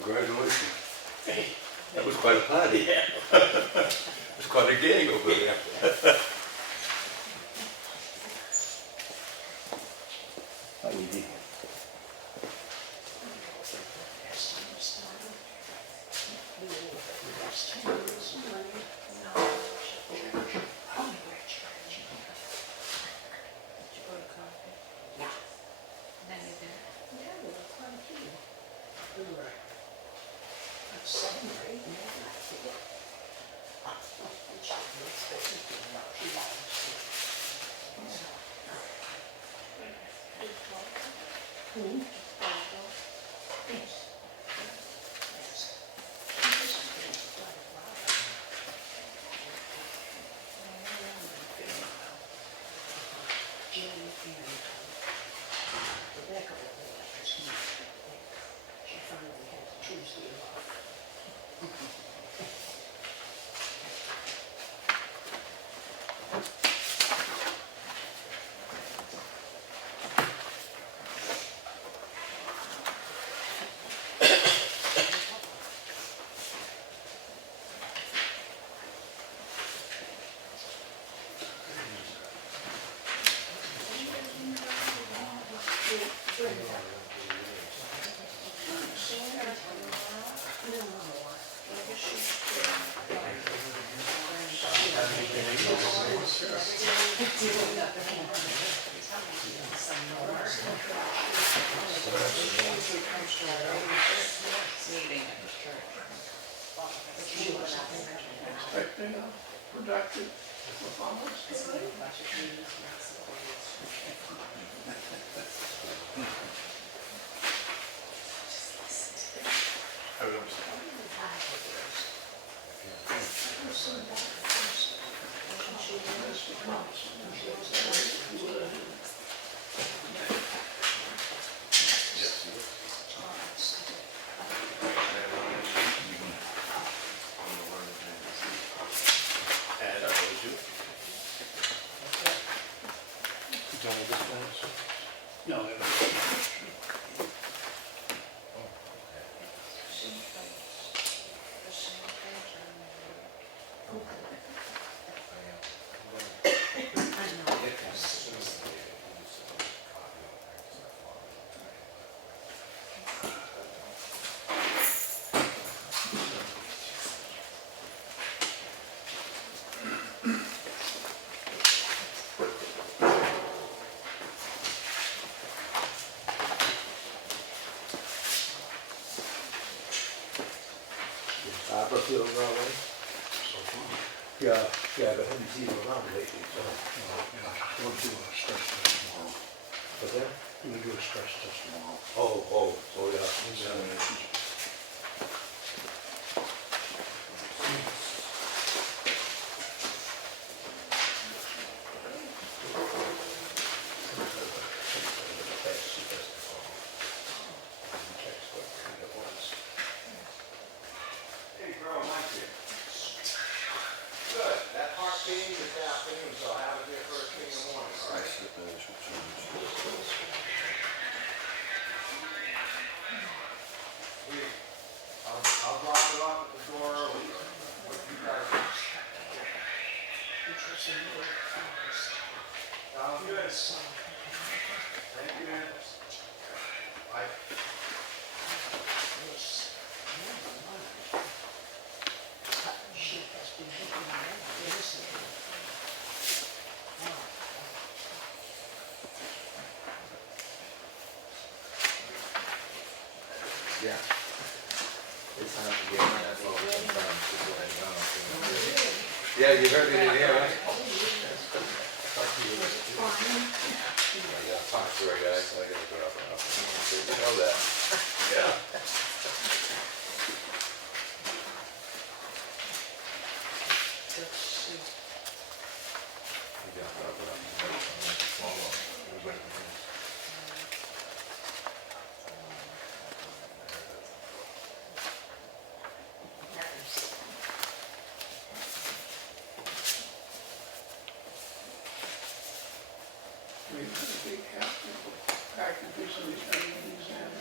Congratulations. That was quite a party. Yeah. It was quite a gang over there. How you doing? Productive performance. No, Opera field around way? Yeah, yeah, but haven't seen it around lately, so. we'll do a stress test tomorrow. What's that? We'll do a stress test tomorrow. Oh, yeah. Examinations. Hey, bro, Mike here. Good, that park meeting this afternoon, so I'll have it there first thing in the morning, all right? I'll drop it off at the door early. What you guys? Sounds good. Thank you, man. Bye. Yeah. It's time to get my phone sometimes. Yeah, you heard me in here, right? I got to talk to her, guys, so I gotta go up and up. You know that. Yeah. You got to up and up. We had a big packages and these things and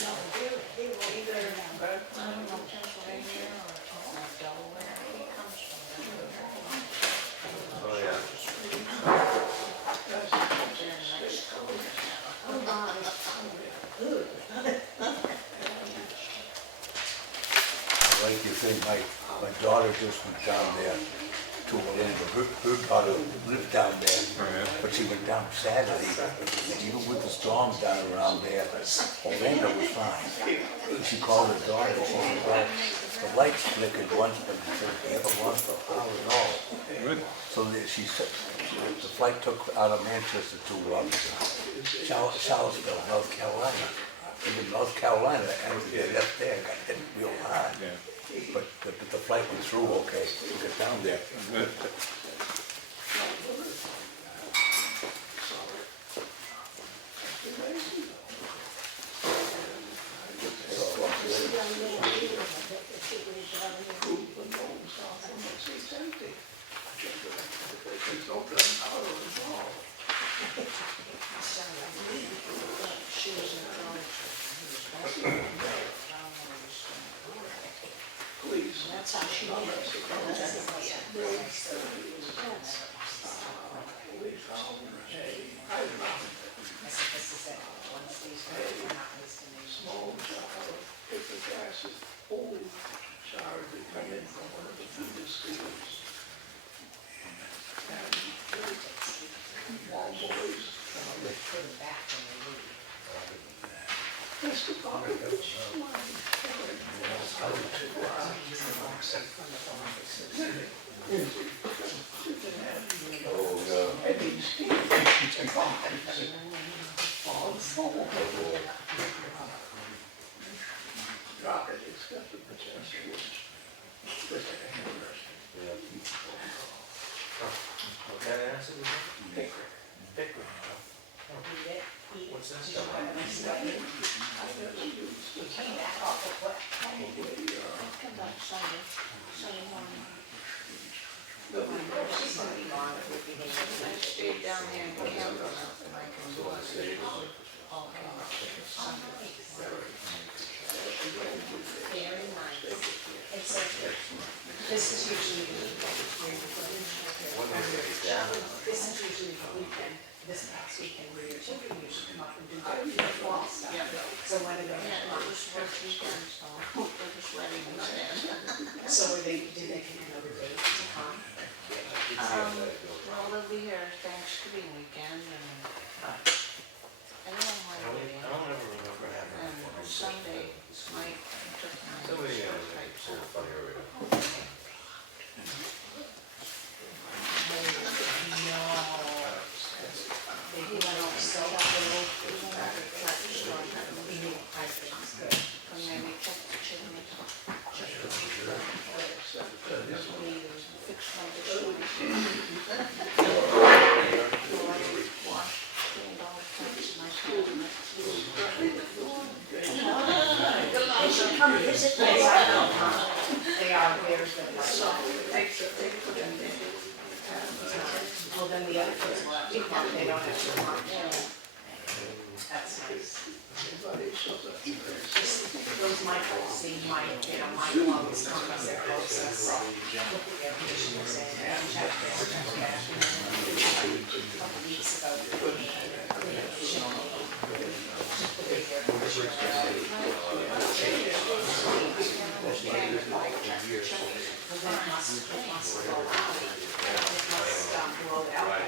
No, they were either, I don't know, Pennsylvania or Delaware, he comes from there. Oh, yeah. They're in Mexico. I like your thing, my daughter just went down there to Orlando, her daughter lived down there, but she went down Saturday, and even with the storms down around there, Orlando was fine. She called her daughter, she said, well, the lights flickered once, but it never once for a hour at all. So she said, the flight took out of Manchester to Charlottesville, North Carolina. And in North Carolina, and they left there, got hit real hard. But the flight went through okay, we got down there. it's empty. There's no gun powder involved. She was in college. Please. That's how she did it. Small child, if the gas is old, shower to come in from one of the food schools. And small boys, They put it back when they leave. that's the bottom of the line. Oh, no. And these kids, on the phone. Drop it, it's got the potential. What kind of acid is it? Pickle. Pickle. Eat it, eat it. What's that She stuff? went and studied. She came back off of what? Comes out Sunday morning. She's gonna be gone if we behave. I stayed down there in Canada, and I can go out there. All came up Sunday. Very nice. It's like, this is usually the weekend. This is usually the weekend. This past weekend, where your children usually come up and do their fall stuff. So when are they Yeah, come it was first weekend, so it was wedding instead. So did they come another day to come? Well, they'll be here Thanksgiving weekend and I don't know why I they don't ever remember having And one. Sunday, Mike took my Somebody short is pipes so out. funny over there. No. They went off so And then we took the chimney. Fixed my dish. Wash, cleaned all the pipes, and I told him They should come visit me. They are bears that are soft. Well, then the other kids will have to come, they don't have to come. That's nice. Those Michael, see Mike, Michael always comes and helps us. Look at the air conditioners and check this, check that. A couple weeks ago, the big air conditioner. Well, then it must go out. It must blow out by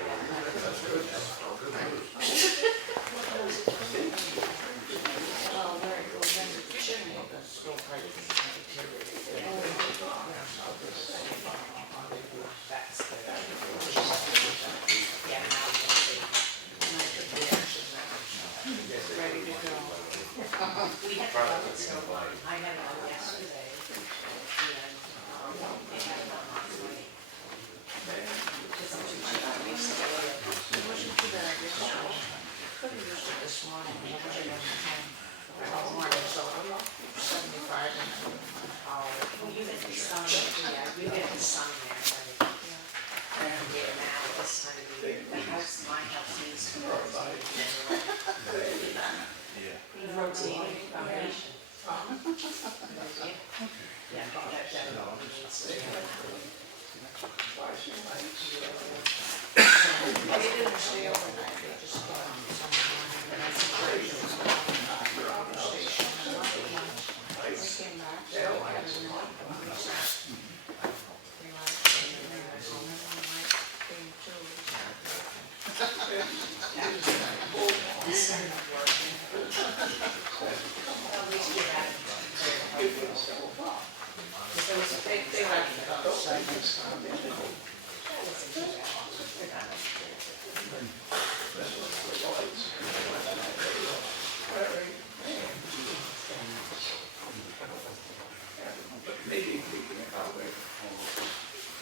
well, where it goes into the chimney, the slow pipe is deteriorated. then. stay overnight, they just go on sometime, and then conversions, conversation, and we came back, so I had a really good recess. They liked it, and then I was home, and I liked being too, we started working. Started working. At least you had it. They liked it on the side. Maybe we can cover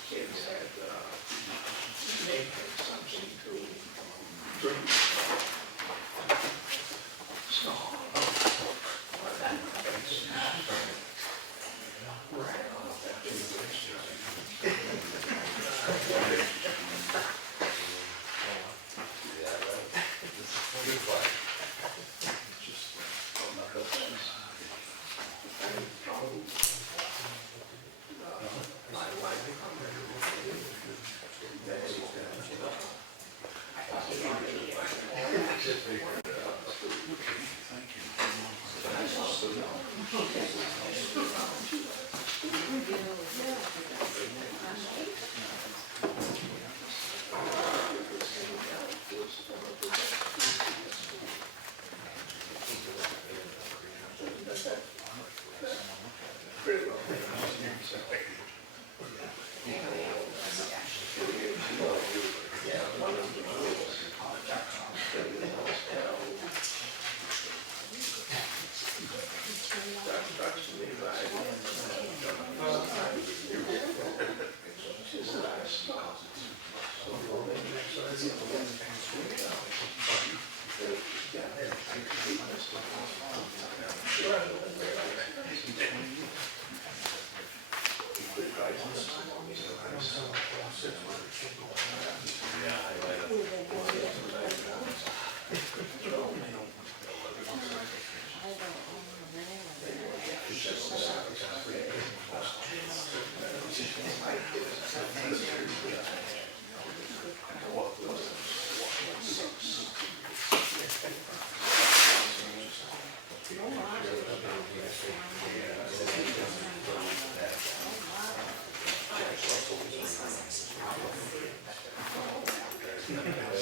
kids that may have something to drink. Snow. Or that right off that Good flag. my wife pretty well.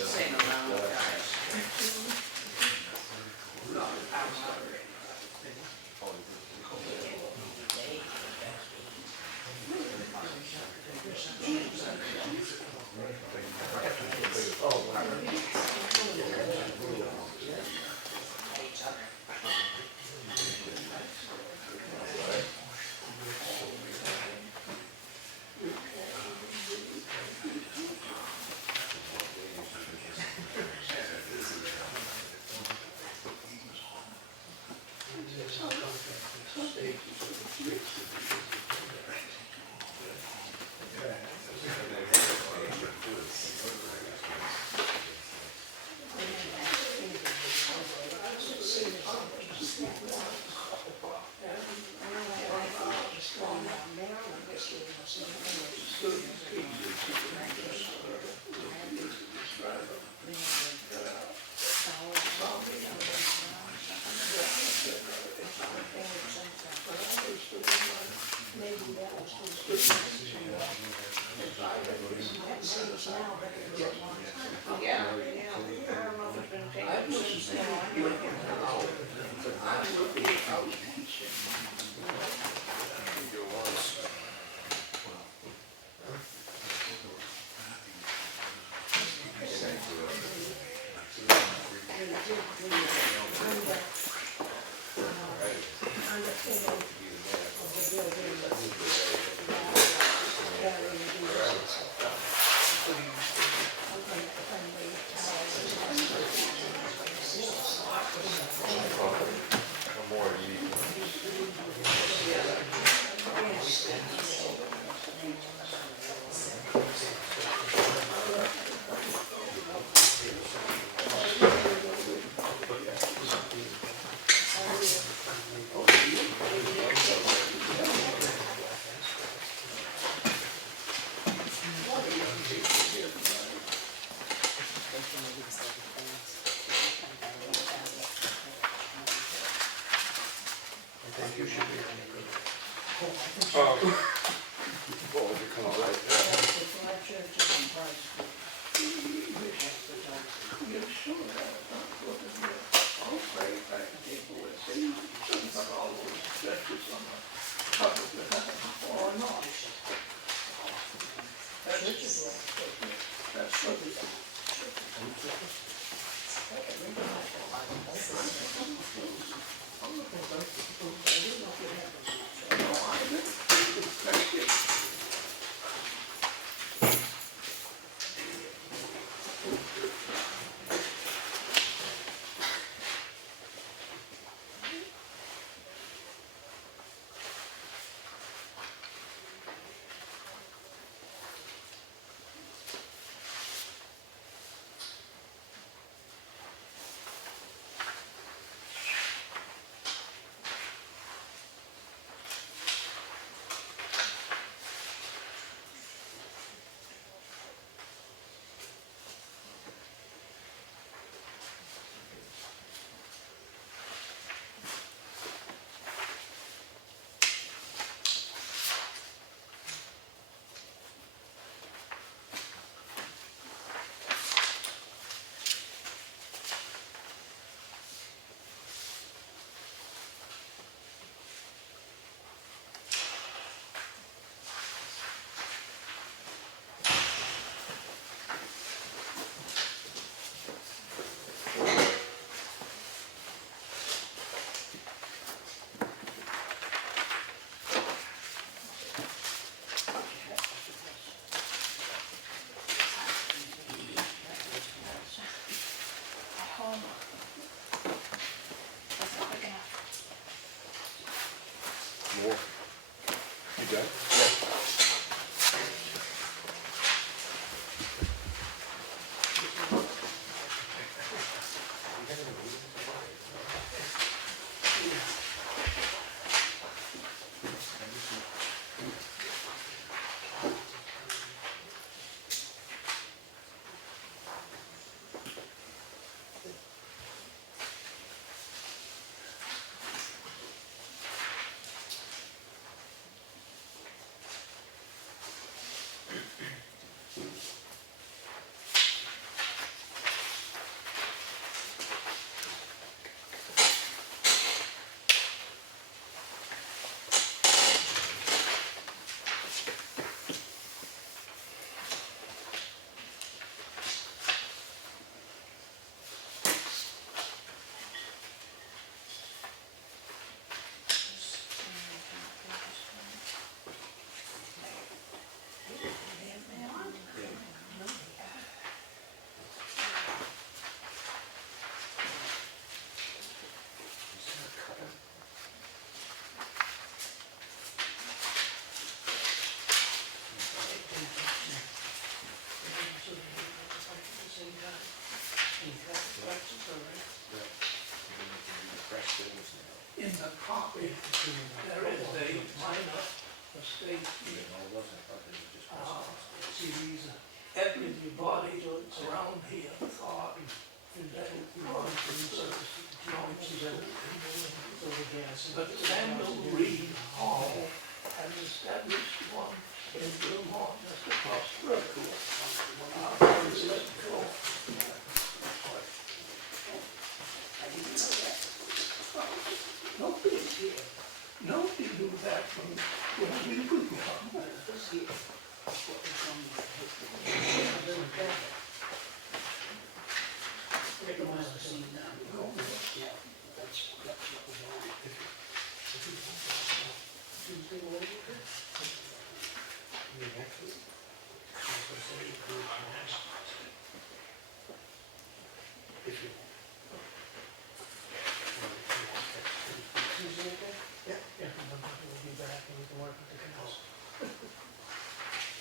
Same amount of guys. I think you should be on the good. Well, if it comes right there. You're sure that's not what it is. I'll pray back to people that say, you shouldn't have all those stretches on the top of the head, or not. That's what it is. More. You done? In the copy, there is a minor mistake here. Every body around here thought that it was research council. But Samuel Reed Hall has established one in Vermont, just across the road. Nobody knew that from when we were young.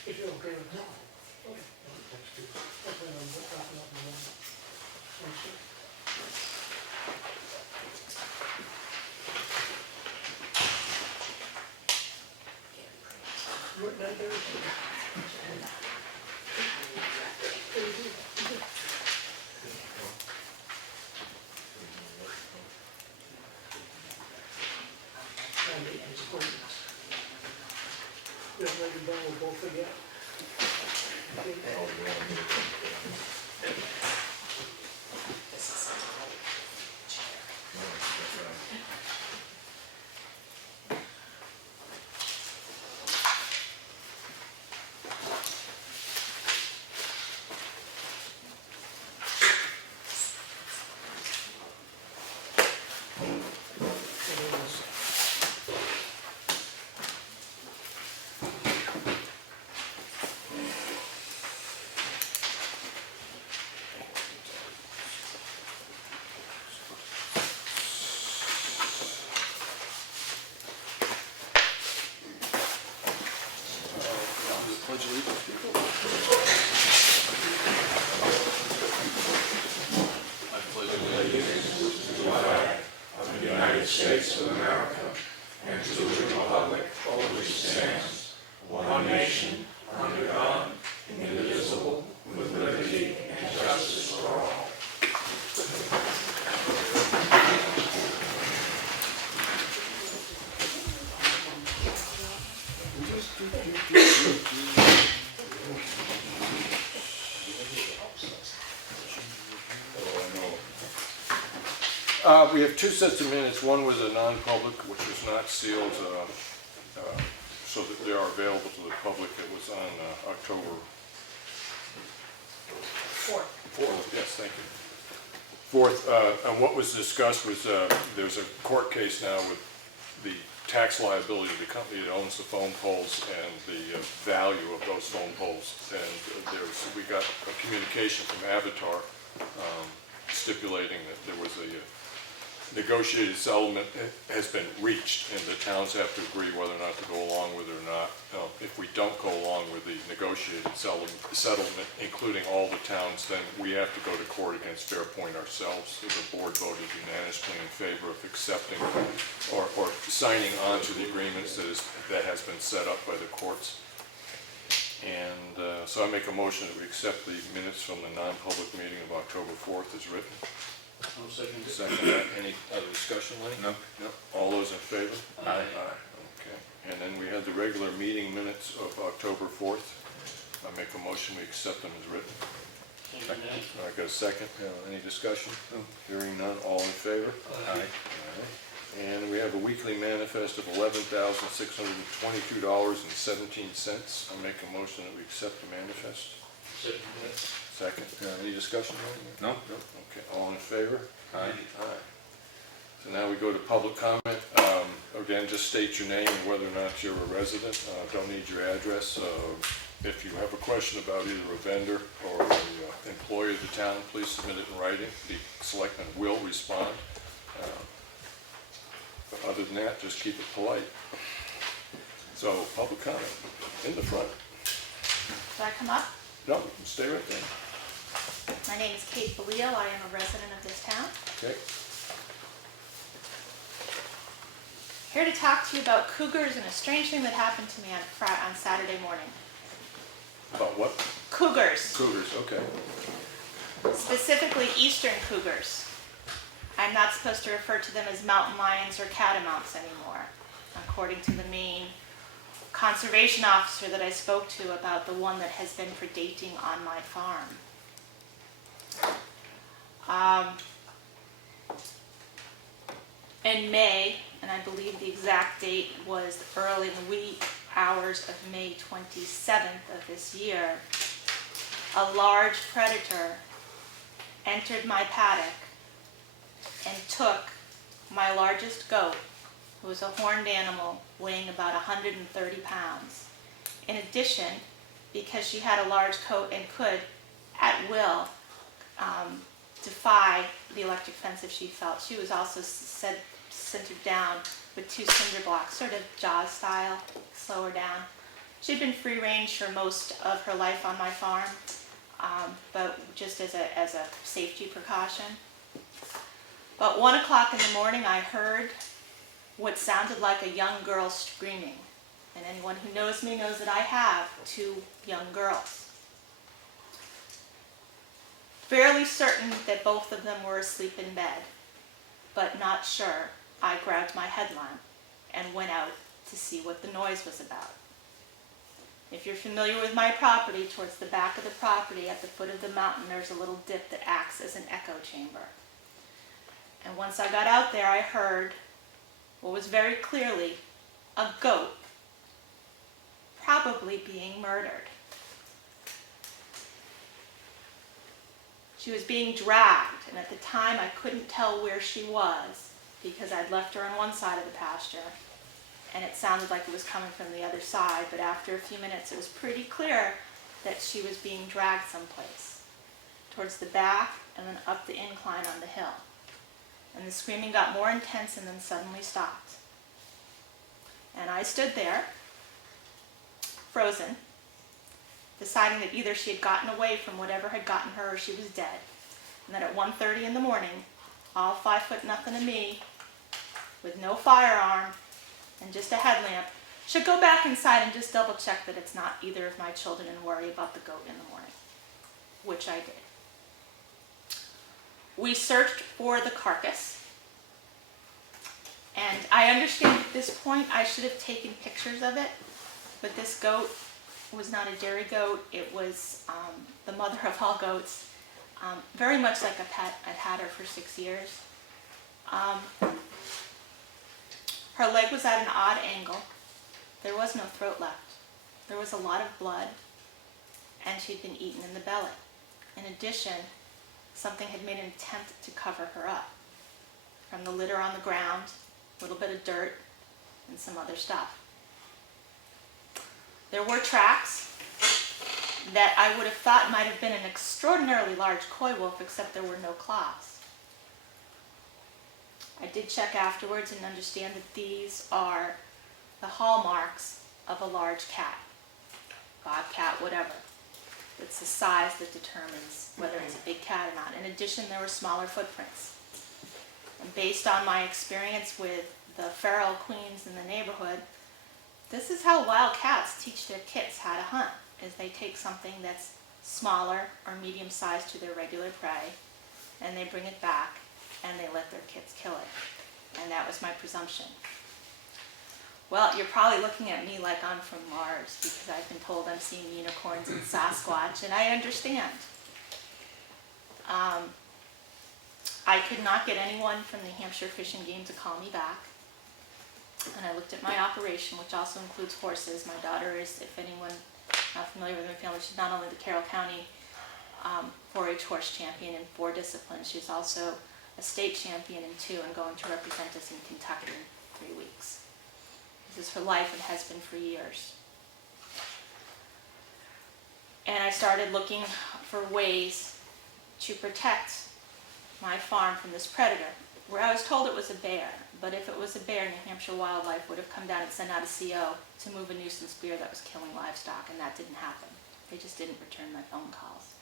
If you're okay with that. Okay. That's what I'm talking about in the morning. Thank you. What night there is it? write it down, we'll both forget. This is an old chair. Pledge allegiance, people. I pledge allegiance to the flag of the United States of America and to the republic for which it stands, one nation, under God, indivisible, with liberty and justice for all. We have two sets of minutes. One was a non-public, which was not sealed, so that they are available to the public. It was on October 4th. Yes, thank you. 4th, and what was discussed was there's a court case now with the tax liability of the company that owns the phone poles and the value of those phone poles. And we got a communication from Avatar stipulating that there was a negotiated settlement has been reached, and the towns have to agree whether or not to go along with it or not. If we don't go along with the negotiated settlement, including all the towns, then we have to go to court against Fairpoint ourselves. So the board voted unanimously in favor of accepting or signing on to the agreements that has been set up by the courts. And so I make a motion that we accept the minutes from the non-public meeting of October 4th as written. I'll second it. Second that. Any other discussion, Lenny? No. No. All those in favor? Aye. Okay. And then we had the regular meeting minutes of October 4th. I make a motion we accept them as written. Second that. I got a second. Any discussion? No. Hearing none. All in favor? Aye. And we have a weekly manifest of $11,622.17. I make a motion that we accept the manifest. Second that. Second. Any discussion? No. No. Okay. All in favor? Aye. Aye. So now we go to public comment. Again, just state your name and whether or not you're a resident. Don't need your address. If you have a question about either a vendor or an employee of the town, please submit it in writing. The selectmen will respond. But other than that, just keep it polite. So, public comment in the front. Should I come up? No, stay right there. My name is Kate Belial. I am a resident of this town. Okay. Here to talk to you about cougars and a strange thing that happened to me on Saturday morning. About what? Cougars, Cougars. Okay. specifically eastern cougars. I'm not supposed to refer to them as mountain lions or catamounts anymore, according to the Maine conservation officer that I spoke to about the one that has been predating on my farm. In May, and I believe the exact date was early in the wee hours of May 27th of this year, a large predator entered my paddock and took my largest goat, who was a horned animal weighing about 130 pounds. In addition, because she had a large coat and could, at will, defy the electric fence if she felt, she was also centered down with 2 cinder blocks, sort of Jaws style, slow her down. She'd been free range for most of her life on my farm, but just as a safety precaution. About 1 o'clock in the morning, I heard what sounded like a young girl screaming. And anyone who knows me knows that I have 2 young girls. Fairly certain that both of them were asleep in bed, but not sure, I grabbed my headlamp and went out to see what the noise was about. If you're familiar with my property, towards the back of the property, at the foot of the mountain, there's a little dip that acts as an echo chamber. And once I got out there, I heard what was very clearly a goat probably being murdered. She was being dragged, and at the time I couldn't tell where she was because I'd left her on one side of the pasture, and it sounded like it was coming from the other side, but after a few minutes it was pretty clear that she was being dragged someplace, towards the back and then up the incline on the hill. And the screaming got more intense and then suddenly stopped. And I stood there, frozen, deciding that either she had gotten away from whatever had gotten her or she was dead. And that at 1:30 in the morning, all 5'0" of me, with no firearm and just a headlamp, should go back inside and just double check that it's not either of my children and worry about the goat in the morning, which I did. We searched for the carcass, and I understand at this point I should have taken pictures of it, but this goat was not a dairy goat. It was the mother of all goats, very much like a pet. I'd had her for 6 years. Her leg was at an odd angle. There was no throat left. There was a lot of blood, and she'd been eaten in the belly. In addition, something had made an attempt to cover her up. From the litter on the ground, a little bit of dirt, and some other stuff. There were tracks that I would have thought might have been an extraordinarily large coy wolf, except there were no claws. I did check afterwards and understand that these are the hallmarks of a large cat, bobcat, whatever. It's the size that determines whether it's a big cat or not. In addition, there were smaller footprints. And based on my experience with the feral queens in the neighborhood, this is how wild cats teach their kits how to hunt, is they take something that's smaller or medium-sized to their regular prey, and they bring it back, and they let their kits kill it. And that was my presumption. Well, you're probably looking at me like I'm from Mars, because I've been told I'm seeing unicorns and Sasquatch, and I understand. I could not get anyone from the Hampshire Fish and Game to call me back. And I looked at my operation, which also includes horses. My daughter is, if anyone not familiar with my family, she's not only the Carroll County 4-H horse champion in 4 disciplines, she's also a state champion in 2 and going to represent us in Kentucky in 3 weeks. This is her life and has been for years. And I started looking for ways to protect my farm from this predator, where I was told it was a bear. But if it was a bear, New Hampshire Wildlife would have come down and sent out a CO to move a nuisance bear that was killing livestock, and that didn't happen. They just didn't return my phone calls.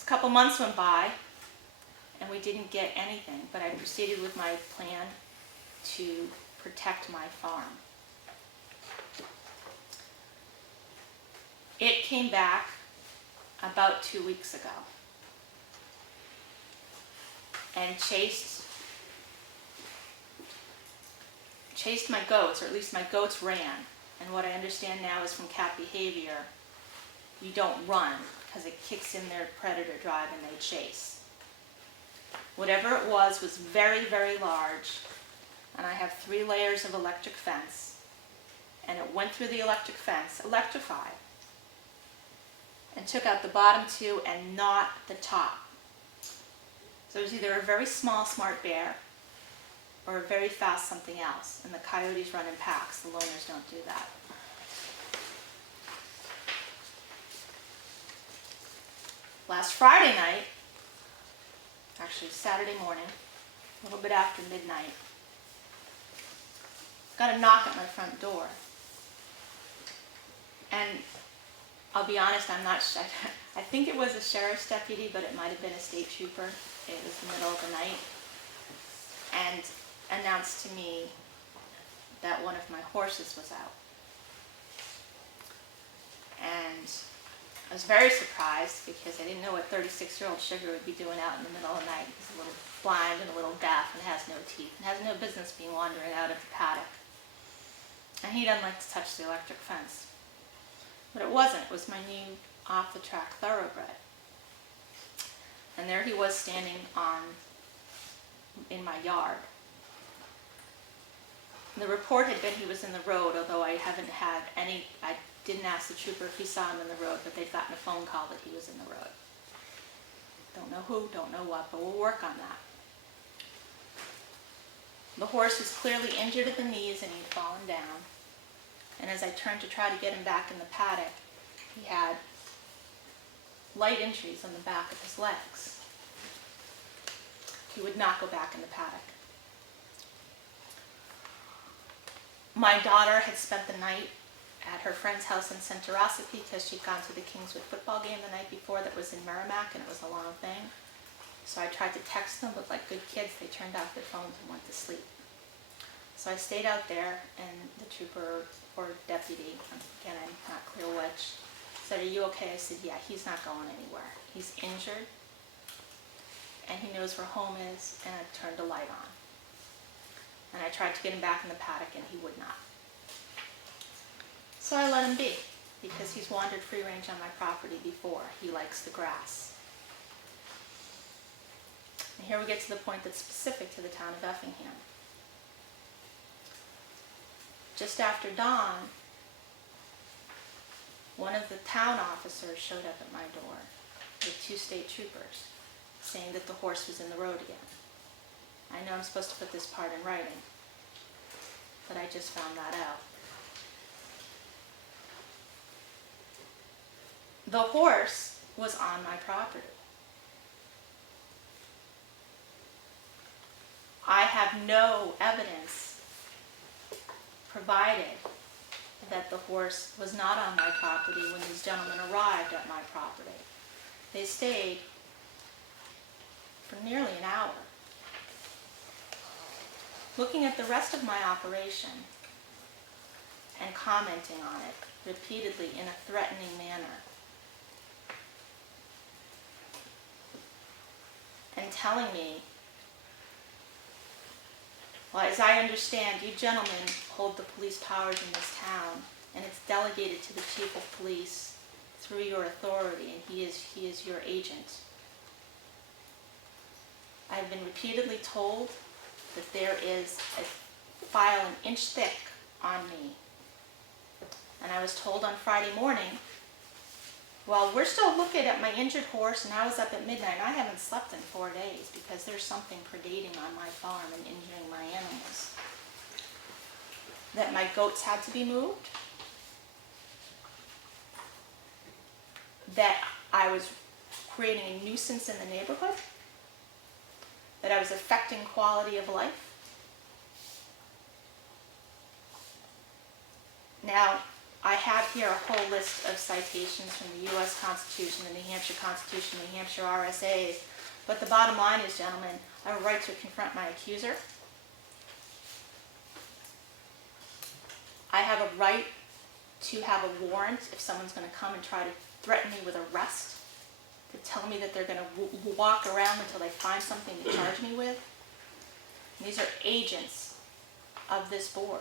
A couple months went by, and we didn't get anything, but I proceeded with my plan to protect my farm. It came back about 2 weeks ago and chased my goats, or at least my goats ran. And what I understand now is from cat behavior, you don't run because it kicks in their predator drive and they chase. Whatever it was very, very large, and I have 3 layers of electric fence, and it went through the electric fence, electrified, and took out the bottom 2 and not the top. So it was either a very small, smart bear or a very fast something else, and the coyotes run in packs. The loners don't do that. Last Friday night, actually Saturday morning, a little bit after midnight, got a knock at my front door. And I'll be honest, I'm not sure. I think it was a sheriff's deputy, but it might have been a state trooper. It was the middle of the night. And announced to me that one of my horses was out. And I was very surprised because I didn't know what 36-year-old Sugar would be doing out in the middle of the night. He's a little blind and a little deaf and has no teeth and has no business being wandering out of the paddock. And he doesn't like to touch the electric fence. But it wasn't. It was my new off-the-track thoroughbred. And there he was standing in my yard. The report had been he was in the road, although I didn't ask the trooper if he saw him in the road, but they'd gotten a phone call that he was in the road. Don't know who, don't know what, but we'll work on that. The horse was clearly injured at the knees and he'd fallen down. And as I turned to try to get him back in the paddock, he had light injuries on the back of his legs. He would not go back in the paddock. My daughter had spent the night at her friend's house in Centerosopy because she'd gone to the Kingswood football game the night before that was in Merrimack, and it was a long thing. So I tried to text them, but like good kids, they turned off their phones and went to sleep. So I stayed out there, and the trooper or deputy, again, I'm not clear which, said, "Are you okay?" I said, "Yeah, he's not going anywhere. He's injured, and he knows where home is," and I turned the light on. And I tried to get him back in the paddock, and he would not. So I let him be, because he's wandered free range on my property before. He likes the grass. And here we get to the point that's specific to the town of Effingham. Just after dawn, one of the town officers showed up at my door with 2 state troopers saying that the horse was in the road again. I know I'm supposed to put this part in writing, but I just found that out. The horse was on my property. I have no evidence provided that the horse was not on my property when these gentlemen arrived at my property. They stayed for nearly an hour. Looking at the rest of my operation and commenting on it repeatedly in a threatening manner, and telling me, well, as I understand, you gentlemen hold the police powers in this town, and it's delegated to the chief of police through your authority, and he is your agent. I've been repeatedly told that there is a file an inch thick on me. And I was told on Friday morning, well, we're still looking at my injured horse, and I was up at midnight, and I haven't slept in 4 days because there's something predating on my farm and injuring my animals. That my goats had to be moved. That I was creating a nuisance in the neighborhood. That I was affecting quality of life. Now, I have here a whole list of citations from the U.S. Constitution, the New Hampshire Constitution, New Hampshire RSAs, but the bottom line is, gentlemen, I have a right to confront my accuser. I have a right to have a warrant if someone's going to come and try to threaten me with arrest, to tell me that they're going to walk around until they find something to charge me with. And these are agents of this board.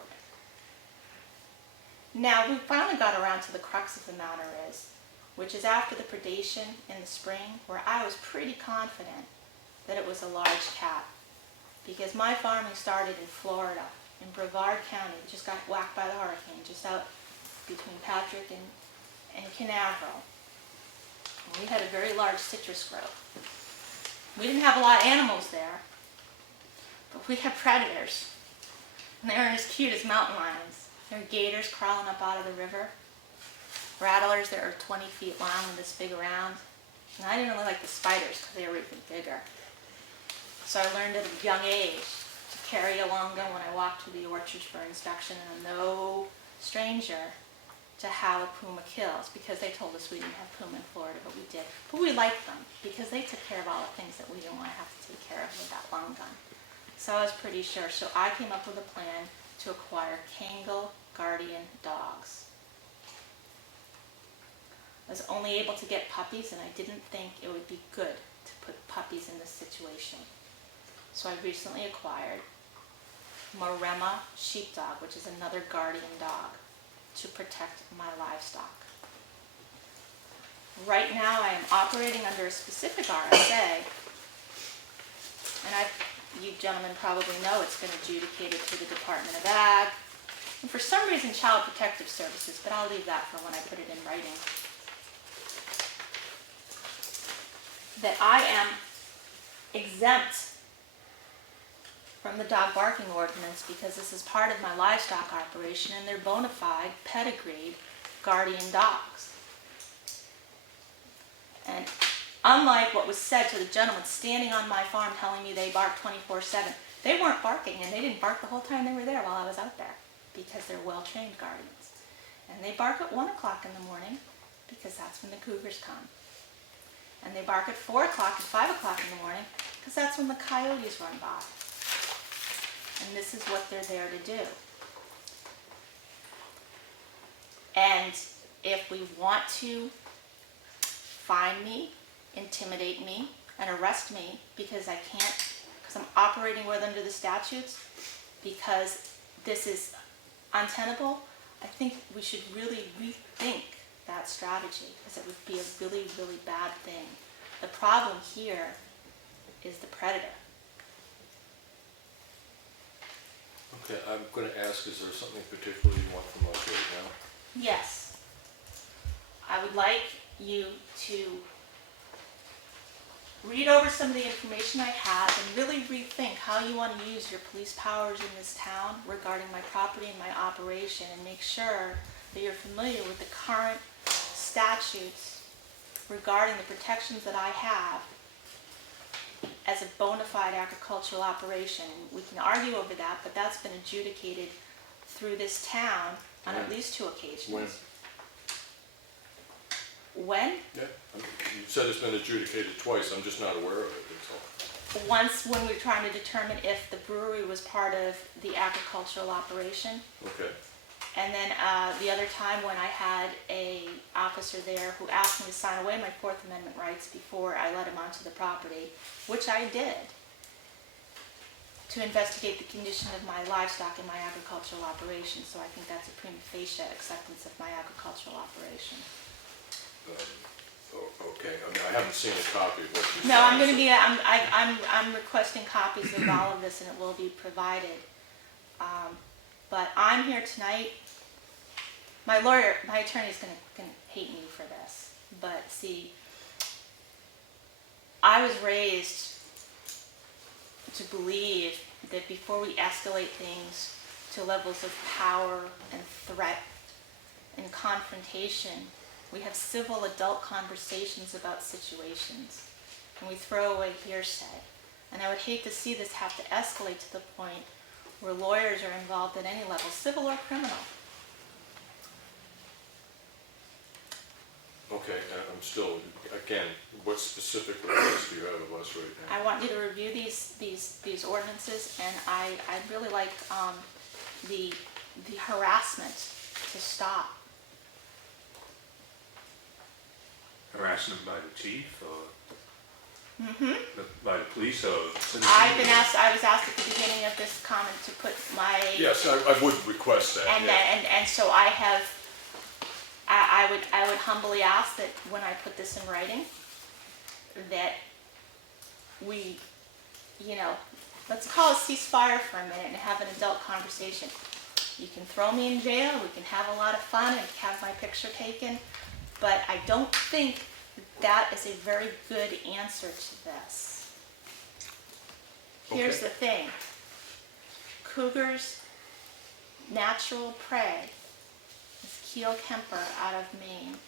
Now, we finally got around to the crux of the matter is, which is after the predation in the spring, where I was pretty confident that it was a large cat. Because my farming started in Florida, in Brevard County, that just got whacked by the hurricane, just out between Patrick and Canaveral. And we had a very large citrus grove. We didn't have a lot of animals there, but we had predators. And they weren't as cute as mountain lions. There are gators crawling up out of the river. Rattlers that are 20 feet long and this big around. And I didn't really like the spiders because they were even bigger. So I learned at a young age to carry a long gun when I walked through the orchards for inspection, and I'm no stranger to how a puma kills, because they told us we didn't have puma in Florida, but we did. But we liked them because they took care of all the things that we didn't want to have to take care of with that long gun. So I was pretty sure. So I came up with a plan to acquire Kangal Guardian dogs. I was only able to get puppies, and I didn't think it would be good to put puppies in this situation. So I recently acquired Maremma sheepdog, which is another guardian dog, to protect my livestock. Right now, I am operating under a specific RSA, and you gentlemen probably know it's been adjudicated to the Department of Ag, and for some reason Child Protective Services, but I'll leave that for when I put it in writing. That I am exempt from the dog barking ordinance because this is part of my livestock operation and they're bona fide, pedigreed guardian dogs. And unlike what was said to the gentleman standing on my farm telling me they bark 24/7, they weren't barking and they didn't bark the whole time they were there while I was out there because they're well-trained guardians. And they bark at 1 o'clock in the morning because that's when the cougars come. And they bark at 4 o'clock and 5 o'clock in the morning because that's when the coyotes run by. And this is what they're there to do. And if we want to find me, intimidate me, and arrest me because I'm operating under the statutes, because this is untenable, I think we should really rethink that strategy, because it would be a really, really bad thing. The problem here is the predator. Okay, I'm going to ask, is there something particular you want from us right now? Yes. I would like you to read over some of the information I have and really rethink how you want to use your police powers in this town regarding my property and my operation, and make sure that you're familiar with the current statutes regarding the protections that I have as a bona fide agricultural operation. We can argue over that, but that's been adjudicated through this town on at least 2 occasions. When? Yeah, you said it's been adjudicated twice, I'm just not aware of it, that's all. Once when we were trying to determine if the brewery was part of the agricultural operation. Okay. And then the other time when I had a officer there who asked me to sign away my Fourth Amendment rights before I let him onto the property, which I did, to investigate the condition of my livestock in my agricultural operation. So I think that's a prima facie acceptance of my agricultural operation. Okay, I mean, I haven't seen a copy of what you No, signed, I'm requesting copies of all of this, and it will be provided. But I'm here tonight. My attorney is going to hate me for this. But see, I was raised to believe that before we escalate things to levels of power and threat and confrontation, we have civil adult conversations about situations, and we throw away hearsay. And I would hate to see this have to escalate to the point where lawyers are involved at any level, civil or criminal. Okay, I'm still, again, what specific request do you have of us right now? I want you to review these ordinances, and I'd really like the harassment to stop. Harassment by the chief or by the police or citizens? I was asked at the beginning of this comment to put my... Yes, I would request that, yeah. And so I would humbly ask that when I put this in writing, that we, let's call a ceasefire for a minute and have an adult conversation. You can throw me in jail, we can have a lot of fun and have my picture taken, but I don't think that is a very good answer to this. Here's the thing. Cougars' natural prey, this Keel Kemper out of Maine,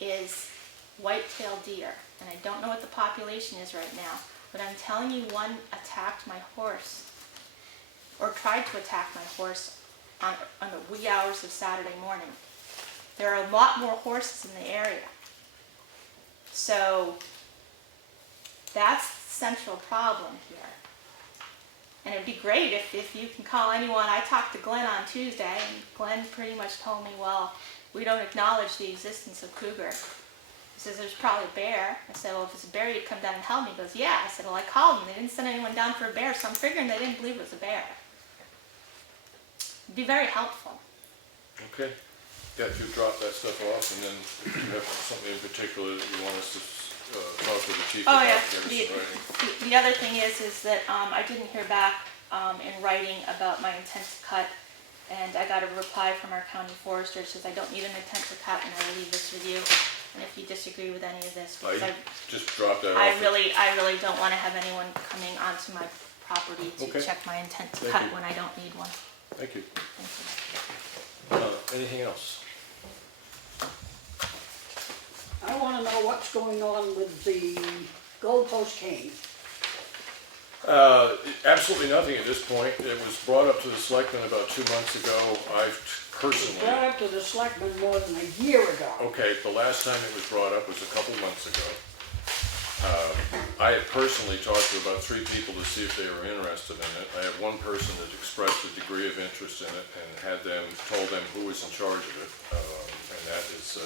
is white-tailed deer. And I don't know what the population is right now, but I'm telling you, one attacked my horse, or tried to attack my horse on the wee hours of Saturday morning. There are a lot more horses in the area. So that's the central problem here. And it'd be great if you can call anyone. I talked to Glenn on Tuesday, and Glenn pretty much told me, well, we don't acknowledge the existence of cougar. He says, there's probably a bear. I said, well, if it's a bear, you'd come down and help me. He goes, yeah. I said, well, I called them. They didn't send anyone down for a bear, so I'm figuring they didn't believe it was a bear. Be very helpful. Okay. Yeah, if you drop that stuff off, and then if you have something in particular that you want us to talk to the chief Oh, about, yeah. get us in writing. The other thing is that I didn't hear back in writing about my intent to cut, and I got a reply from our county forester. It says I don't need an intent to cut, and I will leave this with you. And if you disagree with any of this, because I just dropped that off. I really don't want to have anyone coming onto my property to Okay. check my intent to Thank cut you. when I don't need one. Thank you. Thank you. Anything else? I wanna know what's going on with the goalpost cane. Absolutely nothing at this point. It was brought up to the selectmen about 2 months ago. I've personally, Brought up to the selectmen more than a year ago. okay, the last time it was brought up was a couple months ago. I have personally talked to about 3 people to see if they were interested in it. I have one person that expressed a degree of interest in it and told them who was in charge of it. And that is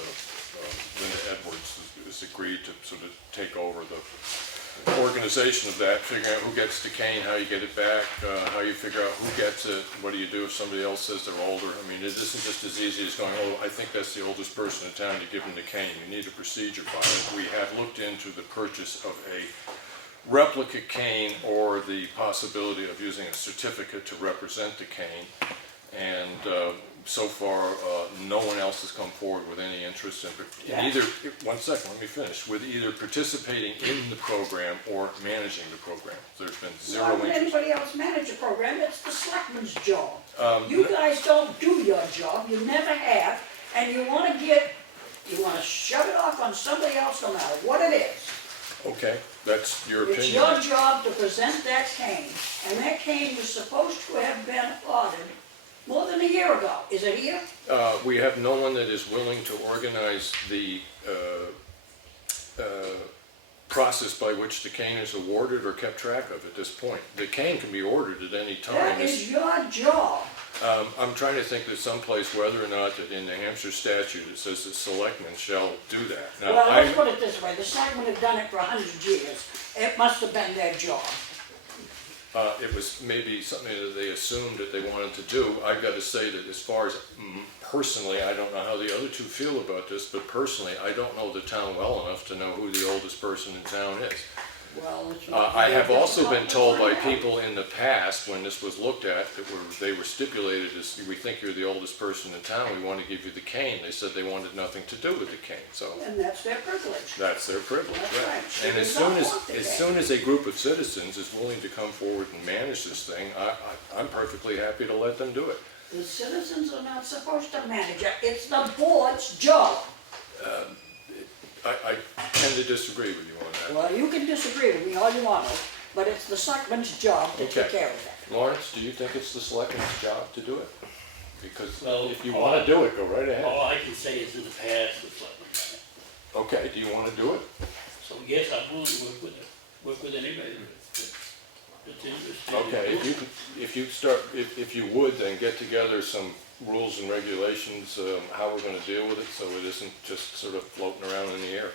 Linda Edwards has agreed to sort of take over the organization of that, figuring out who gets the cane, how you get it back, how you figure out who gets it, what do you do if somebody else says they're older. I mean, it isn't just as easy as going, oh, I think that's the oldest person in town, you give them the cane. You need a procedure by it. We have looked into the purchase of a replica cane or the possibility of using a certificate to represent the cane. And so far, no one else has come forward with any interest in either, one second, let me finish, with either participating in the program or managing the program. There's been zero Why would interest. anybody else manage a program? It's the selectmen's job. You guys don't do your job, you never have, and you wanna shove it off on somebody else no matter what it is. Okay, that's your It's opinion. your job to present that cane, and that cane was supposed to have been ordered more than a year ago. Is it here? We have no one that is willing to organize the process by which the cane is awarded or kept track of at this point. The cane can be ordered at any time. That is your job. I'm trying to think there's someplace whether or not that in the Hampshire statute it says that selectmen shall do that. Now, Well, let's put it this way, the selectmen have done it for 100 years. It must have been their job. It was maybe something that they assumed that they wanted to do. I've got to say that as far as personally, I don't know how the other two feel about this, but personally, I don't know the town well enough to know who the oldest person in town is. Well, it's not I very have also been difficult told to by find out. people in the past, when this was looked at, that they were stipulated as, we think you're the oldest person in town, we want to give you the cane. They said they wanted nothing to do with the cane, so And that's their privilege. that's their privilege, That's right? right. And They don't want the as cane. soon as a group of citizens is willing to come forward and manage this thing, I'm perfectly happy to let them do it. The citizens are not supposed to manage it. It's the board's job. I tend to disagree with you on that. Well, you can disagree with me all you want to, but it's the selectmen's job to take Okay. care of that. Lawrence, do you think it's the selectmen's job to do it? Because Well, if you want to do it, go right ahead. All I can say is in the past, it's like, Okay, do you want to do it? so yes, I'm willing to work with anybody that's interested. Okay, if you would, then get together some rules and regulations, how we're gonna deal with it, so it isn't just sort of floating around in the air.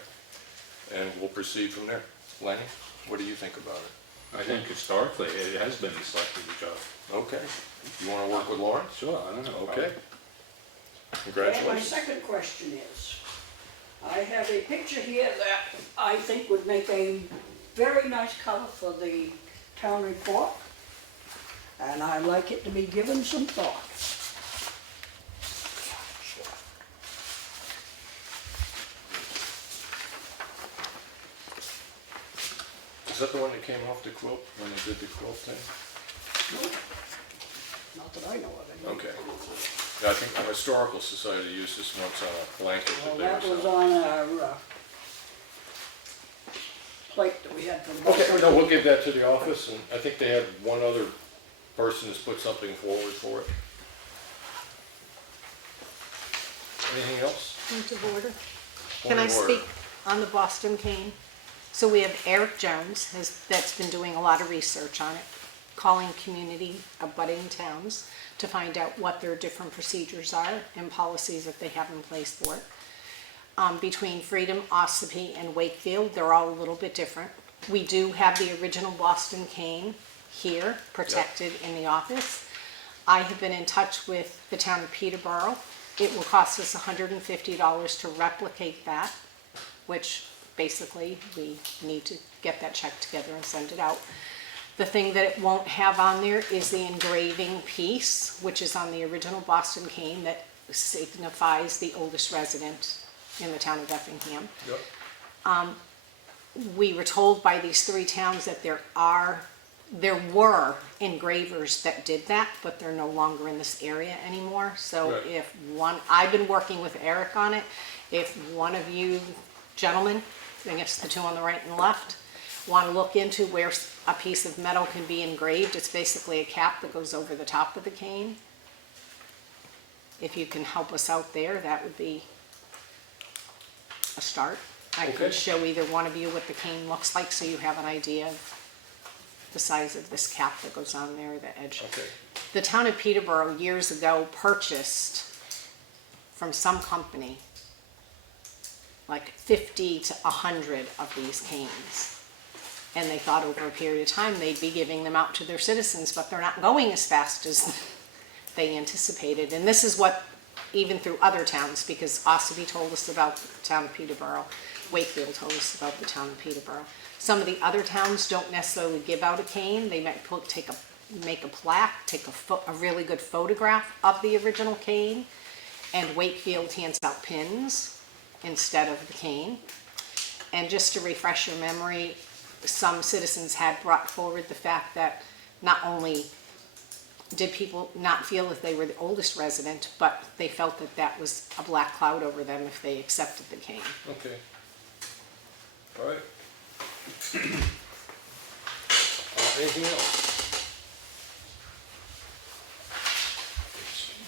And we'll proceed from there. Lenny, what do you think about it? I think historically, it has been the selectmen's job. Okay, you wanna work with Lawrence? Sure, I don't know. Okay. And my Congratulations. second question is, I have a picture here that I think would make a very nice cover for the town report, and I'd like it to be given some thought. Is that the one that came off the quilt, when they did the quilt thing? Not that I know of it. Okay. Yeah, I think the Historical Society used this once on a blanket Well, that that they were was selling. on our plate that we had for the. Okay, no, we'll give that to the office, and I think they have one other person that's put something forward for it. Anything else? Point of order. Point Can I of order. speak on the Boston cane? So we have Eric Jones, that's been doing a lot of research on it, calling community abutting towns to find out what their different procedures are and policies that they have in place for it. Between Freedom, Ossipee, and Wakefield, they're all a little bit different. We do have the original Boston cane here, protected in the office. I have been in touch with the town of Peterborough. It will cost us $150 to replicate that, which basically we need to get that check together and send it out. The thing that it won't have on there is the engraving piece, which is on the original Boston cane that signifies the oldest resident in the town of Effingham. Yep. We were told by these 3 towns that there were engravers that did that, but they're no longer in this area anymore. So Right. if I've been working with Eric on it, if one of you gentlemen, I guess the 2 on the right and left, want to look into where a piece of metal can be engraved, it's basically a cap that goes over the top of the cane. If you can help us out there, that would be a start. I Okay. could show either one of you what the cane looks like so you have an idea of the size of this cap that goes on there, the edge. Okay. The town of Peterborough years ago purchased from some company like 50 to 100 of these canes. And they thought over a period of time they'd be giving them out to their citizens, but they're not going as fast as they anticipated. And this is what, even through other towns, because Espie told us about the town of Peterborough, Wakefield told us about the town of Peterborough. Some of the other towns don't necessarily give out a cane. They might make a plaque, take a really good photograph of the original cane, and Wakefield hands out pins instead of the cane. And just to refresh your memory, some citizens had brought forward the fact that not only did people not feel that they were the oldest resident, but they felt that that was a black cloud over them if they accepted the cane. Okay. All right. Anything else?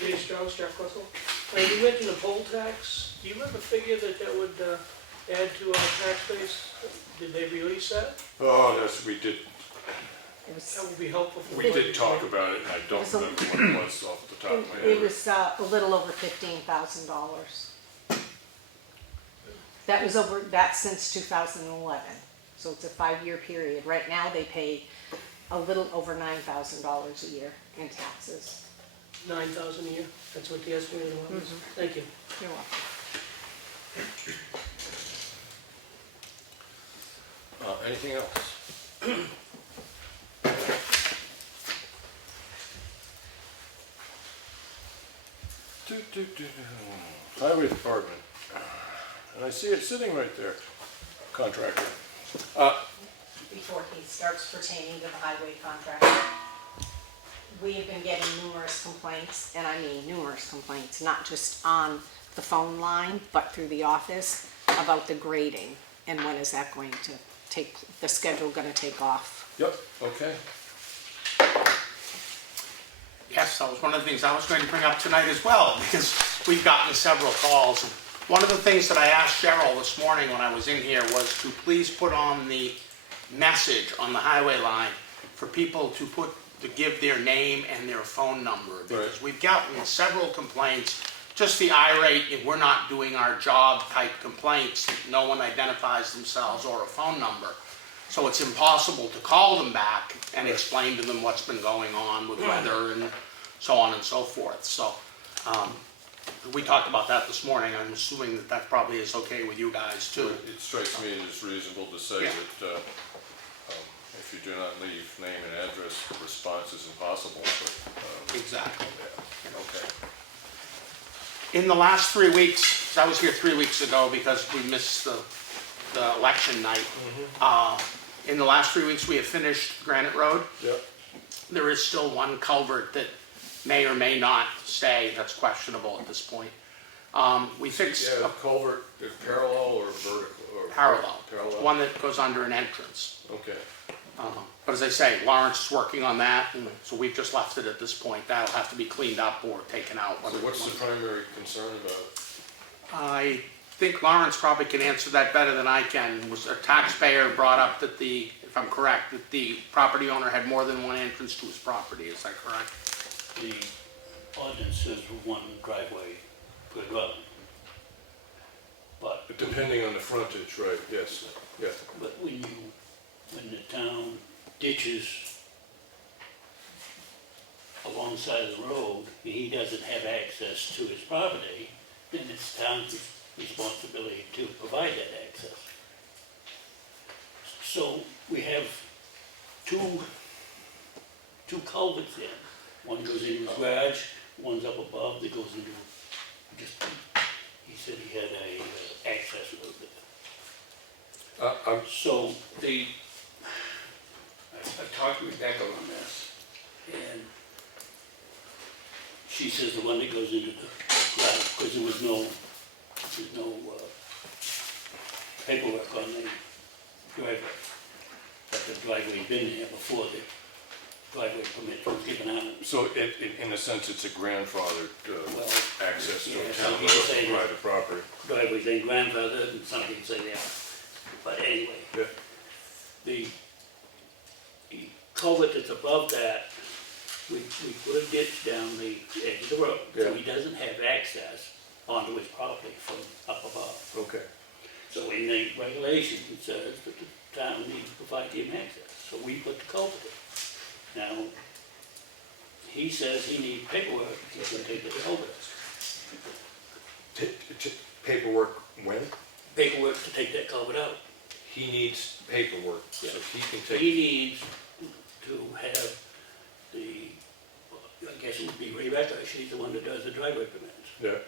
Dave Strauss, Jack Russell. You mentioned a poll tax. Do you have a figure that would add to our tax base? Did they release that? Oh, yes, we did. That would be helpful for We did talk about it, and I don't So- remember what it was off the top of my head. It was a little over $15,000. That was that's since 2011, so it's a 5-year period. Right now, they pay a little over $9,000 a year in taxes. 9,000 a year? That's what the estimated amount is? Thank you. You're welcome. Anything else? Highway Department, and I see it sitting right there, contractor. Before he starts pertaining to the highway contract, we have been getting numerous complaints, and I mean numerous complaints, not just on the phone line, but through the office, about the grading, and when is that going to the schedule gonna take off? Yep, okay. Yes, that was one of the things I was going to bring up tonight as well, because we've gotten several calls. One of the things that I asked Cheryle this morning when I was in here was to please put on the message on the highway line for people to give their name and their phone number, because Right. we've gotten several complaints, just the irate, if we're not doing our job type complaints, no one identifies themselves or a phone number. So it's impossible to call them back and explain to them what's been going on with weather and so on and so forth. So we talked about that this morning. I'm assuming that probably is okay with you guys too. It strikes me as reasonable to say Yeah. that if you do not leave name and address, response is impossible, but, Exactly. yeah, okay. In the last 3 weeks, I was here 3 weeks ago because we missed the election night. In the last 3 weeks, we have finished Granite Road. Yep. There is still one culvert that may or may not stay, that's questionable at this point. We fixed Yeah, a culvert, is parallel or vertical? Or parallel, Parallel? one that goes under an entrance. Okay, But as I say, Lawrence is working on that, and so we've just left it at this point. That'll have to be cleaned up or taken out. so what's the primary concern about it? I think Lawrence probably can answer that better than I can. Was a taxpayer brought up that if I'm correct, that the property owner had more than one entrance to his property, is that correct? The ordinance says one driveway per dwelling. But Depending on the frontage, right, yes, yeah. But when the town ditches along side of the road, and he doesn't have access to his property, then it's town's responsibility to provide that access. So we have two culverts there. One goes into his garage, one's up above that goes into, just, he said he had a access road there. So I talked to Rebecca on this, and she says the one that goes into the garage, because there's no paperwork on the driveway. But the driveway had been there before the driveway permit was given out. So in a sense, it's a grandfathered Well, access to a yeah, town some people say that private property. driveways ain't grandfathered, and some people say they are. But anyway, Yeah. the culvert that's above that, we put a ditch down the edge of the road, so Yeah. he doesn't have access onto his property from up above. Okay. So in the regulations, it says that the town needs to provide him access, so we put the culvert in. Now, he says he needs paperwork, he's gonna take the culvert. Paperwork when? Paperwork to take that culvert out. He needs paperwork, so Yeah. he can take. He needs to have the, I guess it would be Rebecca, she's the one that does the driveway permits. Yeah.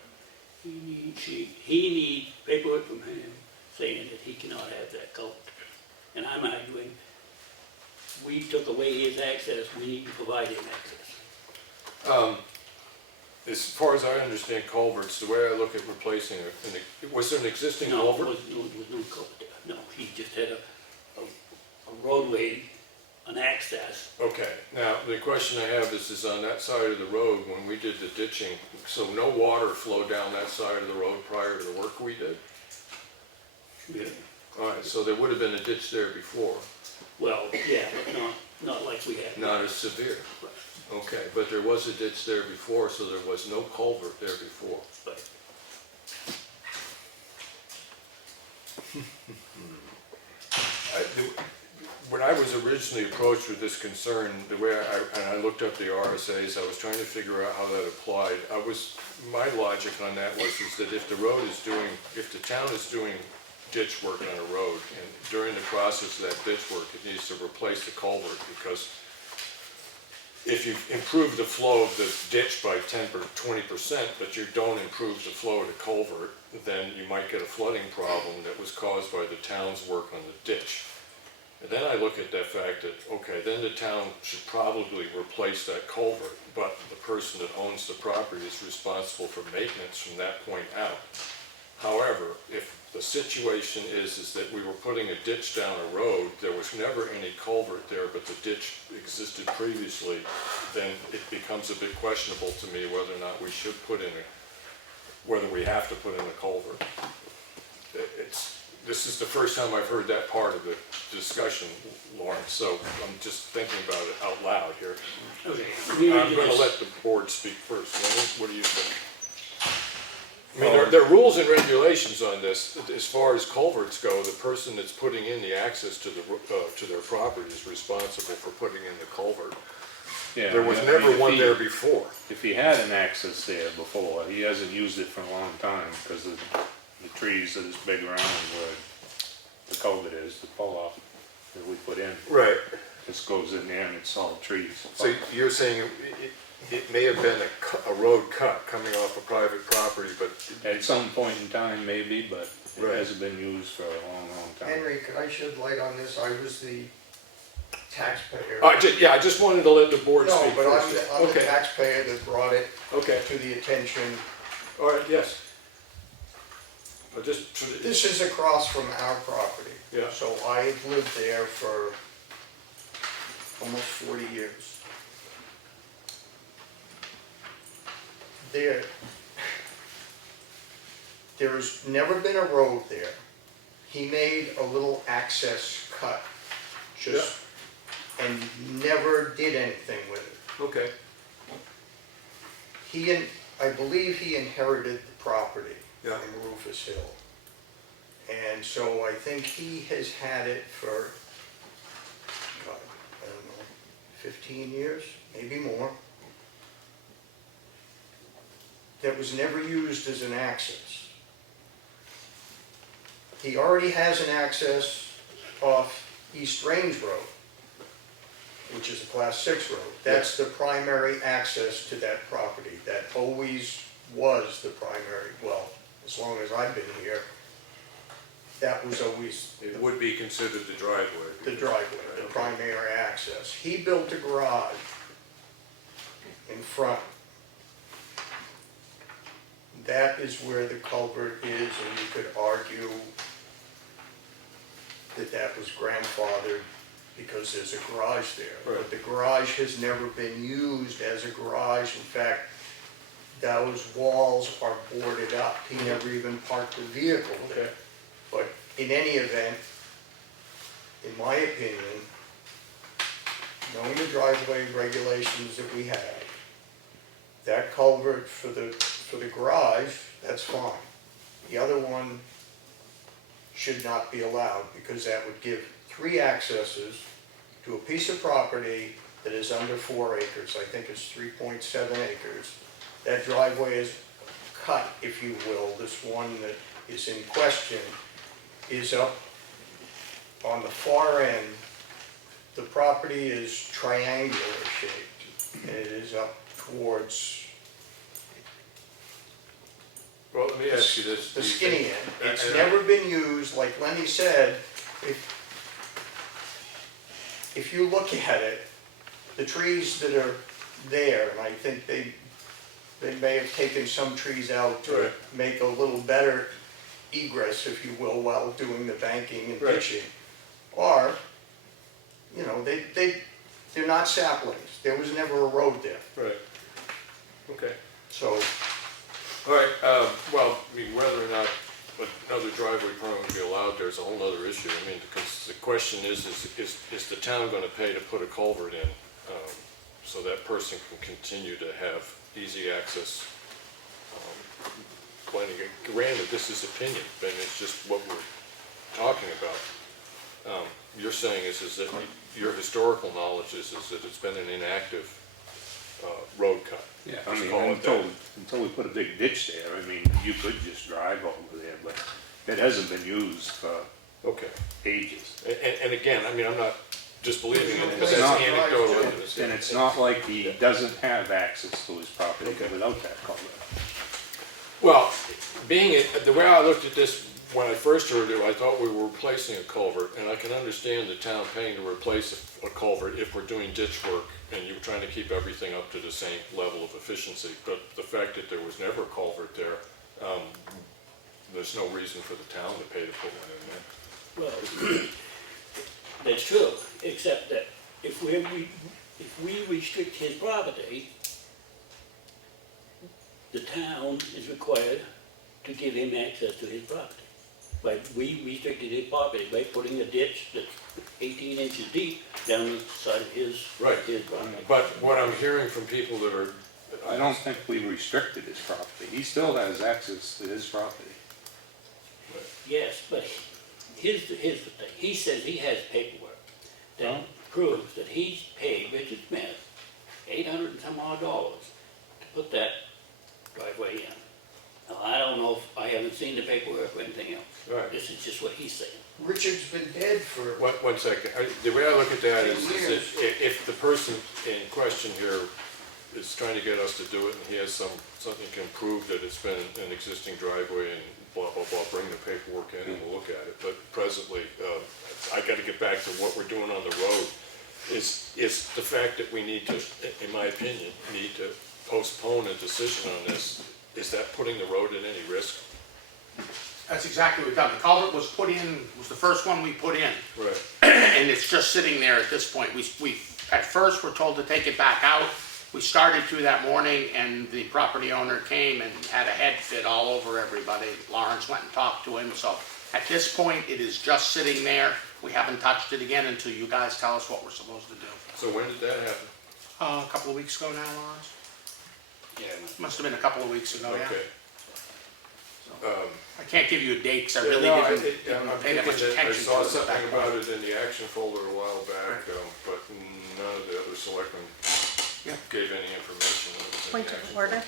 He needs paperwork from him saying that he cannot have that culvert. And I'm arguing, we took away his access, we need to provide him access. As far as I understand culverts, the way I look at replacing it, was there an existing No, culvert? there was no culvert there. No, he just had a roadway, an access. Okay, now, the question I have is on that side of the road, when we did the ditching, so no water flowed down that side of the road prior to the work we did? Yeah. All right, so there would have been a ditch there before, Well, yeah, but not like we have. not as severe. Okay, but there was a ditch there before, so there was no culvert there before. But When I was originally approached with this concern, the way I looked up the RSAs, I was trying to figure out how that applied. My logic on that was that if the town is doing ditch work on a road, and during the process of that ditch work, it needs to replace the culvert, because if you improve the flow of the ditch by 10 or 20%, but you don't improve the flow of the culvert, then you might get a flooding problem that was caused by the town's work on the ditch. And then I look at that fact that, okay, then the town should probably replace that culvert, but the person that owns the property is responsible for maintenance from that point out. However, if the situation is that we were putting a ditch down a road, there was never any culvert there, but the ditch existed previously, then it becomes a bit questionable to me whether or not we should whether we have to put in a culvert. This is the first time I've heard that part of the discussion, Lawrence, so I'm just thinking about it out loud here. okay. I'm going to let the board speak first. Lenny, what do you think? I mean, there are rules and regulations on this. As far as culverts go, the person that's putting in the access to their property is responsible for putting in the culvert. Yeah, There was I mean, never if one he- there before. If he had an access there before, he hasn't used it for a long time because of the trees that is big around where the culvert is, the pull-off that we put in. Right. Just goes in there and it's all trees. So you're saying it may have been a road cut coming off a private property, but At some point in time, maybe, but it Right. hasn't been used for a long, long time. Henry, could I shed light on this? I was the taxpayer. I just wanted to let the board No, speak but first. I'm the Okay, taxpayer that brought it okay, to the attention. all right, yes. This is across from our property. Yeah. So I've lived there for almost 40 years. There's never been a road there. He made a little access cut, and never did anything with it. Okay. I believe he inherited the property Yeah. in Rufus Hill. And so I think he has had it for, God, I don't know, 15 years, maybe more. that was never used as an access. He already has an access off East Range Road, which is a Class 6 road. That's the primary access to that property. That always was the primary, well, as long as I've been here, that was always It would be considered the driveway. the driveway, the primary access. He built a garage in front. That is where the culvert is, and you could argue that that was grandfathered because there's a garage there. But Right. the garage has never been used as a garage. In fact, those walls are boarded up. He never even parked a vehicle there. Okay. But in any event, in my opinion, knowing the driveway regulations that we have, that culvert for the garage, that's fine. The other one should not be allowed because that would give 3 accesses to a piece of property that is under 4 acres. I think it's 3.7 acres. That driveway is cut, if you will. This one that is in question is up on the far end. The property is triangular shaped, and it is up towards Well, let me ask you this. the do you skinny think- end. It's and never been used, like Lenny said, if you look at it, the trees that are there, and I think they may have taken some trees out to Right. make a little better egress, if you will, while doing the banking and Right. ditching, are, you know, they're not saplings. There was never a road there, Right. Okay. so. All right, well, I mean, whether or not another driveway permit would be allowed, there's a whole nother issue. I mean, the question is the town gonna pay to put a culvert in, so that person can continue to have easy access? Granted, this is opinion, but it's just what we're talking about. You're saying is that your historical knowledge is that it's been an inactive, road cut. Yeah, I Just mean, call it that. until we put a big ditch there, I mean, you could just drive over there, but it hasn't been used for Okay. ages. And again, I mean, I'm not disbelieving it, but It's that's not- anecdotal And evidence. and it's not like he doesn't have access to his property Okay. without that culvert. Well, the way I looked at this, when I first heard it, I thought we were replacing a culvert, and I can understand the town paying to replace a culvert if we're doing ditch work and you're trying to keep everything up to the same level of efficiency. But the fact that there was never a culvert there, there's no reason for the town to pay to put one in there. Well, that's true, except that if we restrict his property, the town is required to give him access to his property. But we restricted his property by putting a ditch that's 18 inches deep down the side of his property. But what I'm hearing from people that are, I don't think we restricted his property. He still has access to his property. Yes, but here's the thing, he says he has paperwork that Well- proves that he's paid Richard Smith $800 and some odd to put that driveway in. Now, I don't know, I haven't seen the paperwork or anything else. Right. This is just what he's saying. Richard's been dead for one second, the way I look at that is that if the person in question here is trying to get us to do it and he has something can prove that it's been an existing driveway and blah, blah, blah, bring the paperwork in and we'll look at it. But presently, I gotta get back to what we're doing on the road, is the fact that we need to, in my opinion, need to postpone a decision on this. Is that putting the road at any risk? That's exactly what we've done. The culvert was put in, was the first one we put in. Right. And it's just sitting there at this point. We at first were told to take it back out. We started to that morning and the property owner came and had a head fit all over everybody. Lawrence went and talked to him. So at this point, it is just sitting there. We haven't touched it again until you guys tell us what we're supposed to do. So when did that happen? A couple of weeks ago now, Lawrence? Yeah. Must have been a couple of weeks ago, yeah. Okay. I can't give you a date because I Yeah, really no, didn't I'm pay that much thinking that I attention to saw it. something back about then. it in the action folder a while back, but none of the other selectmen Yeah. gave any information. That it was in Point the of action order.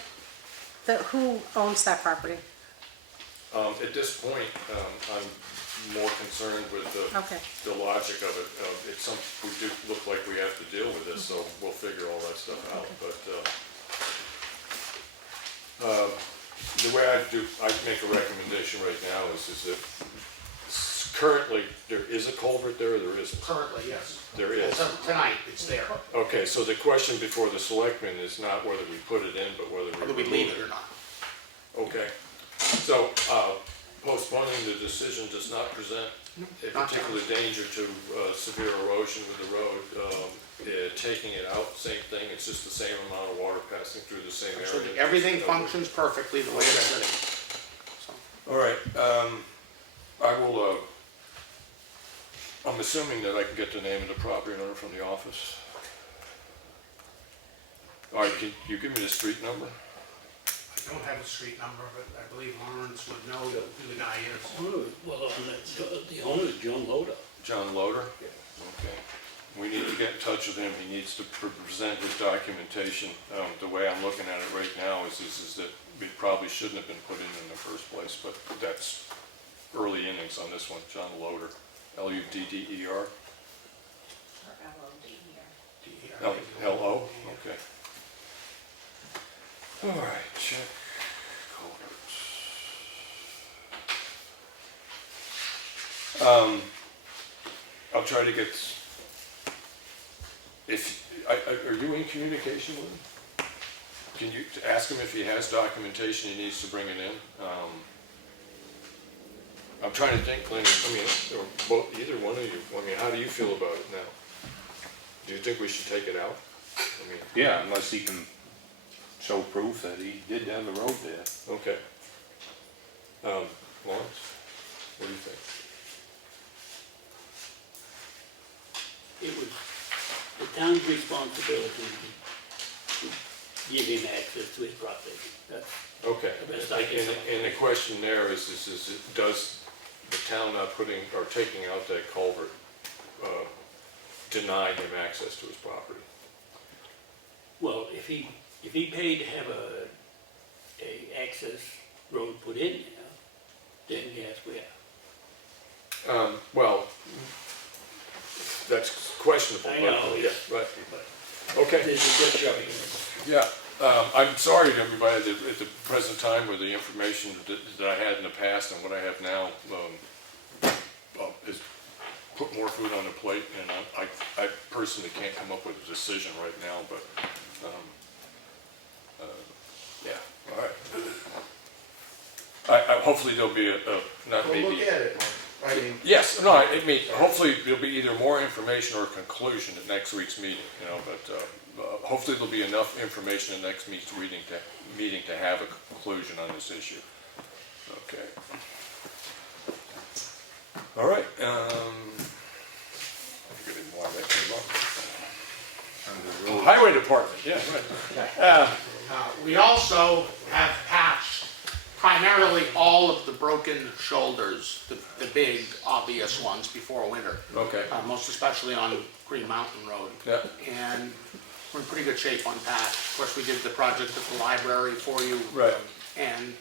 Who owns that property? At this point, I'm more concerned with Okay. the logic of it. We do look like we have to deal with this, so we'll figure all that stuff out. But the way I'd make a recommendation right now is that currently, there is a culvert there, or there isn't? Currently, yes. There is. As of tonight, it's there, Okay, so the question before the selectmen is not whether we put it in, but whether whether we leave it or not. Okay, so postponing the decision does not present a particular danger to severe erosion of the road. Taking it out, same thing, it's just the same amount of water passing through the same area. Everything functions perfectly the way it's written. So, All right, I will, I'm assuming that I can get the name of the property owner from the office. All right, can you give me the street number? I don't have a street number, but I believe Lawrence would know who the guy is. Well, the owner is John Loda. John Loader? Okay. We need to get in touch with him. He needs to present his documentation. The way I'm looking at it right now is that it probably shouldn't have been put in the first place, but that's early innings on this one. John Loader, Ludder. Or LOD here. L-O? Okay. All right, check culverts. I'll try to get, are you in communication with him? Can you ask him if he has documentation he needs to bring it in? I'm trying to think, Glenn, or both, either one of you, how do you feel about it now? Do you think we should take it out? Yeah, unless he can show proof that he did have the road there. Okay. Lawrence, what do you think? It was the town's responsibility to give him access to his property. That's Okay, the best I can say. and the question there is does the town not putting, or taking out that culvert, deny him access to his property? Well, if he paid to have a access road put in there, then yes, we have. Well, that's questionable. I know, but- yes. Yeah, right. Okay. There's a good shoving. Yeah, I'm sorry to everybody that at the present time with the information that I had in the past and what I have now is put more food on the plate, and I personally can't come up with a decision right now, but yeah, all right. Hopefully there'll be not Well, maybe. look at it, I mean, Yes, no, I mean, hopefully there'll be either more information or a conclusion at next week's meeting, but hopefully there'll be enough information at next week's meeting to have a conclusion on this issue. Okay. All right, I think I didn't want that came up. Highway Department, yeah, right. We also have patched primarily all of the broken shoulders, the big obvious ones before winter. Okay. Most especially on Green Mountain Road. Yeah. And we're in pretty good shape on patch. Of course, we did the project at the library for you. Right. And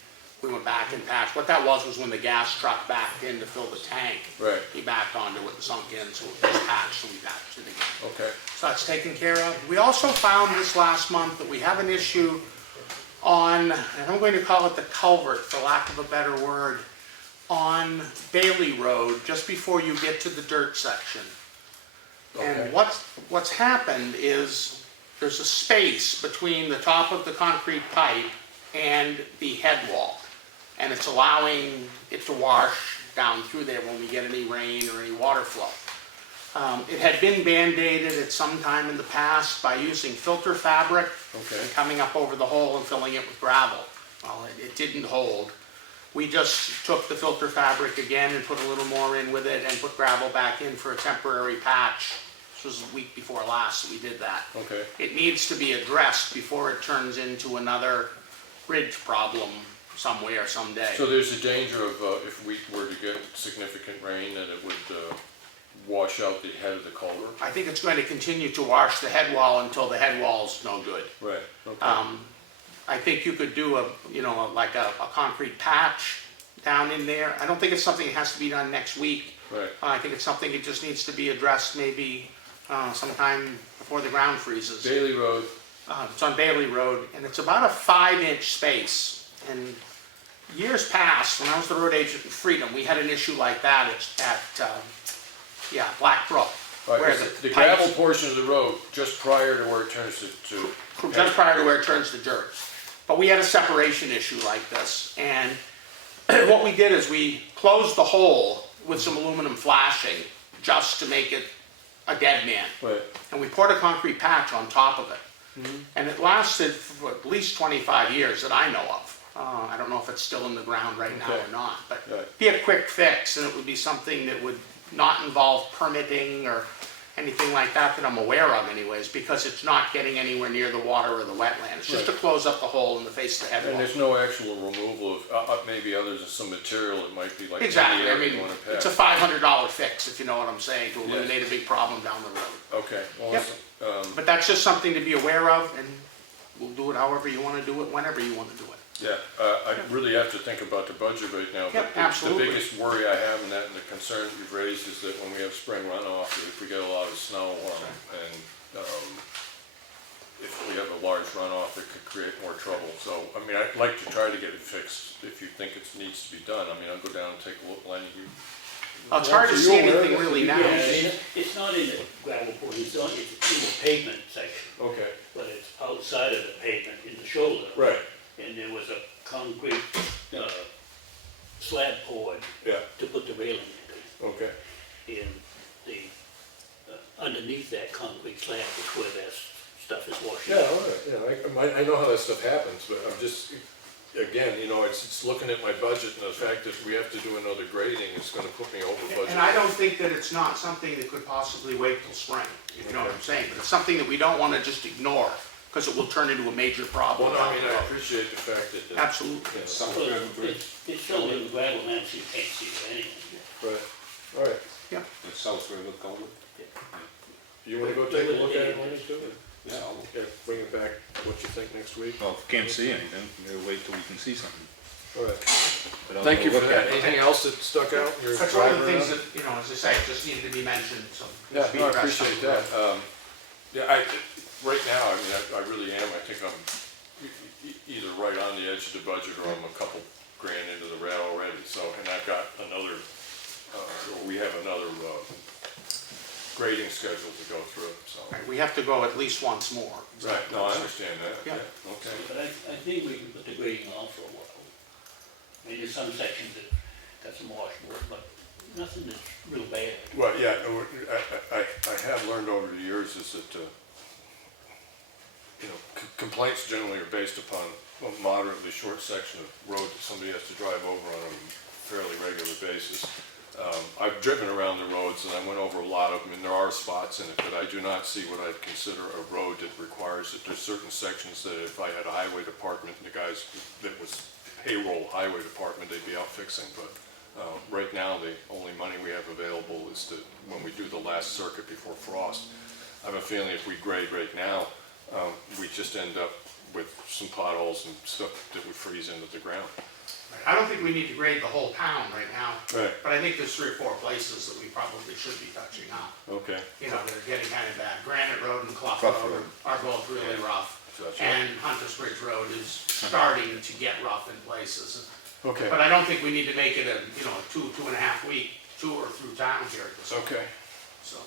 we went back and patched. What that was when the gas truck backed in to fill the tank. Right. He backed onto it and sunk in, so it was patched, so we patched it again. Okay. So that's taken care of. We also found this last month that we have an issue on, and I'm going to call it the culvert for lack of a better word, on Bailey Road, just before you get to the dirt section. Okay. And what's happened is there's a space between the top of the concrete pipe and the head wall. And it's allowing it to wash down through there when we get any rain or any water flow. It had been band-aided at some time in the past by using filter fabric. Okay. And coming up over the hole and filling it with gravel. Well, it didn't hold. We just took the filter fabric again and put a little more in with it and put gravel back in for a temporary patch. This was a week before last that we did that. Okay. It needs to be addressed before it turns into another bridge problem somewhere someday. So there's a danger of, if we were to get significant rain, that it would wash out the head of the culvert? I think it's going to continue to wash the head wall until the head wall's no good. Right, okay. I think you could do like a concrete patch down in there. I don't think it's something that has to be done next week. Right. I think it's something that just needs to be addressed maybe sometime before the ground freezes. Bailey Road, It's on Bailey Road, and it's about a 5-inch space. And years past, when I was the road agent in Freedom, we had an issue like that at Black Brook. right, where the pipes- gravel portion of the road, just prior to where it turns to. just prior to where it turns to dirt. But we had a separation issue like this, and what we did is we closed the hole with some aluminum flashing just to make it a dead man. Right. And we poured a concrete patch on top of it. And it lasted for at least 25 years that I know of. I don't know if it's still in the ground right now Okay. or not, but Right. it'd be a quick fix, and it would be something that would not involve permitting or anything like that I'm aware of anyways, because it's not getting anywhere near the water or the wetland. It's just to close up the hole in the face of the And head wall. there's no actual removal of, maybe others of some material, it might be like. Exactly, I any area mean, you wanna patch. it's a $500 fix, if you know what I'm saying, to eliminate a big problem down the road. Okay, well, Yep. listen, But that's just something to be aware of, and we'll do it however you wanna do it, whenever you wanna do it. yeah, I really have to think about the budget right now. Yep, but absolutely. The biggest worry I have in that, and the concern that you've raised, is that when we have spring runoff, if we get a lot of snow, and if we have a large runoff, it could create more trouble. So, I mean, I'd like to try to get it fixed if you think it needs to be done. I mean, I'll go down and take a look, Lenny, you. It's hard to see anything really now. Yeah, it's not in the gravel portion, it's in the pavement section, Okay. but it's outside of the pavement, in the shoulder. Right, And there was a concrete slab poured yeah, to put the railing okay. in. And the, underneath that concrete slab is where that stuff is washing. Yeah, all right, yeah, I know how that stuff happens, but I'm just, again, you know, it's looking at my budget, and the fact that we have to do another grading is gonna put me over budget. And I don't think that it's not something that could possibly wait till spring, if you know what I'm saying, but it's something that we don't wanna just ignore, because it will turn into a major problem Well, no, I down mean, the I road. appreciate the fact that. Absolutely. Yeah, So it's still in the gravel now, so you can't see it anyway. right, all right. The South River culvert? You wanna go take a look at it, Lenny, too? Yeah, I'll look. Yeah, bring it back, what you think next week? Well, if we can't see anything, we'll wait till we can see something. All right. But I'll Thank go you for look that. at it. Anything else that stuck out? You're That's one of the driving things around? that, you know, as I say, just needed to be mentioned, so. Yeah, be no, I addressed down appreciate the road. that. Yeah, right now, I mean, I really am, I think I'm either right on the edge of the budget, or I'm a couple grand into the red already, so, and I've got another, or we have another grading schedule to go through, so. Right, we have to go at least once more. Right, no, I understand that, Yeah. yeah, okay. But I think we can put the grading on for a while. Maybe some sections that got some washboard, but nothing that's real bad. Well, yeah, I have learned over the years is that, you know, complaints generally are based upon a moderately short section of road that somebody has to drive over on a fairly regular basis. I've driven around the roads, and I went over a lot of them, and there are spots in it, but I do not see what I'd consider a road that requires it. There's certain sections that if I had a highway department, and the guys that was payroll highway department, they'd be out fixing, but right now, the only money we have available is to, when we do the last circuit before frost. I have a feeling if we grade right now, we just end up with some potholes and stuff that would freeze into the ground. I don't think we need to grade the whole town right now. Right. But I think there's 3 or 4 places that we probably should be touching on. Okay. You know, that are getting kind of bad. Granite Road and Clough Clough Road are both really rough. Gotcha. And Hunters Bridge Road is starting to get rough in places. Okay, But I don't think we need to make it a, you know, a 2.5 week tour through town here at this point. okay. So,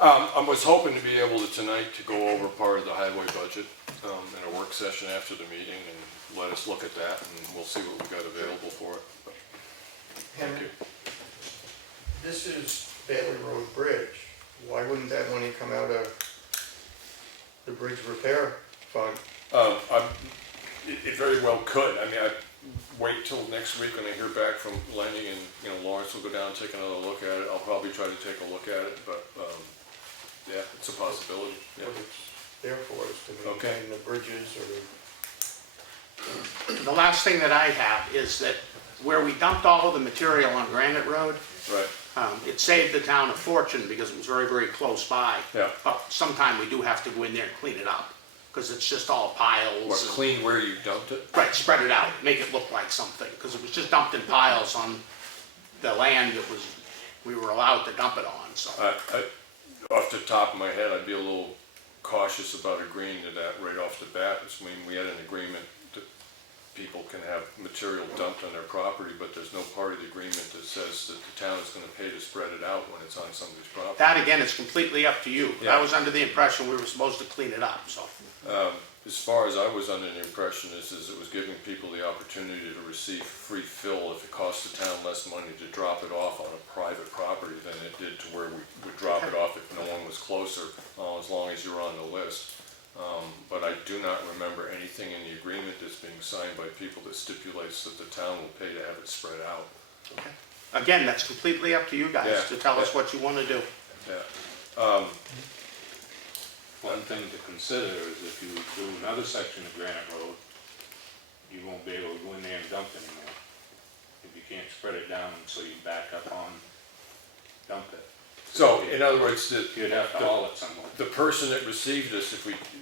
I was hoping to be able to tonight to go over part of the highway budget in a work session after the meeting, and let us look at that, and we'll see what we got available for it. Henry, this is Bailey Road Bridge. Why wouldn't that money come out of the bridge repair fund? It very well could. I mean, I wait till next week when I hear back from Lenny, and, you know, Lawrence will go down and take another look at it. I'll probably try to take a look at it, but, yeah, it's a possibility, yeah. What it's there for is to Okay. maintain the bridges or the last thing that I have is that where we dumped all of the material on Granite Road, Right, it saved the town a fortune because it was very, very close by. Yeah. But sometime we do have to go in there and clean it up, because it's just all piles. Or and- clean where you dumped it? Right, spread it out, make it look like something, because it was just dumped in piles on the land that was, we were allowed to dump it on, so. Off the top of my head, I'd be a little cautious about agreeing to that right off the bat. I mean, we had an agreement that people can have material dumped on their property, but there's no part of the agreement that says that the town is gonna pay to spread it out when it's on somebody's property. That, again, is completely up to you. Yeah. I was under the impression we were supposed to clean it up, so. As far as I was under the impression is it was giving people the opportunity to receive free fill if it cost the town less money to drop it off on a private property than it did to where we would drop it off if no one was closer, as long as you're on the list. But I do not remember anything in the agreement that's being signed by people that stipulates that the town will pay to have it spread out. Okay. Again, that's completely up to you guys Yeah, to tell us yeah. what you want to do. Yeah. One thing to consider is if you do another section of Granite Road, you won't be able to go in there and dump anymore. If you can't spread it down, so you back up on, dump it. So, in other words, You'd have to haul it somewhere. the person that received this,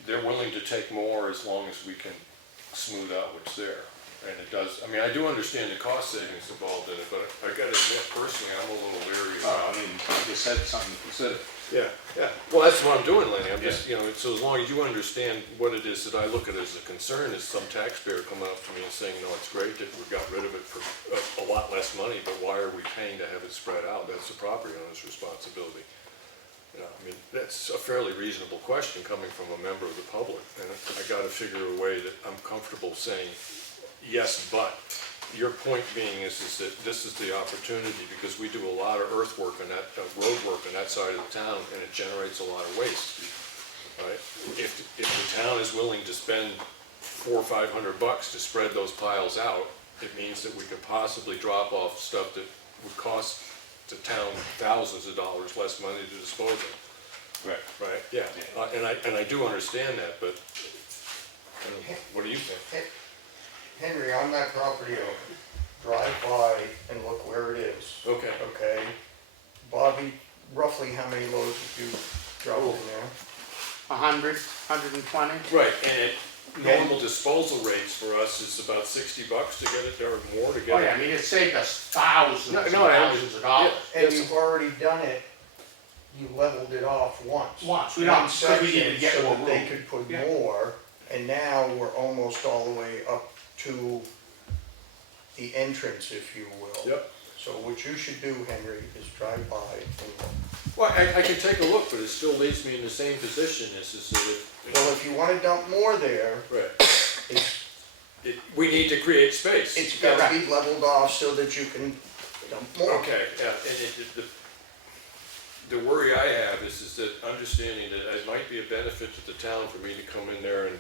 they're willing to take more as long as we can smooth out what's there. And it does, I mean, I do understand the cost savings involved in it, but I gotta admit personally, I'm a little leery I about it. mean, you said something to consider. Yeah, yeah. Well, that's what I'm doing, Lenny. I'm just, so as long as you understand what it is that I look at as a concern, is some taxpayer coming up to me and saying, no, it's great that we got rid of it for a lot less money, but why are we paying to have it spread out? That's the property owner's responsibility. I mean, that's a fairly reasonable question coming from a member of the public, and I gotta figure a way that I'm comfortable saying, yes, but. Your point being is that this is the opportunity, because we do a lot of earthwork on that, road work on that side of the town, and it generates a lot of waste, right? If the town is willing to spend $400 or $500 to spread those piles out, it means that we could possibly drop off stuff that would cost the town thousands of dollars less money to dispose of. Right. Right, yeah, and I do understand that, but, what do you think? Henry, on that property owner, drive by and look where it is. Okay. Okay? Bobby, roughly how many loads did you drop in there? 100, 120? Right, and normal disposal rates for us is about $60 to get it there, or more to get Oh, it. yeah, I mean, it saved us thousands and No, I thousands of dollars. And Yes. you've already done it, you leveled it off once. Once, we don't, One because we didn't section get so more that they room. could put Yeah. more, and now we're almost all the way up to the entrance, if you will. Yep. So what you should do, Henry, is drive by and look. Well, I can take a look, but it still leaves me in the same position, is that Well, if you wanna dump more there, right. it's, We need to create space. it's gotta be leveled off so that you can dump more. Okay, yeah, and the worry I have is that understanding that it might be a benefit to the town for me to come in there and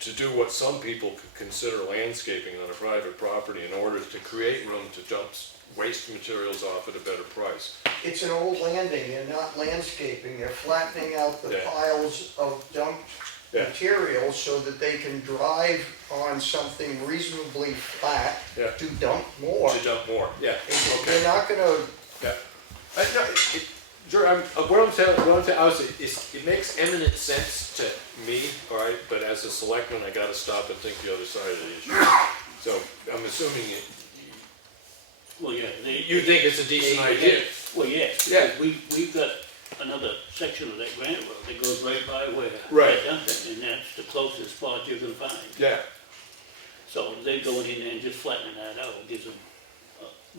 to do what some people could consider landscaping on a private property in order to create room to dump waste materials off at a better price. It's an old landing, they're not landscaping, they're flattening out the Yeah. piles of dumped Yeah. material so that they can drive on something reasonably flat Yeah. to dump more. To dump more, yeah, They're okay, not gonna, yeah. What I'm saying, it makes eminent sense to me, all right, but as a selectman, I gotta stop and think the other side of the issue. So, I'm assuming Well, yeah. you think it's a decent idea. Well, yes, Yeah. because we've got another section of that Granite Road that goes right by where Right. they dumped it, and that's the closest spot you're gonna find. Yeah, So they going in there and just flattening that out gives them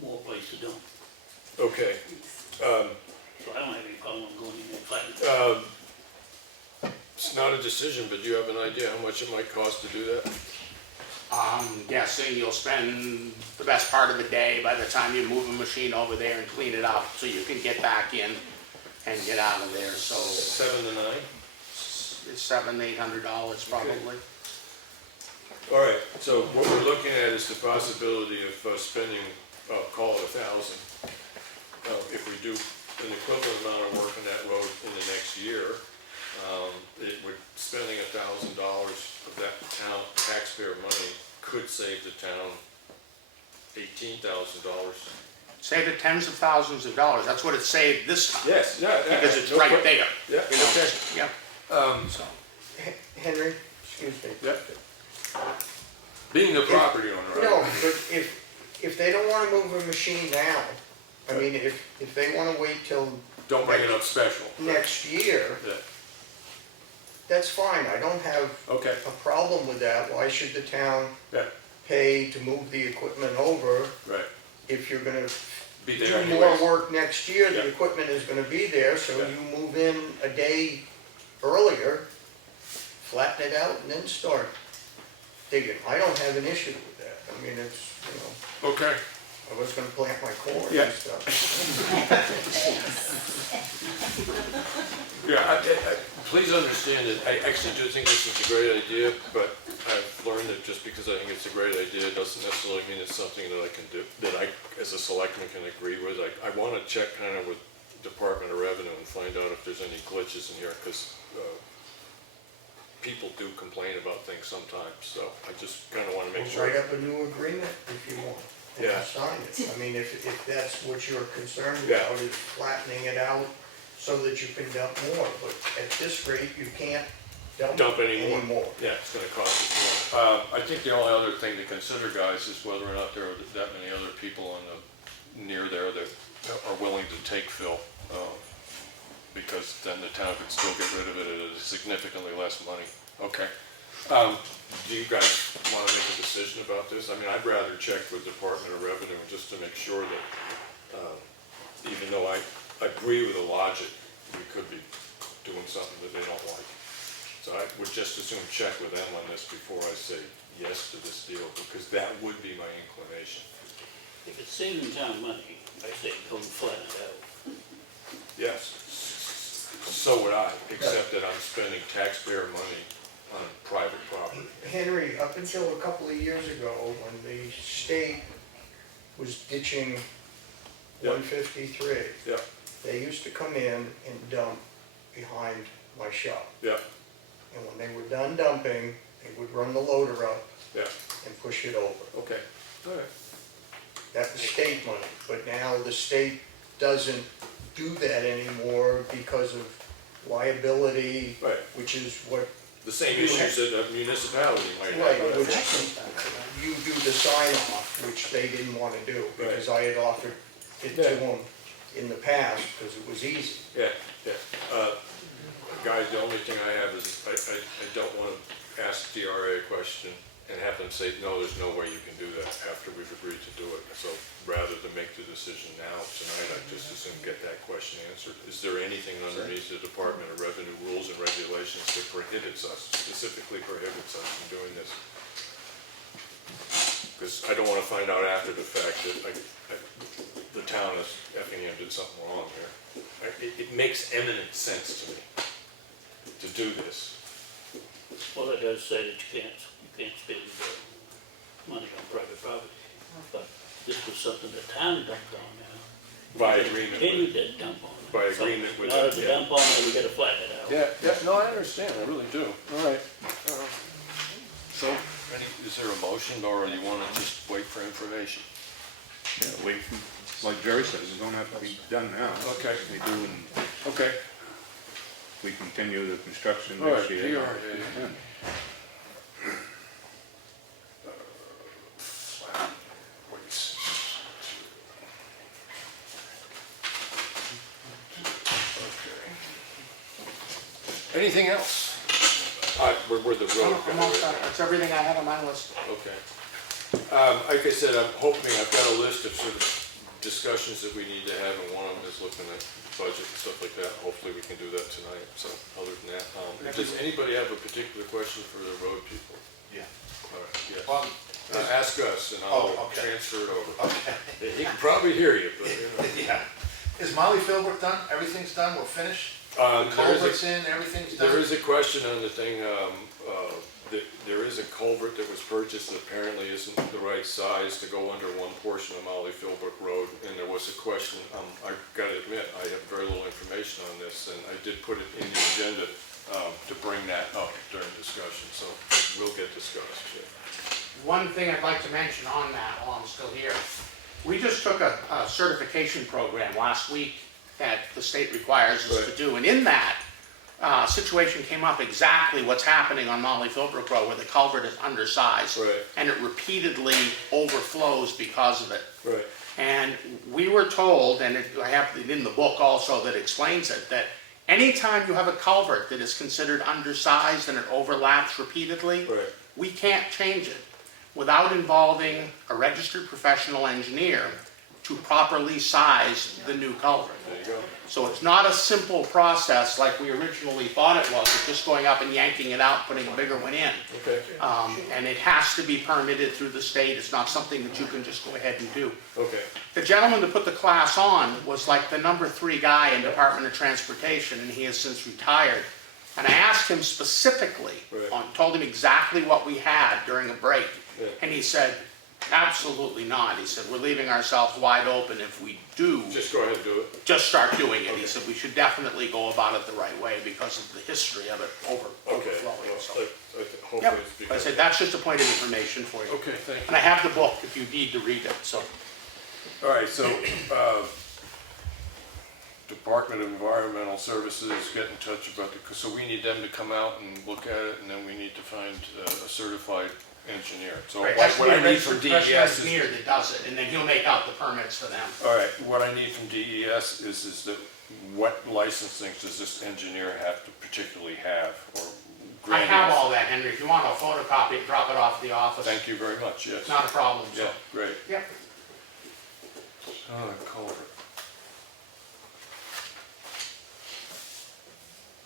more place to dump. okay. So I don't have any problem going in there and flattening it. It's not a decision, but do you have an idea how much it might cost to do that? I'm guessing you'll spend the best part of the day by the time you move a machine over there and clean it up, so you can get back in and get out of there, so 7 to 9? it's $700-800 probably. All right, so what we're looking at is the possibility of spending, call it $1,000. If we do an equivalent amount of work on that road in the next year, spending $1,000 of that town taxpayer money could save the town $18,000. Saved it tens of thousands of dollars, that's what it saved this time. Yes, yeah, yeah. Because it's no right que- there. Yeah. In the picture, yeah. So, machine now. I mean, if they wanna wait till Don't bring it up special. next year, Yeah, that's fine, I don't have okay, a problem with that. Why should the town yeah, pay to move the equipment over right. if you're gonna Be do there more anyways. work next year? Yeah. The equipment is gonna be there, so Yeah. you move in a day earlier, flatten it out, and then start digging. I don't have an issue with that. I mean, it's, Okay. I was gonna plant my corn Yeah. and stuff. Yeah, please understand that I actually do think this is a great idea, but I've learned that just because I think it's a great idea doesn't necessarily mean it's something that I can do, that I, as a selectman, can agree with. I want to check kind of with Department of Revenue and find out if there's any glitches in here, because people do complain about things sometimes, so I just kind of want to make sure. Write up a new agreement if you want, and Yeah. sign it. I mean, if that's what you're concerned Yeah. about, is flattening it out so that you can dump more, but at this rate, you can't Dump anymore. anymore. Yeah, it's gonna cost us more. I think the only other thing to consider, guys, is whether or not there are that many other people near there that are willing to take fill. Because then the town could still get rid of it at significantly less money. Okay. Do you guys wanna make a decision about this? I mean, I'd rather check with Department of Revenue just to make sure that, even though I agree with the logic, we could be doing something that they don't like. So I would just as soon check with them on this before I say yes to this deal, because that would be my inclination. If it's saving town money, I say go and flatten it out. Yes. So would I, except that I'm spending taxpayer money on private property. Henry, up until a couple of years ago, when the state was ditching Yeah. 153, Yeah, they used to come in and dump behind my shop. yeah, And when they were done dumping, they would run the loader up yeah, and push it over. okay, all right. That was state money, but now the state doesn't do that anymore because of liability, Right. which is what, The same You issues that a municipality might right, have. which you do the sign off, which they didn't want to do, because I had offered it to Yeah. them in the past, because it was easy. Yeah, yeah. Guys, the only thing I have is, I don't want to ask DRA a question and have them say, no, there's no way you can do that after we've agreed to do it. So rather than make the decision now, tonight, I'd just as soon get that question answered. Is there anything underneath the Department of Revenue rules and regulations that prohibits us, specifically prohibits us from doing this? Because I don't want to find out after the fact that the town of Effingham did something wrong here. It makes eminent sense to me to do this. Well, it does say that you can't spend money on private property, but this was something the town dumped on now. By agreement with- Continued to dump on it. by agreement with So, in order them, to yeah. dump on it, we gotta flatten it out. Yeah, no, I understand, I really do. All right. So, is there a motion, or you want to just wait for information? Yeah, wait, like Jerry says, it don't have to be done now. Okay. We do, and Okay. we continue the construction All right, next year. PRA. Yeah. Anything else? We're the road. I'm all set. That's everything I had on my list. Okay. Like I said, I'm hoping, I've got a list of sort of discussions that we need to have, and one of them is looking at budget and stuff like that. Hopefully we can do that tonight, so other than that, does anybody have a particular question for the road people? Yeah. All right, yes. Well, Ask us, and I'll Oh, okay. transfer it over. okay. He can probably hear you, but, you know. Yeah. Is Molly Philbrook done? Everything's done? We're finished? The culvert's in, everything's done? There is a question on the thing, there is a culvert that was purchased that apparently isn't the right size to go under one portion of Molly Philbrook Road, and there was a question, I gotta admit, I have very little information on this, and I did put it in the agenda to bring that up during discussion, so it will get discussed. Yeah. One thing I'd like to mention on that while I'm still here. We just took a certification program last week that the state requires us to do, and in that, situation came up exactly what's happening on Molly Philbrook Road, where the culvert is undersized. Right. And it repeatedly overflows because of it. Right. And we were told, and I have it in the book also that explains it, that anytime you have a culvert that is considered undersized and it overlaps repeatedly, Right. we can't change it without involving a registered professional engineer to properly size the new culvert. There you go. So it's not a simple process like we originally thought it was, of just going up and yanking it out, putting a bigger one in. Okay, And it has to be permitted through the state. It's not something that you can just go ahead and do. okay. The gentleman that put the class on was like the number 3 guy in Department of Transportation, and he has since retired. And I asked him specifically, Right. told him exactly what we had during a break. Yeah. And he said, absolutely not. He said, we're leaving ourselves wide open if we do. Just go ahead and do it. Just start doing it. He said, we should definitely go about it the right way because of the history of it Okay. overflowing. Well, So, hopefully yep. it's I because. said, that's just a point of information for you. Okay, thank you. And I have the book if you need to read it, so. All right, so, Department of Environmental Services, get in touch about so we need them to come out and look at it, and then we need to find a certified engineer. So Right, that's what the I need from professional DES is, engineer that does it, and then he'll make out the permits for them. all right, what I need from DES is that what licensing does this engineer have to particularly have, or I granted? have all that, Henry. If you want, I'll photocopy it, drop it off at the office. Thank you very much, yes. Not a problem, so. Yeah, great. Yep. Oh, culvert.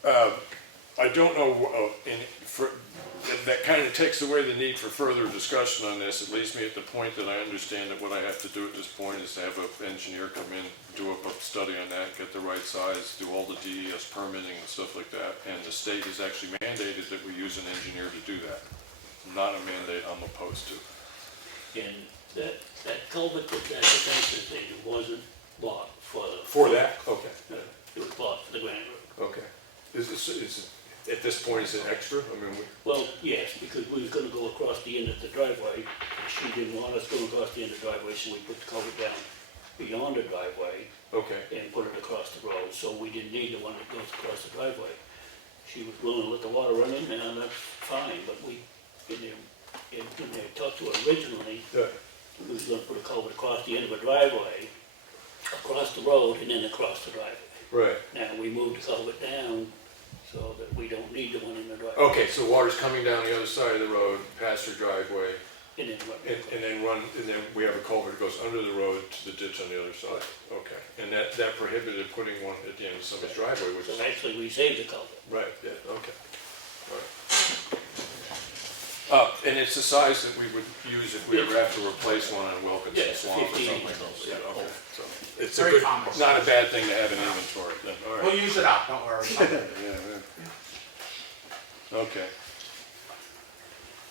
I don't know, that kind of takes away the need for further discussion on this. It leaves me at the point that I understand that what I have to do at this point is to have an engineer come in, do a study on that, get the right size, do all the DES permitting and stuff like that. And the state has actually mandated that we use an engineer to do that. Not a mandate I'm opposed to. And that culvert that the defense thing wasn't bought for the. For that? Okay. It was bought for the Granite Road. Okay. Is at this point, is it extra? I mean, Well, yes, because we was gonna go across the end of the driveway, and she didn't want us going across the end of the driveway, so we put the culvert down beyond the driveway okay. and put it across the road, so we didn't need the one that goes across the driveway. She was willing to let the water run in, and that's fine, but we, when they talked to her originally, Yeah. we was gonna put a culvert across the end of a driveway, across the road, and then across the driveway. Right. Now, we moved the culvert down so that we don't need the one in the driveway. Okay, so water's coming down the other side of the road, past your driveway, And then what? and then we have a culvert that goes under the road to the ditch on the other side. Okay, and that prohibited putting one at the end of somebody's driveway, which is, So actually, we saved the culvert. right, yeah, okay. All right. And it's the size that we would use if we ever have to replace one on Wilkinson Yeah, Swamp or 15 something. inches. Yeah, okay, so it's a Very good, common. not a bad thing to have in inventory then, all right. We'll use it up, don't worry. Yeah, yeah. Okay.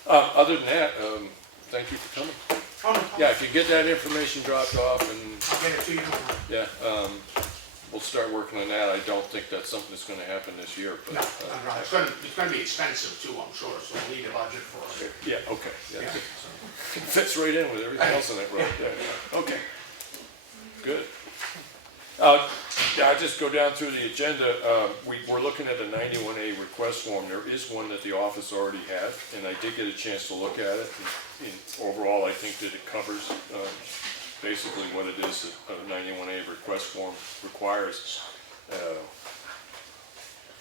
Other than that, thank you for coming. Oh, no, Yeah, if you get that information dropped off and, I'll get it to you. yeah, we'll start working on that. I don't think that's something that's gonna happen this year, but. No, no, it's gonna be expensive too, I'm sure, so we'll need a budget for it. Yeah, okay, yeah. Yeah. Fits right in with everything else on that road, yeah, okay. Good. Yeah, I'll just go down through the agenda. We're looking at a 91A request form. There is one that the office already has, and I did get a chance to look at it. And overall, I think that it covers basically what it is that a 91A request form requires.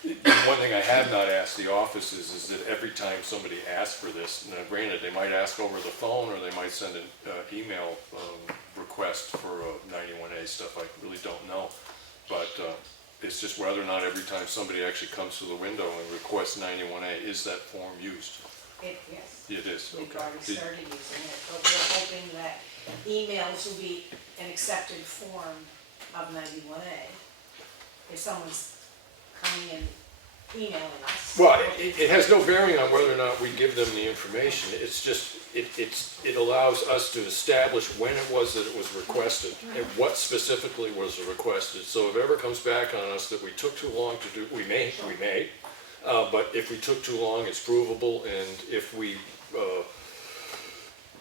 One thing I have not asked the office is that every time somebody asks for this, now granted, they might ask over the phone or they might send an email request for 91A stuff, I really don't know. But it's just whether or not every time somebody actually comes to the window and requests 91A, is that form used? Yes. It is, We've okay. already started using it, but we're hoping that emails will be an accepted form of 91A. If someone's coming in, emailing us. Well, it has no bearing on whether or not we give them the information. It's just, it allows us to establish when it was that it was requested and what specifically was requested. So if it ever comes back on us that we took too long to do, we may, but if we took too long, it's provable, and if we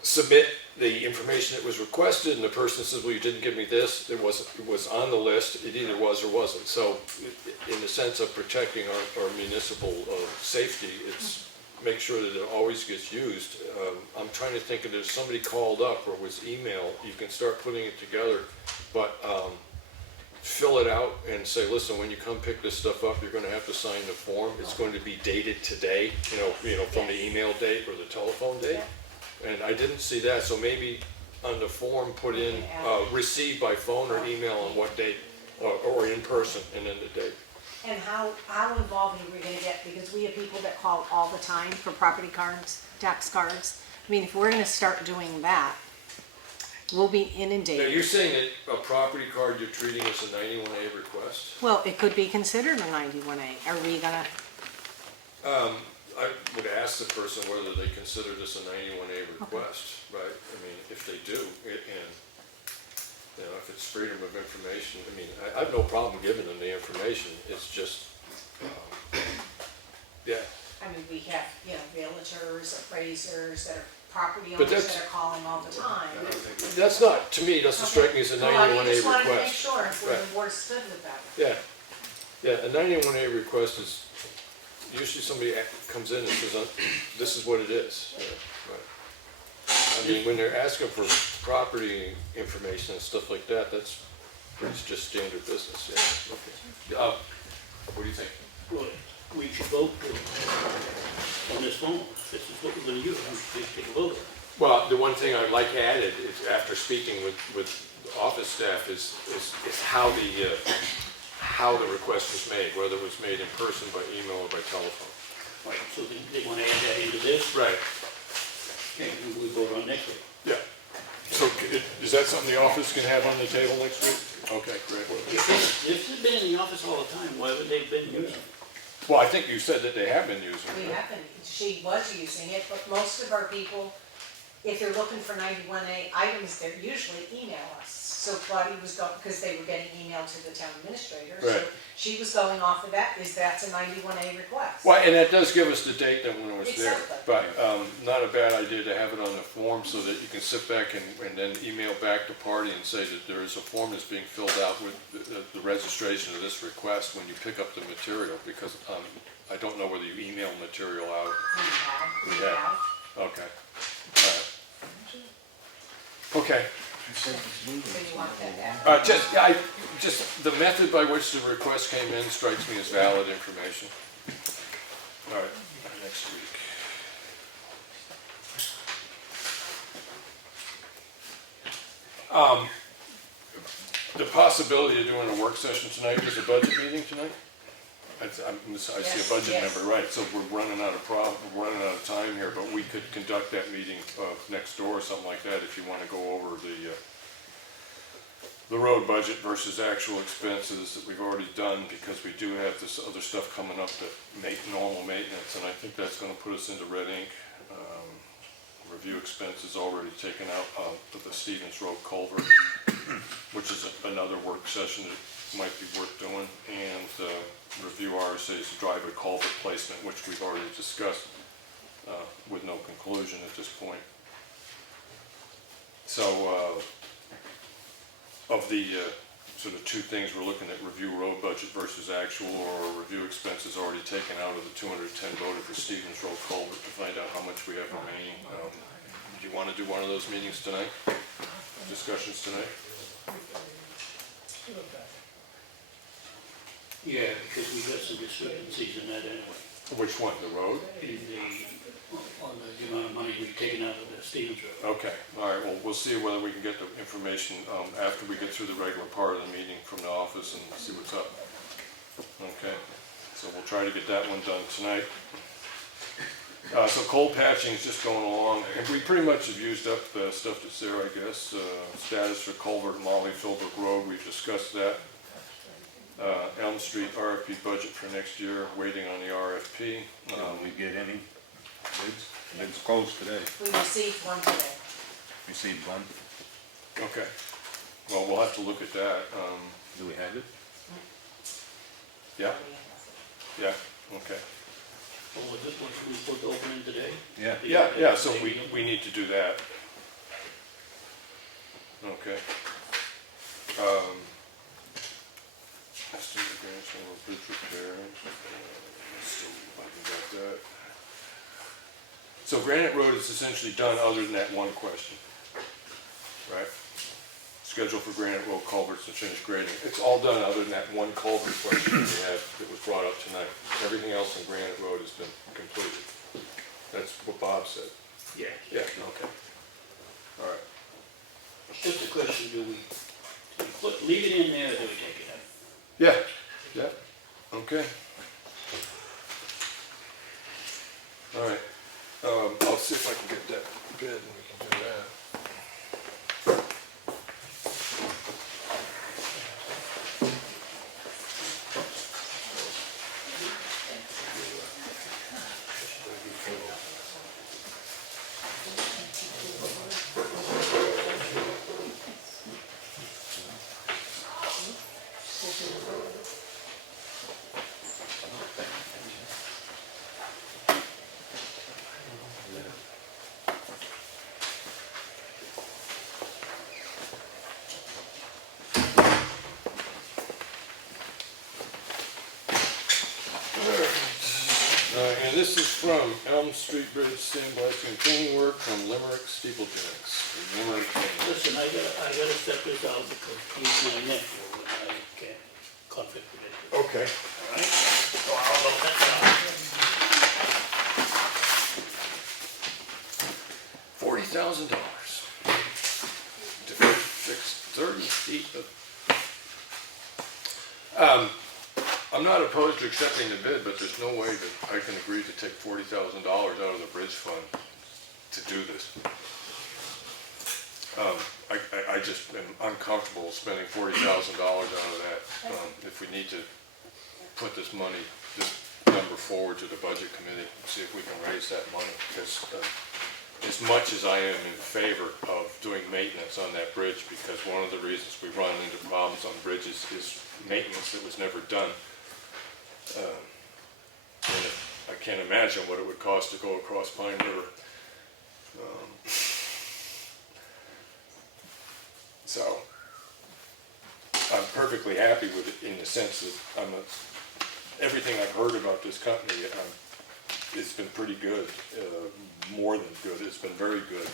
submit the information that was requested and the person says, well, you didn't give me this, it was on the list, it either was or wasn't. So in the sense of protecting our municipal safety, it's make sure that it always gets used. I'm trying to think if somebody called up or was emailed, you can start putting it together, but fill it out and say, listen, when you come pick this stuff up, you're gonna have to sign the form. It's going to be dated today, you know, from the email date or the telephone date. And I didn't see that, so maybe on the form, put in, received by phone or email on what date, or in person, and then the date. And how involved are we gonna get, because we have people that call all the time for property cards, tax cards. I mean, if we're gonna start doing that, we'll be Now, inundated. you're saying that a property card you're treating as a 91A request? Well, it could be considered a 91A. Are we gonna, I would ask the person whether they consider this a 91A request, right? I mean, if they do, and, you know, if it's freedom of information, I mean, I have no problem giving them the information, it's just, yeah. I mean, we have, you know, realtors, appraisers that are property But owners that's- that are calling all the time. That's not, to me, doesn't strike me as a 91A request. Well, I just wanted to make sure if we're Right. the board stood with that. Yeah, a 91A request is, usually somebody comes in and says, this is what it is. Yeah, right. I mean, when they're asking for property information and stuff like that, that's just standard business, yeah. Okay. What do you think? Well, we should vote on this phone. This is what we're gonna use. We should take a vote on it. Well, the one thing I'd like added, is after speaking with office staff, is how the request was made, whether it was made in person, by email, or by telephone. Right, so they wanna add that into this? Right. Okay, and we vote on next week. Yeah. So is that something the office can have on the table next week? Okay, great. If this has been in the office all the time, why would they have been using it? Well, I think you said that they have been using We it. have been, she was using it, but most of our people, if they're looking for 91A items, they usually email us. So Claudia was going, because they were getting emailed to the town administrator, so Right. she was going off of that, that's a 91A request. Well, and that does give us the date that when it was there. Exactly. But not a bad idea to have it on the form so that you can sit back and then email back to party and say that there is a form that's being filled out with the registration of this request when you pick up the material, because I don't know whether you email material out. We Yeah. have. Okay. All right. Okay. So you want that down? Just the method by which the request came in strikes me as valid information. All right, next week. The possibility of doing a work session tonight, there's a budget meeting tonight? I see a budget Yes. member, right, so we're running out of time here, but we could conduct that meeting next door or something like that if you want to go over the road budget versus actual expenses that we've already done, because we do have this other stuff coming up that make normal maintenance, and I think that's going to put us into red ink. Review expenses already taken out of the Stevens Road culvert, which is another work session that might be worth doing, and review RSA's driveway culvert placement, which we've already discussed with no conclusion at this point. So of the sort of two things we're looking at, review road budget versus actual, or review expenses already taken out of the 210 voted for Stevens Road culvert to find out how much we have remaining. Do you want to do one of those meetings tonight? Discussions tonight? Yeah, because we got some discrepancies in that anyway. Which one, the road? On the amount of money we've taken out of the Stevens Road. Okay, all right, well, we'll see whether we can get the information after we get through the regular part of the meeting from the office and see what's up. Okay, so we'll try to get that one done tonight. So cold patching is just going along, and we pretty much have used up the stuff that's there, I guess. Status for culvert and Molly Philbrook Road, we've discussed that. Elm Street RFP budget for next year, waiting on the RFP. Did we get any bids? Bids closed today. We received one today. Received one. Okay, well, we'll have to look at that. Do we have it? Yeah, yeah, okay. Oh, was this one we supposed to open in today? Yeah. Yeah, so we need to do that. Okay. Let's do the grants and bridge repair. Let's see if I can get that. So Granite Road is essentially done other than that one question, right? Schedule for Granite Road culverts and finished grading. It's all done other than that one culvert question we had that was brought up tonight. Everything else on Granite Road has been completed. That's what Bob said. Yeah. Yeah, okay. All right. Just a question, do we leave it in there or do we take it out? Yeah, yeah, okay. All right, I'll see if I can get that bid and we can do that. And this is from Elm Street Bridge sandblasting and painting work from Limerick Steeplejacks. Limerick Painting. Listen, I gotta step this out because he's my nephew and I can't conflict with it. Okay. All right? So I'll go that down. $40,000 to fix 30 feet of. I'm not opposed to accepting the bid, but there's no way that I can agree to take $40,000 out of the bridge fund to do this. I just am uncomfortable spending $40,000 out of that. If we need to put this money, this number forward to the budget committee, see if we can raise that money, because as much as I am in favor of doing maintenance on that bridge, because one of the reasons we run into problems on bridges is maintenance that was never done. And I can't imagine what it would cost to go across Pine River. So I'm perfectly happy with it in the sense that everything I've heard about this company, it's been pretty good, more than good. It's been very good.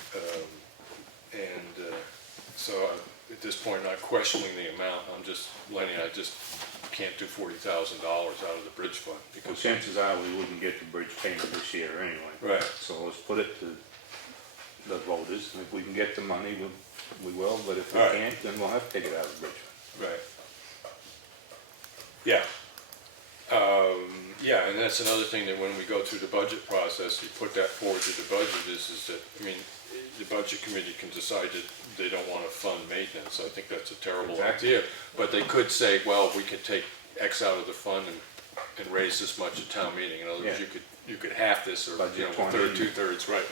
So at this point, not questioning the amount. I'm just, Lenny, I just can't do $40,000 out of the bridge fund Well, because chances are we wouldn't get the bridge painted this year anyway. right. So let's put it to the voters, and if we can get the money, we will, but if we All right. can't, then we'll have to take it out of the bridge fund. Right. Yeah. Yeah, and that's another thing that when we go through the budget process, you put that forward to the budget is that, I mean, the budget committee can decide that they don't want to fund maintenance. I think that's a terrible Exactly. idea. But they could say, well, we could take X out of the fund and raise this much at town meeting. In other words, Yeah. you could half this or, Budget you know, 20. third, 2/3, right.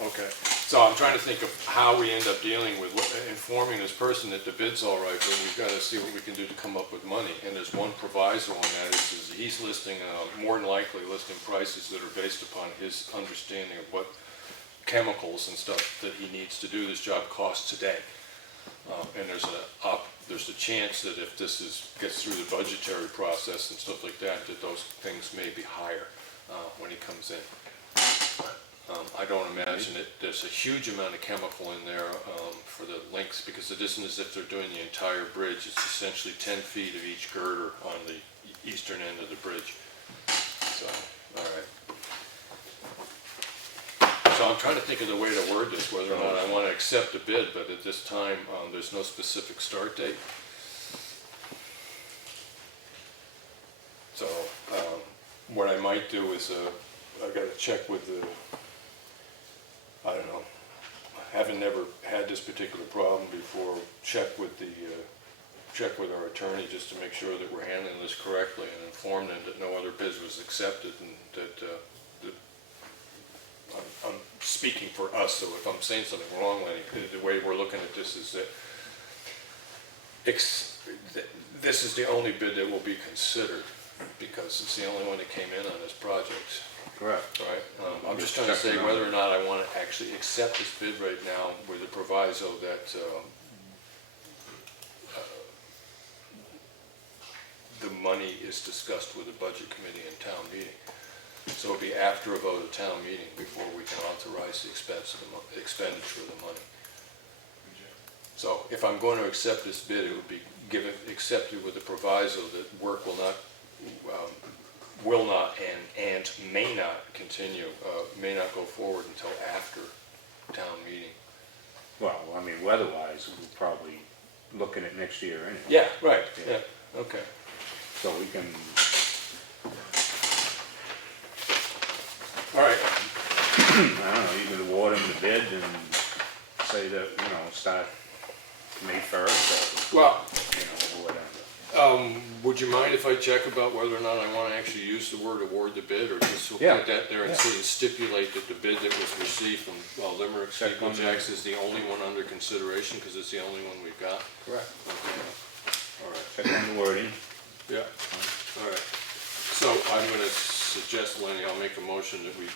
Okay, so I'm trying to think of how we end up dealing with informing this person that the bid's all right, but we've got to see what we can do to come up with money. And there's one proviso on that, is he's listing, more than likely listing prices that are based upon his understanding of what chemicals and stuff that he needs to do this job costs today. And there's a chance that if this gets through the budgetary process and stuff like that, that those things may be higher when he comes in. I don't imagine that there's a huge amount of chemical in there for the links, because it isn't as if they're doing the entire bridge. It's essentially 10 feet of each girder on the eastern end of the bridge. So, all right. So I'm trying to think of the way to word this, whether or not I want to accept the bid, but at this time, there's no specific start date. So, what I might do is, I got to check with the, I don't know, having never had this particular problem before, check with our attorney just to make sure that we're handling this correctly and inform them that no other bid was accepted and that, I'm speaking for us, so if I'm saying something wrong, Lenny, the way we're looking at this is that this is the only bid that will be considered because it's the only one that came in on this project. Correct. Right. I'm just trying to say whether or not I want to actually accept this bid right now with the proviso that the money is discussed with the budget committee and town meeting. So it'll be after a vote of town meeting before we can authorize the expenditure of the money. So if I'm going to accept this bid, it would be accepted with the proviso that work will not and may not continue, may not go forward until after town meeting. Well, I mean, weather-wise, we're probably looking at next year anyway. Yeah, right, Yeah. yeah, okay. So we can, All right, I don't know, you could award them the bid and say that, you know, start May 1st or, well, you know, or whatever. would you mind if I check about whether or not I want to actually use the word award the bid, or just put Yeah. that there and Yeah. sort of stipulate that the bid that was received from Limerick Steeple Jacks is the only one under consideration, because it's the only one we've got? Correct. Okay. All right. Check on the wording. Yeah, all right. So I'm gonna suggest, Lenny, I'll make a motion that we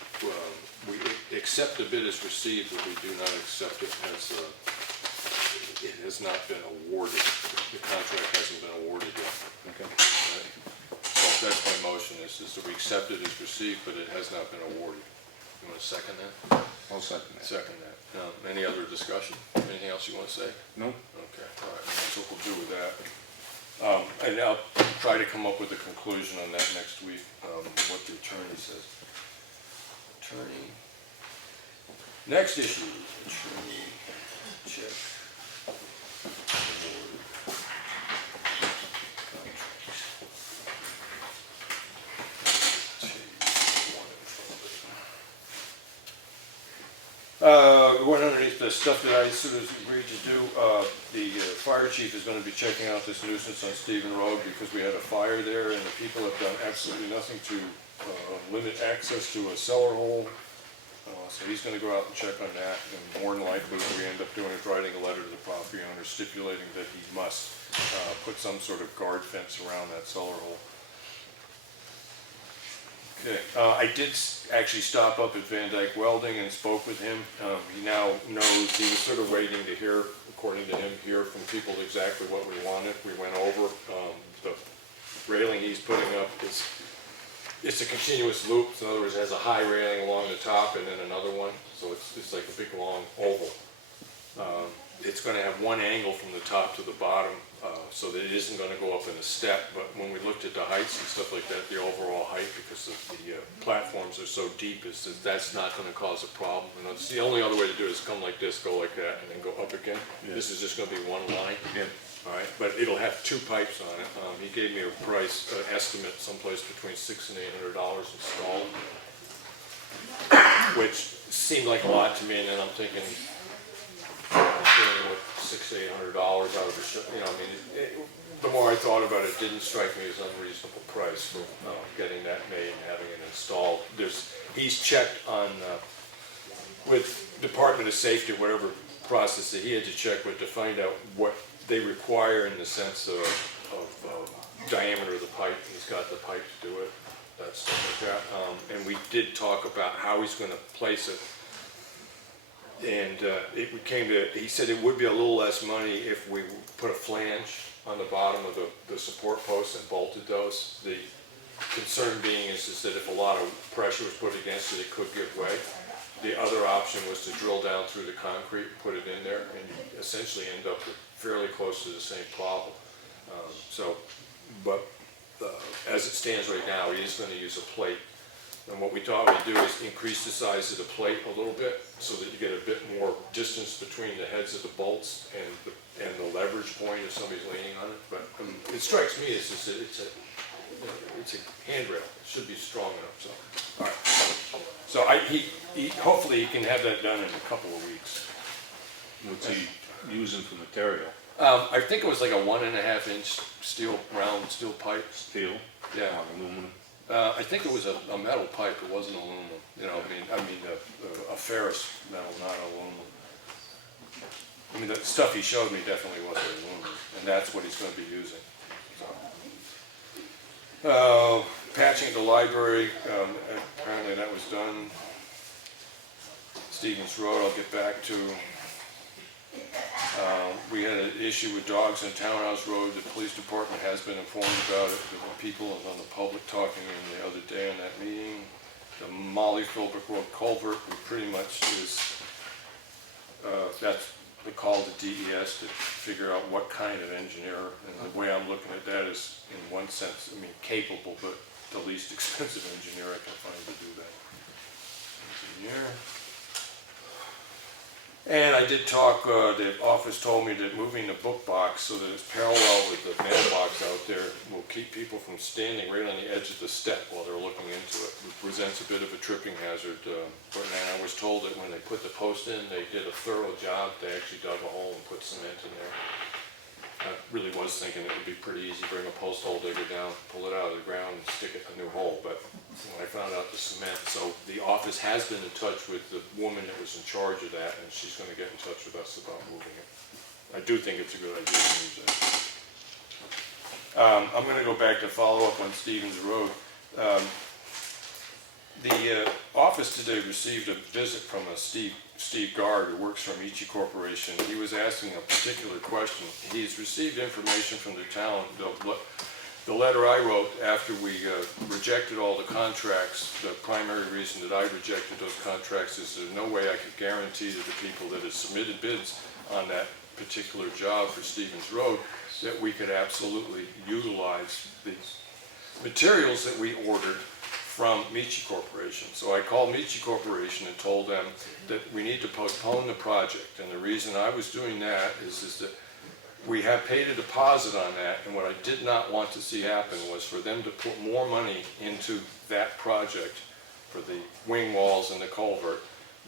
accept the bid as received, but we do not accept it as, it has not been awarded. The contract hasn't been awarded yet. Okay. Right? So that's my motion, is that we accept it as received, but it has not been awarded. You wanna second that? I'll second that. Second that. Any other discussion? Anything else you wanna say? No? Okay, all right, that's what we'll do with that. And I'll try to come up with a conclusion on that next week, what the attorney says. Attorney. Next issue, attorney check. Going underneath the stuff that I sort of agreed to do, the fire chief is going to be checking out this nuisance on Stephen Road because we had a fire there and the people have done absolutely nothing to limit access to a cellar hole. So he's going to go out and check on that, and more than likely what we end up doing is writing a letter to the property owner stipulating that he must put some sort of guard fence around that cellar hole. Okay, I did actually stop up at Van Dyke Welding and spoke with him. He now knows, he was sort of waiting to hear, according to him, hear from people exactly what we wanted. We went over, the railing he's putting up is, it's a continuous loop. So in other words, it has a high railing along the top and then another one. So it's like a big long oval. It's gonna have one angle from the top to the bottom, so that it isn't gonna go up in a step, but when we looked at the heights and stuff like that, the overall height, because the platforms are so deep, is that that's not gonna cause a problem. And it's the only other way to do it is come like this, go like that, and then go up again. Yeah. This is just gonna be one line. Yeah. All right, but it'll have two pipes on it. He gave me a price, estimate someplace between $600 and $800 installed, which seemed like a lot to me, and then I'm thinking, with $600 to $800 out of the, you know, I mean, the more I thought about it, it didn't strike me as an unreasonable price for getting that made and having it installed. He's checked on, with Department of Safety, whatever process that he had to check with to find out what they require in the sense of diameter of the pipe. He's got the pipe to do it, that stuff like that. And we did talk about how he's going to place it. And he said it would be a little less money if we put a flange on the bottom of the support posts and bolted those. The concern being is that if a lot of pressure was put against it, it could give way. The other option was to drill down through the concrete, put it in there, and you essentially end up with fairly close to the same problem. But as it stands right now, he is going to use a plate. And what we thought we'd do is increase the size of the plate a little bit so that you get a bit more distance between the heads of the bolts and the leverage point if somebody's leaning on it. But it strikes me as it's a handrail. It should be strong enough. So, all right. So he hopefully he can have that done in a couple of weeks. What's he using for material? I think it was like a 1.5 inch round steel pipe. Steel? Yeah. Aluminum? I think it was a metal pipe. It wasn't aluminum. You know, I mean a ferrous metal, not aluminum. I mean, the stuff he showed me definitely wasn't aluminum, and that's what he's going to be using. So. Patching at the library, apparently that was done. Stevens Road, I'll get back to. We had an issue with dogs on Townhouse Road. The police department has been informed about it. There were people on the public talking in the other day on that meeting. The Molly Philbrook Road culvert, we pretty much is, that's the call to DES to figure out what kind of engineer, and the way I'm looking at that is, in one sense, I mean, capable, but the least expensive engineer I can find to do that. Engineer. And I did talk, the office told me that moving the book box so that it's parallel with the mailbox out there will keep people from standing right on the edge of the step while they're looking into it. It presents a bit of a tripping hazard, but I was told that when they put the post in, they did a thorough job. They actually dug a hole and put cement in there. I really was thinking it would be pretty easy, bring a post hole digger down, pull it out of the ground and stick it in a new hole, but when I found out the cement, so the office has been in touch with the woman that was in charge of that, and she's gonna get in touch with us about moving it. I do think it's a good idea to use that. I'm gonna go back to follow up on Stevens Road. The office today received a visit from a Steve Gard, who works for Michi Corporation. He was asking a particular question. He's received information from the town. The letter I wrote after we rejected all the contracts, the primary reason that I rejected those contracts is there's no way I could guarantee to the people that had submitted bids on that particular job for Stevens Road that we could absolutely utilize the materials that we ordered from Michi Corporation. So I called Michi Corporation and told them that we need to postpone the project. And the reason I was doing that is that we have paid a deposit on that, and what I did not want to see happen was for them to put more money into that project for the wing walls and the culvert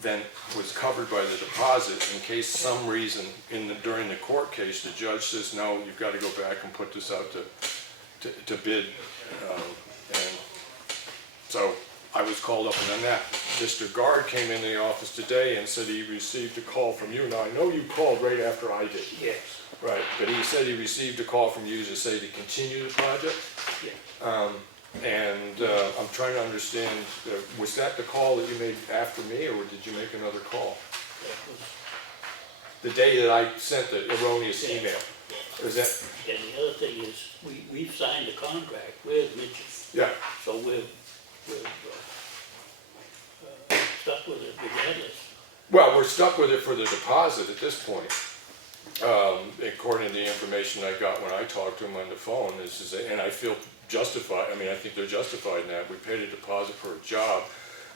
than was covered by the deposit, in case some reason during the court case the judge says, no, you've got to go back and put this out to bid. And so I was called up and on that. Mr. Gard came into the office today and said he received a call from you. Now I know you called right after I did. Yes. Right, but he said he received a call from you to say to continue the project. Yeah. I'm trying to understand, was that the call that you made after me, or did you make another call? That was, The day that I sent the erroneous Yeah. email? Is that, and the other thing is, we've signed a contract with Mitchell, yeah, so we're stuck with it regardless. well, we're stuck with it for the deposit at this point. According to the information I got when I talked to him on the phone, and I feel justified, I mean, I think they're justified in that. We paid a deposit for a job.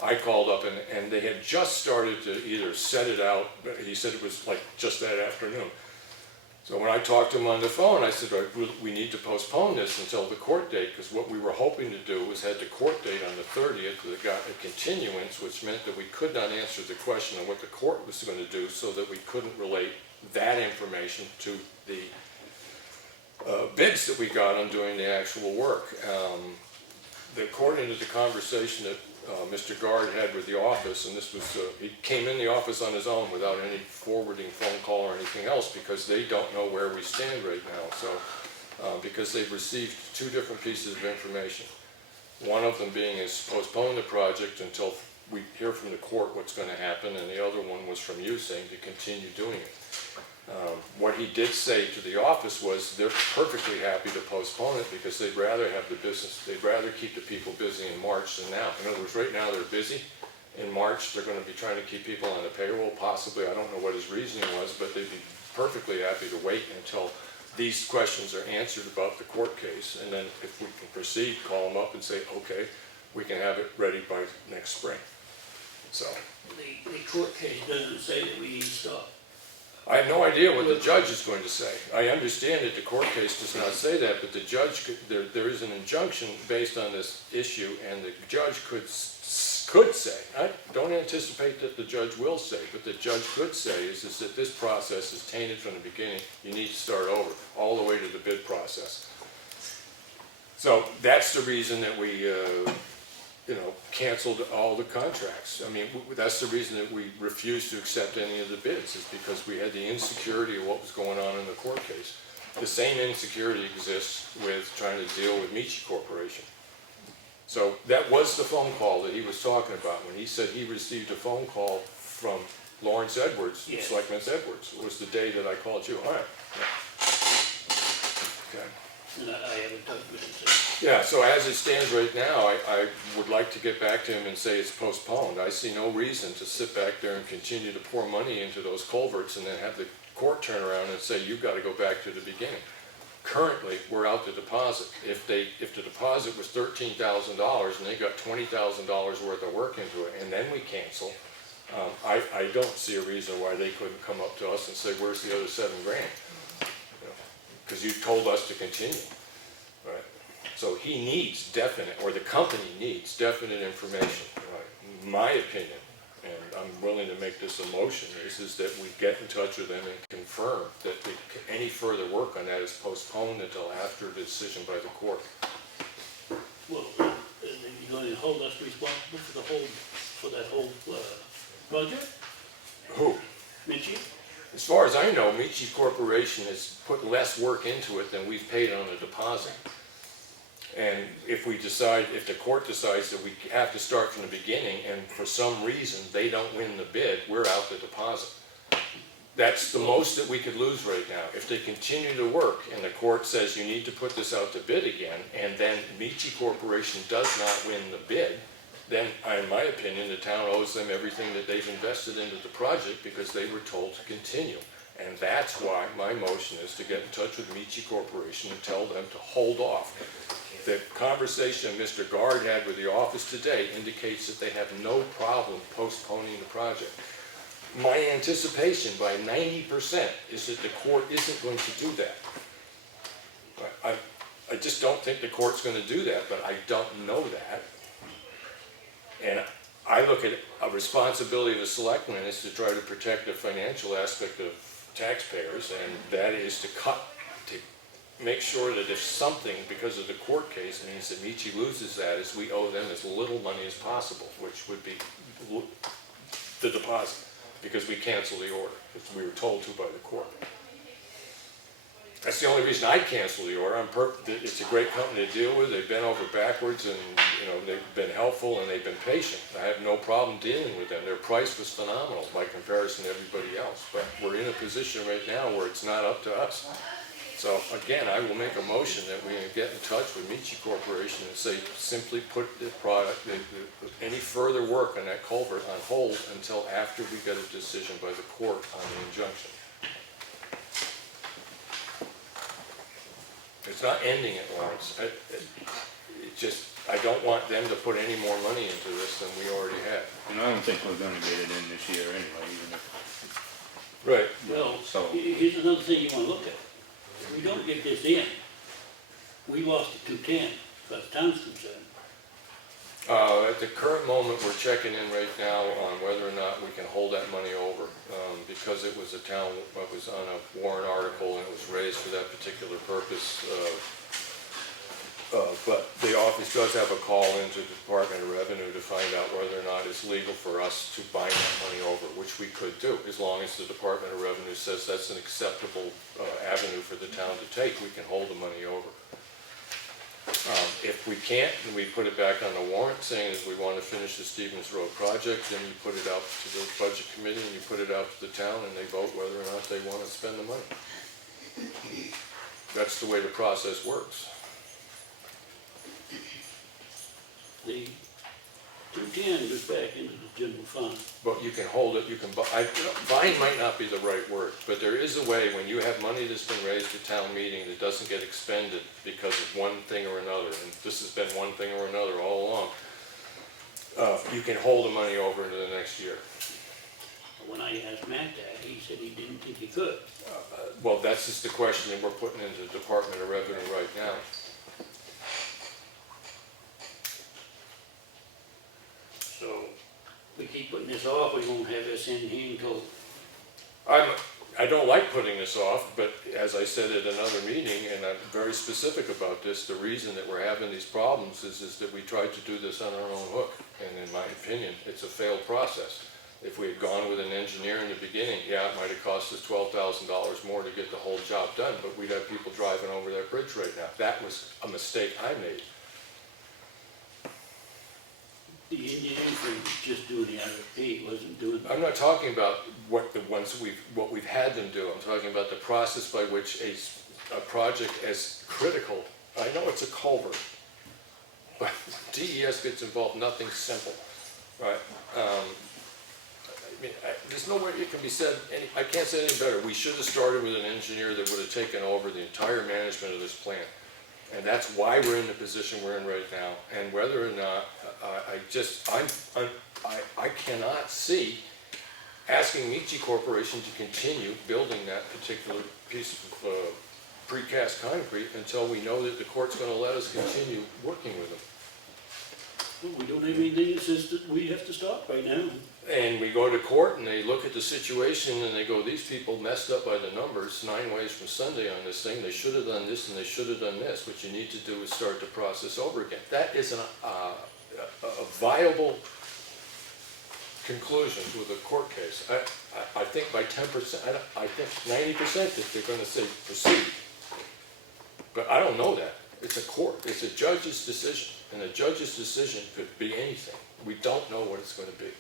I called up and they had just started to either set it out, he said it was like just that afternoon. So when I talked to him on the phone, I said, we need to postpone this until the court date, because what we were hoping to do was had the court date on the 30th that got a continuance, which meant that we could not answer the question of what the court was going to do, so that we couldn't relate that information to the bids that we got on doing the actual work. According to the conversation that Mr. Gard had with the office, and this was, he came in the office on his own without any forwarding phone call or anything else, because they don't know where we stand right now. So, because they've received two different pieces of information. One of them being is postpone the project until we hear from the court what's going to happen, and the other one was from you saying to continue doing it. What he did say to the office was they're perfectly happy to postpone it because they'd rather have the business, they'd rather keep the people busy in March than now. In other words, right now they're busy. In March, they're going to be trying to keep people on the payroll, possibly. I don't know what his reasoning was, but they'd be perfectly happy to wait until these questions are answered about the court case. And then if we can proceed, call them up and say, okay, we can have it ready by next spring. So. The court case doesn't say that we need to stop. I have no idea what the judge is going to say. I understand that the court case does not say that, but the judge, there is an injunction based on this issue, and the judge could say, I don't anticipate that the judge will say, but the judge could say is that this process is tainted from the beginning. You need to start over, all the way to the bid process. So that's the reason that we canceled all the contracts. I mean, that's the reason that we refused to accept any of the bids, is because we had the insecurity of what was going on in the court case. The same insecurity exists with trying to deal with Michi Corporation. So that was the phone call that he was talking about when he said he received a phone call from Lawrence Edwards, Yes. Selectman Edwards. It was the day that I called you. All right. Yeah. Okay. and I haven't talked with him since. Yeah, so as it stands right now, I would like to get back to him and say it's postponed. I see no reason to sit back there and continue to pour money into those culverts and then have the court turn around and say, you've got to go back to the beginning. Currently, we're out the deposit. If the deposit was $13,000 and they got $20,000 worth of work into it, and then we cancel, I don't see a reason why they couldn't come up to us and say, where's the other $7 grand? Because you told us to continue, right? So he needs definite, or the company needs definite information, right? My opinion, and I'm willing to make this a motion, is that we get in touch with them and confirm that any further work on that is postponed until after the decision by the court. Well, you're going to hold us responsible for that whole project? Who? Mitchie? As far as I know, Michi Corporation has put less work into it than we've paid on the deposit. And if the court decides that we have to start from the beginning, and for some reason they don't win the bid, we're out the deposit. That's the most that we could lose right now. If they continue to work and the court says you need to put this out to bid again, and then Michi Corporation does not win the bid, then in my opinion, the town owes them everything that they've invested into the project because they were told to continue. And that's why my motion is to get in touch with Michi Corporation and tell them to hold off. The conversation Mr. Guard had with the office today indicates that they have no problem postponing the project. My anticipation by 90% is that the court isn't going to do that. I just don't think the court's going to do that, but I don't know that. And I look at a responsibility of a selectman is to try to protect the financial aspect of taxpayers, and that is to make sure that if something, because of the court case, means that Michi loses that, is we owe them as little money as possible, which would be the deposit, because we canceled the order, because we were told to by the court. That's the only reason I'd cancel the order. It's a great company to deal with. They've been over backwards, and they've been helpful and they've been patient. I have no problem dealing with them. Their price was phenomenal by comparison to everybody else. But we're in a position right now where it's not up to us. So again, I will make a motion that we get in touch with Michi Corporation and say simply put the product, any further work on that culvert on hold until after we get a decision by the court on the injunction. It's not ending it, Lawrence. I don't want them to put any more money into this than we already have. And I don't think we're gonna get it in this year anyway, even if. Right. Well, So- here's another thing you wanna look at. If we don't get this in, we lost the 210, as far as the town's concerned. At the current moment, we're checking in right now on whether or not we can hold that money over, because it was it was on a warrant article and it was raised for that particular purpose. But the office does have a call into the Department of Revenue to find out whether or not it's legal for us to bind that money over, which we could do, as long as the Department of Revenue says that's an acceptable avenue for the town to take, we can hold the money over. If we can't, and we put it back on the warrant saying that we want to finish the Stevens Road project, then you put it out to the budget committee and you put it out to the town and they vote whether or not they want to spend the money. That's the way the process works. The 210 goes back into the general fund. But you can hold it, bind might not be the right word, but there is a way when you have money that's been raised at town meeting that doesn't get expended because of one thing or another, and this has been one thing or another all along, you can hold the money over into the next year. When I asked Matt that, he said he didn't think he could. Well, that's just the question that we're putting into the Department of Revenue right now. So, we keep putting this off, we won't have this in here until, I don't like putting this off, but as I said at another meeting, and I'm very specific about this, the reason that we're having these problems is that we tried to do this on our own hook. And in my opinion, it's a failed process. If we had gone with an engineer in the beginning, yeah, it might have cost us $12,000 more to get the whole job done, but we'd have people driving over that bridge right now. That was a mistake I made. the engineering firm was just doing the RFP, wasn't doing. I'm not talking about what we've had them do. I'm talking about the process by which a a project as critical, I know it's a culvert, but DES gets involved, nothing simple, right? I mean, there's no way it can be said, I can't say any better. We should have started with an engineer that would have taken over the entire management of this plant. And that's why we're in the position we're in right now. And whether or not, I cannot see asking Michi Corporation to continue building that particular piece of precast concrete until we know that the court's gonna let us continue working with them. Well, we don't have anything that says that we have to stop right now. And we go to court and they look at the situation and they go, these people messed up by the numbers 9 ways from Sunday on this thing. They should have done this and they should have done this. What you need to do is start the process over again. That is a viable conclusion with a court case. I think by 10%, I think 90% that they're gonna say proceed. But I don't know that. It's a court, it's a judge's decision. And a judge's decision could be anything. We don't know what it's gonna be.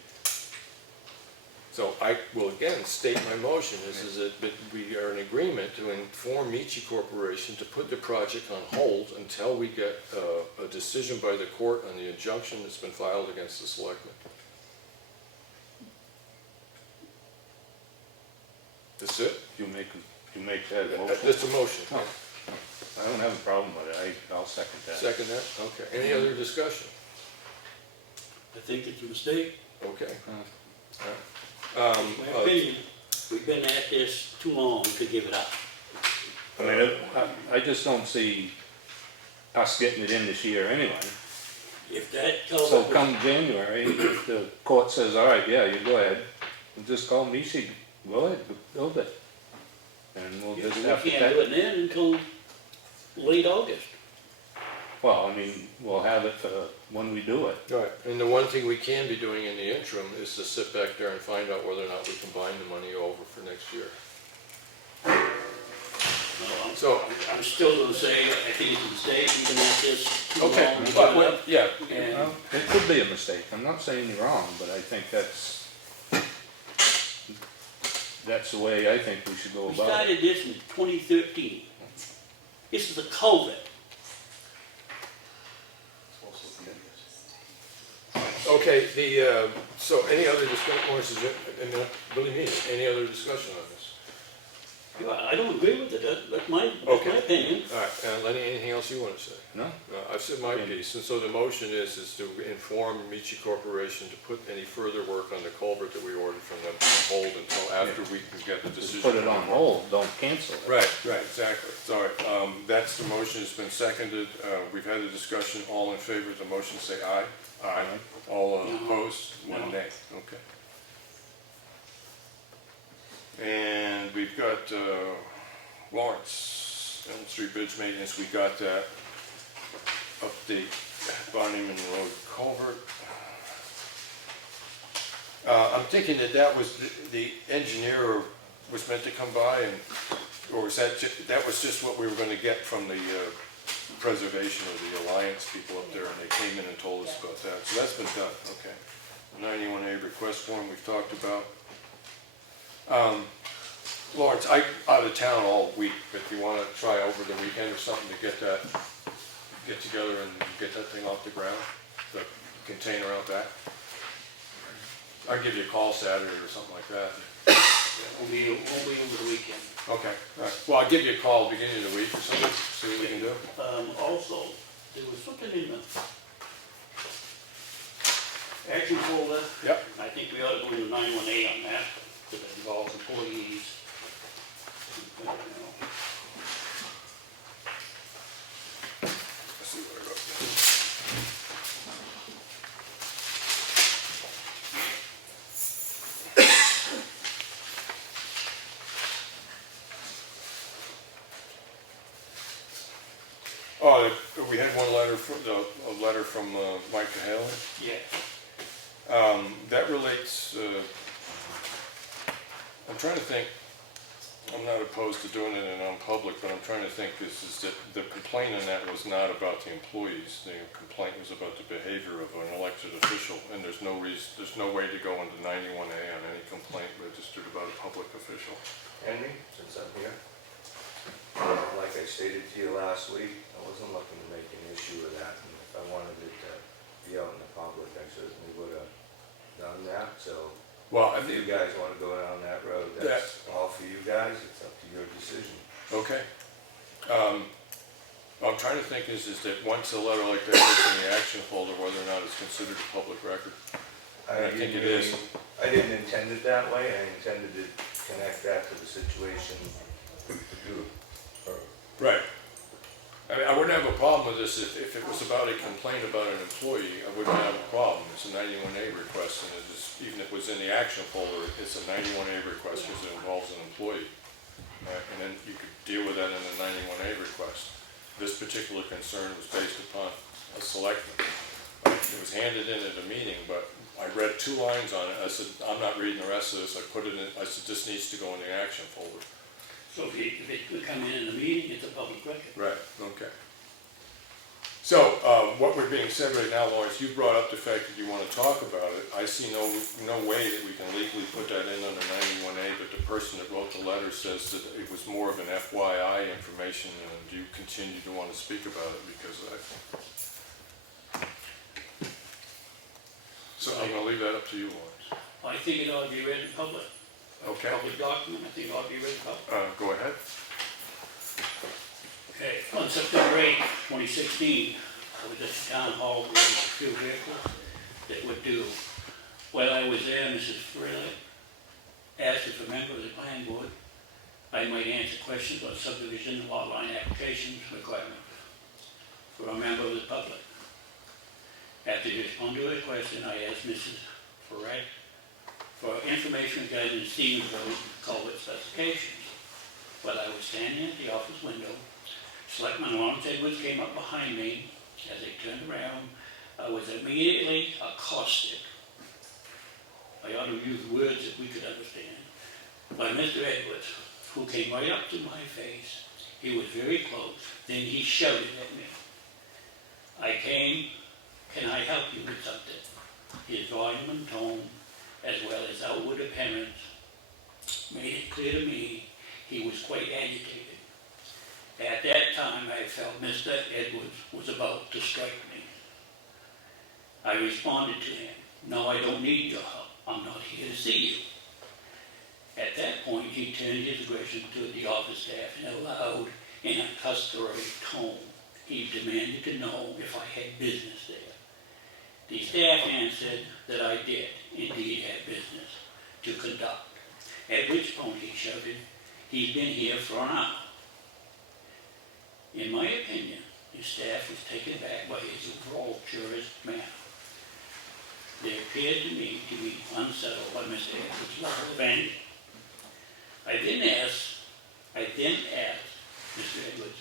So I will again state my motion is that we are in agreement to inform Michi Corporation to put the project on hold until we get a decision by the court on the injunction that's been filed against the selectmen. That's it? You make that motion? That's a motion. Oh, I don't have a problem with it, I'll second that. Second that? Okay. Any other discussion? I think it's a mistake. Okay. In my opinion, we've been at this too long to give it up. I mean, I just don't see us getting it in this year anyway. If that So culvert come January, if the court says, all right, yeah, you go ahead, we'll just call Michi, go ahead, build it. And we'll just have we to. can't do it then until late August. Well, I mean, we'll have it when we do it. Right, and the one thing we can be doing in the interim is to sit back there and find out whether or not we can bind the money over for next year. No, So, I'm still gonna say, I think it's a mistake, we've been at this too okay, long to give but, it well, up. yeah, And Well, it could be a mistake, I'm not saying you're wrong, but I think that's the way I think we should go we about it. started this in 2013. This is a culvert. okay, so any other discussion, Billy Mead, any other discussion on this? I don't agree with it, that's my Okay. opinion. All right, Lenny, anything else you want to say? No? I've said my piece, and so the motion is to inform Michi Corporation to put any further work on the culvert that we ordered from them on hold until after we can get the decision. Just put it on hold, don't cancel it. Right, exactly. So, that's the motion, it's been seconded, we've had a discussion, all in favor of the motion, say aye. Aye. All opposed, one nay, okay. And we've got, Lawrence, Elm Street Bridge Maintenance, we got that update, Bonnyman Road culvert. I'm thinking that was, the engineer was meant to come by and, or was that was just what we were gonna get from the, preservation of the Alliance people up there, and they came in and told us about that, so that's been done, okay. 91A request form we've talked about. Lawrence, out of town all week, if you wanna try over the weekend or something to get together and get that thing off the ground, the container out back. I'll give you a call Saturday or something like that. Won't be over the weekend. Okay, all right. Well, I'll give you a call beginning of the week or something, see what we can do. Also, there was something in the action folder. Yep. I think we ought to go into 91A on that, because it involves employees. You know. Let's see what I wrote. Oh, we had one letter a letter from Mike Cahalan. Yeah. That relates, I'm trying to think, I'm not opposed to doing it in non-public, but I'm trying to think is that the complaint on that was not about the employees. The complaint was about the behavior of an elected official, and there's no way to go into 91A on any complaint registered about a public official. Henry, since I'm here. Like I stated to you last week, I wasn't looking to make an issue of that, and if I wanted it to be out in the public, I certainly would have done that, so. Well, I If you think, guys wanna go down that road, that's all for you guys, it's up to your decision. okay. I'm trying to think is that once a letter like that gets in the action folder, whether or not it's considered a public record. I think it is. I didn't intend it that way, I intended to connect that to the situation Right. I mean, I wouldn't have a problem with this if it was about a complaint about an employee, I wouldn't have a problem. It's a 91A request, and it is, even if it was in the action folder, it's a 91A request because it involves an employee. And then you could deal with that in a 91A request. This particular concern was based upon a selectman. It was handed in at a meeting, but I read 2 lines on it. I said, I'm not reading the rest of this. I put it in, I said, this needs to go in the action folder. So if it could come in a meeting, it's a public record. Right, okay. So, what we're being said right now, Lawrence, you brought up the fact that you want to talk about it. I see no way that we can legally put that in under 91A, but the person that wrote the letter says that it was more of an FYI information, and do you continue to want to speak about it because So I'm going to leave that up to you, Lawrence. I think it ought to be read in public. Okay. Public document, I think it ought to be read in public. Go ahead. Okay, on September 8, 2016, I was at the town hall with a few vehicles that would do. While I was there, Mrs. Feirick asked if a member of the planning board, I might answer questions on subdivision and lot line applications requirements for a member of the public. After he responded to a question, I asked Mrs. Feirick for information regarding the Stevens Road culvert specifications. While I was standing at the office window, Selectman Lawrence Edwards came up behind me. As I turned around, I was immediately accosted. I ought to use words that we could understand. By Mr. Edwards, who came right up to my face. He was very close. Then he shouted at me. I came, can I help you with something? His volume and tone, as well as outward appearance, made it clear to me he was quite agitated. At that time, I felt Mr. Edwards was about to strike me. I responded to him, no, I don't need your help. I'm not here to see you. At that point, he turned his aggression to the office staff in a loud and accusatory tone. He demanded to know if I had business there. The staff answered that I did indeed have business to conduct, at which point he shouted, he's been here for an hour. In my opinion, the staff was taken back by his overall purist manner. They appeared to me to be unsettled by Mr. Edwards' level of anger. I then asked Mr. Edwards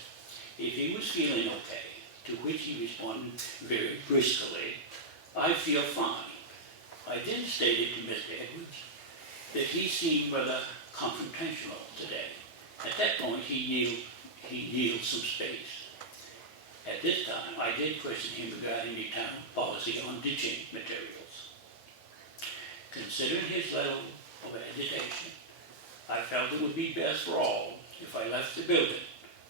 if he was feeling okay, to which he responded very briskly, I feel fine. I then stated to Mr. Edwards that he seemed rather confrontational today. At that point, he yielded some space. At this time, I did question him regarding the town policy on ditching materials. Considering his level of agitation, I felt it would be best for all if I left the building.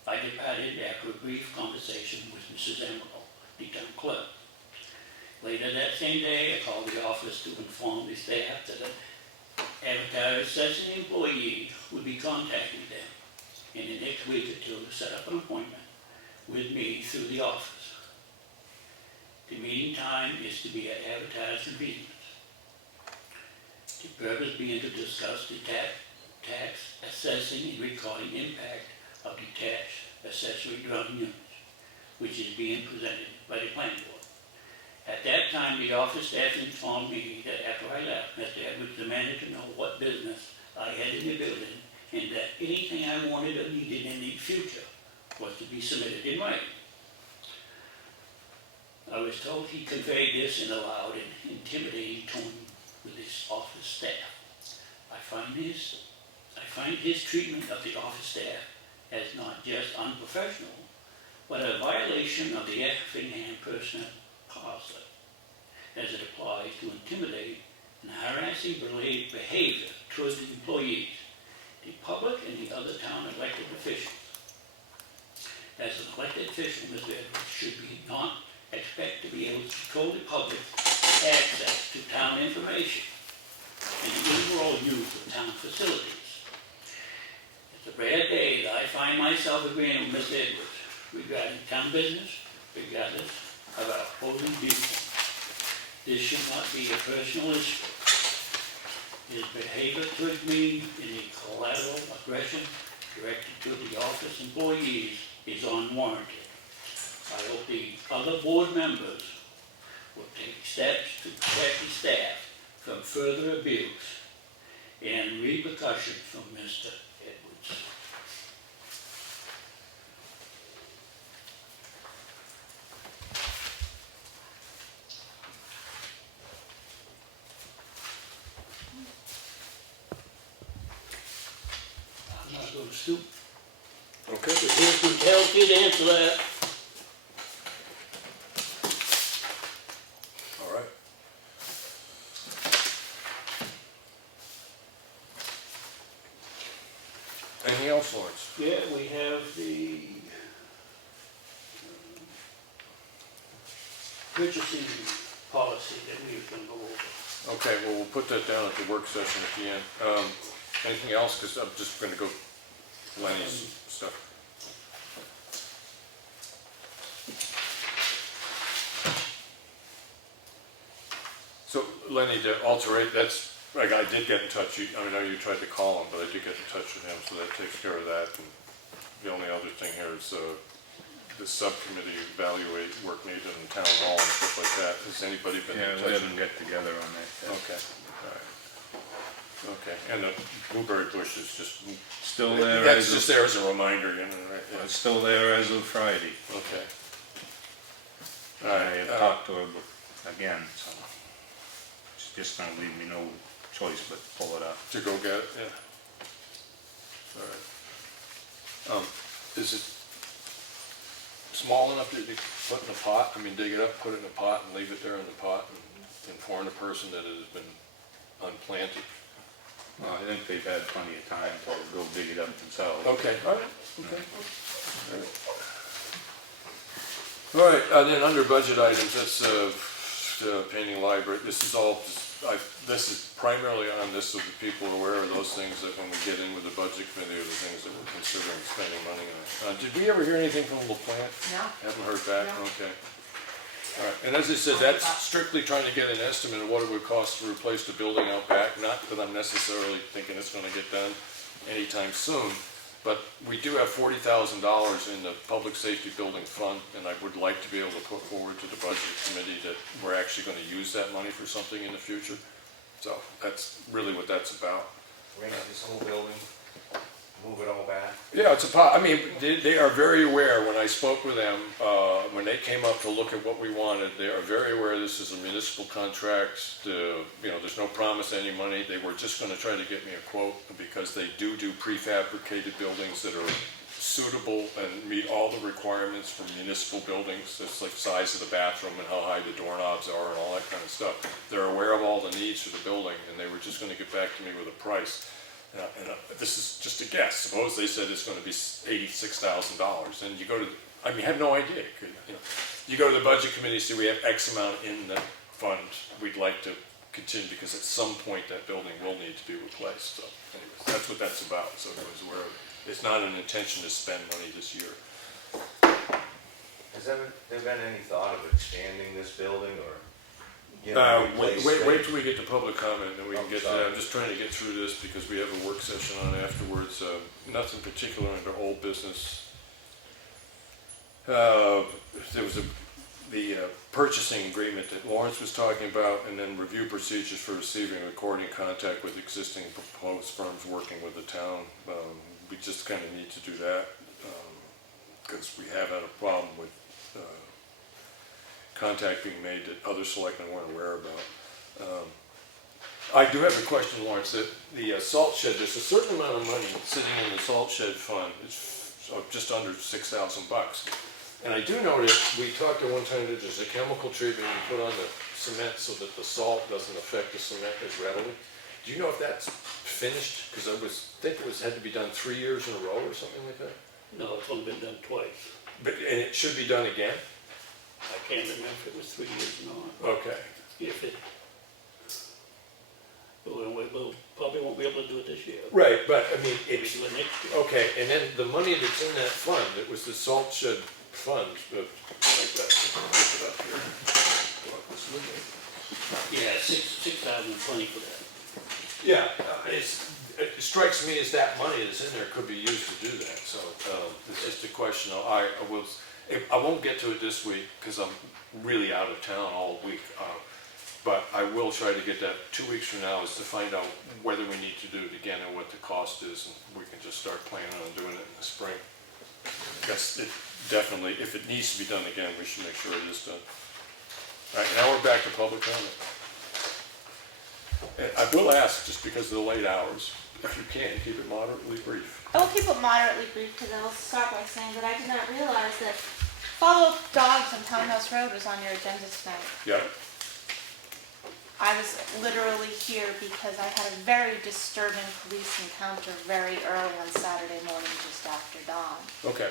I departed after a brief conversation with Mrs. Emerald, the town clerk. Later that same day, I called the office to inform the staff that an advertised such an employee would be contacting them in the next week or two to set up an appointment with me through the office. The meeting time is to be at advertised convenience. The purpose being to discuss the tax assessing and recording impact of detached accessory dwelling units, which is being presented by the planning board. At that time, the office staff informed me that after I left, Mr. Edwards demanded to know what business I had in the building and that anything I wanted or needed in the future was to be submitted in writing. I was told he conveyed this in a loud and intimidating tone with his office staff. I find his treatment of the office staff as not just unprofessional, but a violation of the Effingham personnel policy, as it applies to intimidate and harassing behavior towards the employees, the public, and the other town elected officials. as an elected official, Mr. Edwards should be not expect to be able to control the public access to town information and the overall use of town facilities. It's a rare day that I find myself agreeing with Mr. Edwards regarding town business, regardless of our opposing viewpoint. This should not be a personal issue. His behavior towards me in the collateral aggression directed to the office employees is unwarranted. I hope the other board members will take steps to protect the staff from further abuse and repercussions from Mr. Edwards. I'm not going to stoop. Okay. But here's brutality to answer that. All right. Anything else, Lawrence? Yeah, we have the purchasing policy that we were going to go over. Okay, well, we'll put that down at the work session at the end. Anything else? Because I'm just going to go Lenny's stuff. So Lenny, to alterate, that's, like, I did get in touch. I know you tried to call him, but I did get in touch with him, so that takes care of that. And the only other thing here is the subcommittee evaluate work needed in town hall and stuff like that. Has anybody been in touch? Yeah, we haven't got together on that yet. Okay, all right. Okay, and the blueberry bush is just, Still there that's as just of, there as a reminder, you know, right? Yeah. it's still there as of Friday. Okay. All I right, have talked to her again, so she's just gonna leave me no choice but pull it up. to go get it, yeah. All right. Is it small enough to be put in a pot? I mean, dig it up, put it in a pot and leave it there in the pot and inform the person that it has been unplanted? Well, I think they've had plenty of time to go dig it up themselves. Okay, all right, okay. All right, and then under budget items, that's painting library. This is all, this is primarily on this so that people are aware of those things that when we get in with the budget committee are the things that we're considering spending money on. Did we ever hear anything from LaPlante? No. Haven't heard back? No. Okay. All right, and as I said, that's strictly trying to get an estimate of what it would cost to replace the building out back, not that I'm necessarily thinking it's gonna get done anytime soon, but we do have $40,000 in the public safety building fund, and I would like to be able to put forward to the budget committee that we're actually gonna use that money for something in the future. So that's really what that's about. Rent the school building, move it all back. Yeah, it's I mean, they are very aware, when I spoke with them, when they came up to look at what we wanted, they are very aware this is a municipal contract, you know, there's no promise of any money. They were just gonna try to get me a quote, because they do prefabricated buildings that are suitable and meet all the requirements for municipal buildings. It's like size of the bathroom and how high the doorknobs are and all that kind of stuff. They're aware of all the needs for the building, and they were just gonna get back to me with a price. This is just a guess. Suppose they said it's going to be $86,000, and you go to, I mean, I have no idea. You know, you go to the budget committee, say we have X amount in the fund. We'd like to continue because at some point that building will need to be replaced. So, anyways, that's what that's about. So everyone's aware of it. It's not an intention to spend money this year. Has there been any thought of expanding this building or? You know, Wait till we get to public comment, and we can Oh, get to sorry. that. I'm just trying to get through this because we have a work session on afterwards. Nothing particular under old business. There was the purchasing agreement that Lawrence was talking about, and then review procedures for receiving and recording contact with existing proposed firms working with the town. We just kind of need to do that because we have had a problem with contact being made that other selectmen weren't aware about. I do have a question, Lawrence, that the salt shed, there's a certain amount of money sitting in the salt shed fund. It's just under $6,000. And I do know that we talked at one time that there's a chemical treatment you put on the cement so that the salt doesn't affect the cement as readily. Do you know if that's finished? Because I think it had to be done 3 years in a row or something like that. No, it's only been done twice. And it should be done again? I can't remember if it was 3 years or not. Okay. If it, we'll probably won't be able to do it this year. Right, but I mean, Maybe it's, do it next year. okay, and then the money that's in that fund, it was the salt shed fund, like that. Yeah, 6,000 plenty for that. Yeah, it strikes me as that money that's in there could be used to do that, so, it's just a question of, I won't get to it this week, because I'm really out of town all week, but I will try to get that 2 weeks from now, is to find out whether we need to do it again and what the cost is, and we can just start planning on doing it in the spring. That's it, definitely, if it needs to be done again, we should make sure it is done. All right, now we're back to public comment. And I will ask, just because of the late hours, if you can, keep it moderately brief. I will keep it moderately brief because I will start by saying that I did not realize that follow-up dogs on Townhouse Road was on your agenda tonight. Yep. I was literally here because I had a very disturbing police encounter very early on Saturday morning, just after dawn. Okay.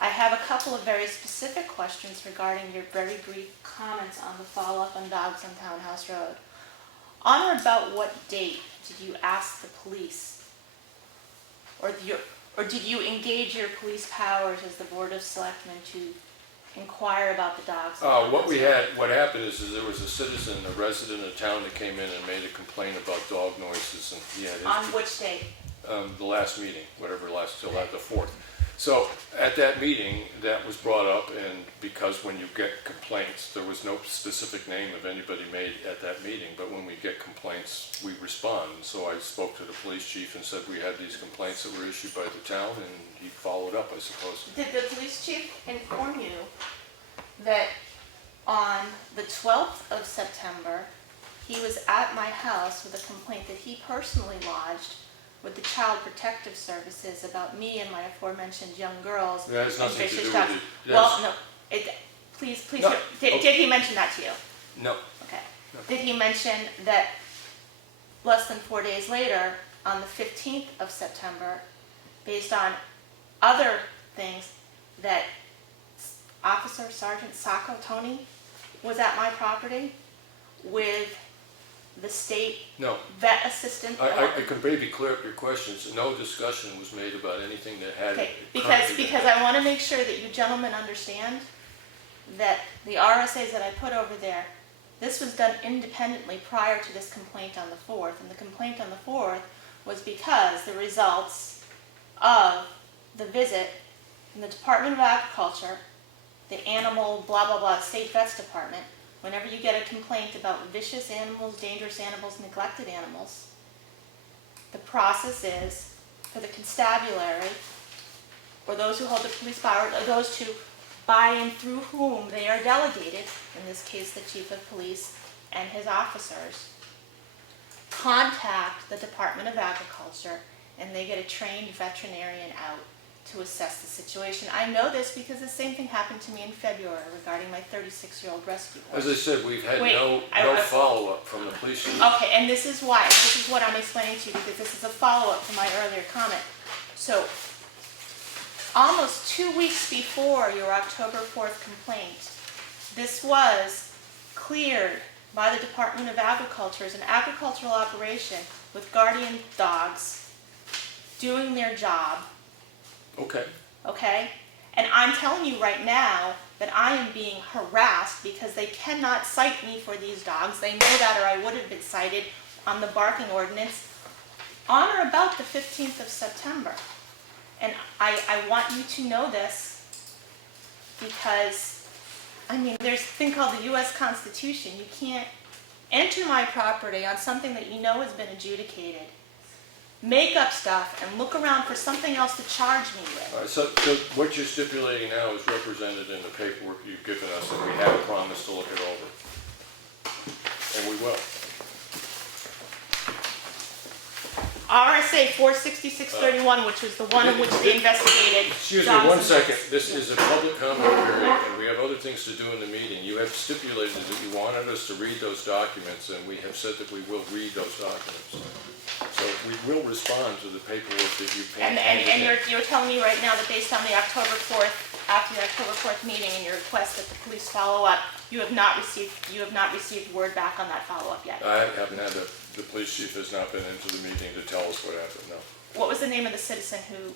I have a couple of very specific questions regarding your very brief comments on the follow-up on dogs on Townhouse Road. On or about what date did you ask the police, or did you engage your police powers as the Board of Selectmen to inquire about the dogs? What happened is there was a citizen, a resident of town that came in and made a complaint about dog noises, and he had his... On which date? The last meeting, whatever last, till the 4th. So at that meeting, that was brought up, and because when you get complaints, there was no specific name of anybody made at that meeting, but when we get complaints, we respond. So I spoke to the police chief and said we had these complaints that were issued by the town, and he followed up, I suppose. Did the police chief inform you that on the 12th of September, he was at my house with a complaint that he personally lodged with the Child Protective Services about me and my aforementioned young girls? That has nothing to do with dogs. it. Well, no, please, No. did he mention that to you? No. Okay. Did he mention that less than 4 days later, on the 15th of September, based on other things, that Officer Sergeant Sacco Tony was at my property with the state No. vet assistant? I can maybe clear up your questions. No discussion was made about anything that had... Okay, because I want to make sure that you gentlemen understand that the RSAs that I put over there, this was done independently prior to this complaint on the 4th, and the complaint on the 4th was because the results of the visit in the Department of Agriculture, the animal blah blah blah state vets department, whenever you get a complaint about vicious animals, dangerous animals, neglected animals, the process is for the constabulary, or those who hold the police power, or those by and through whom they are delegated, in this case the chief of police and his officers, contact the Department of Agriculture, and they get a trained veterinarian out to assess the situation. I know this because the same thing happened to me in February regarding my 36-year-old rescue horse. As I said, we've had Wait, no follow-up from the police chief. Okay, and this is why, this is what I'm explaining to you, because this is a follow-up to my earlier comment. So, almost 2 weeks before your October 4th complaint, this was cleared by the Department of Agriculture as an agricultural operation with guardian dogs doing their job. Okay. Okay? And I'm telling you right now that I am being harassed because they cannot cite me for these dogs. They know that, or I would have been cited on the barking ordinance on or about the 15th of September. And I want you to know this because, I mean, there's a thing called the U.S. Constitution. You can't enter my property on something that you know has been adjudicated, make up stuff, and look around for something else to charge me with. All right, so what you're stipulating now is represented in the paperwork you've given us, and we have a promise to look it over. And we will. RSA 46631, which was the one in which they investigated. Excuse me, dogs one and second. dogs. This is a public comment period, and we have other things to do in the meeting. You have stipulated that you wanted us to read those documents, and we have said that we will read those documents. So we will respond to the paperwork that you paid. And you're telling me right now that based on the October 4th after the October 4th meeting and your request that the police follow up, you have not received word back on that follow-up yet. I haven't had the police chief has not been into the meeting to tell us what happened, no. What was the name of the citizen who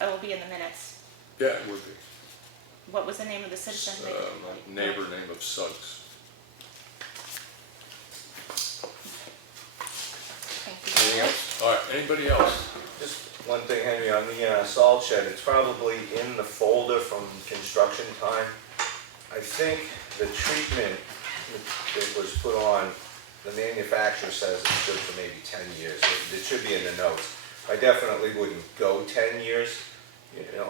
will be in the minutes? Yeah, it would be. What was the name of the citizen? Neighbor name of Suggs. Thank you. Anything else? All right, anybody else? Just one thing, Henry, on the salt shed, it's probably in the folder from construction time. I think the treatment that was put on, the manufacturer says it's good for maybe 10 years. It should be in the notes. I definitely wouldn't go 10 years,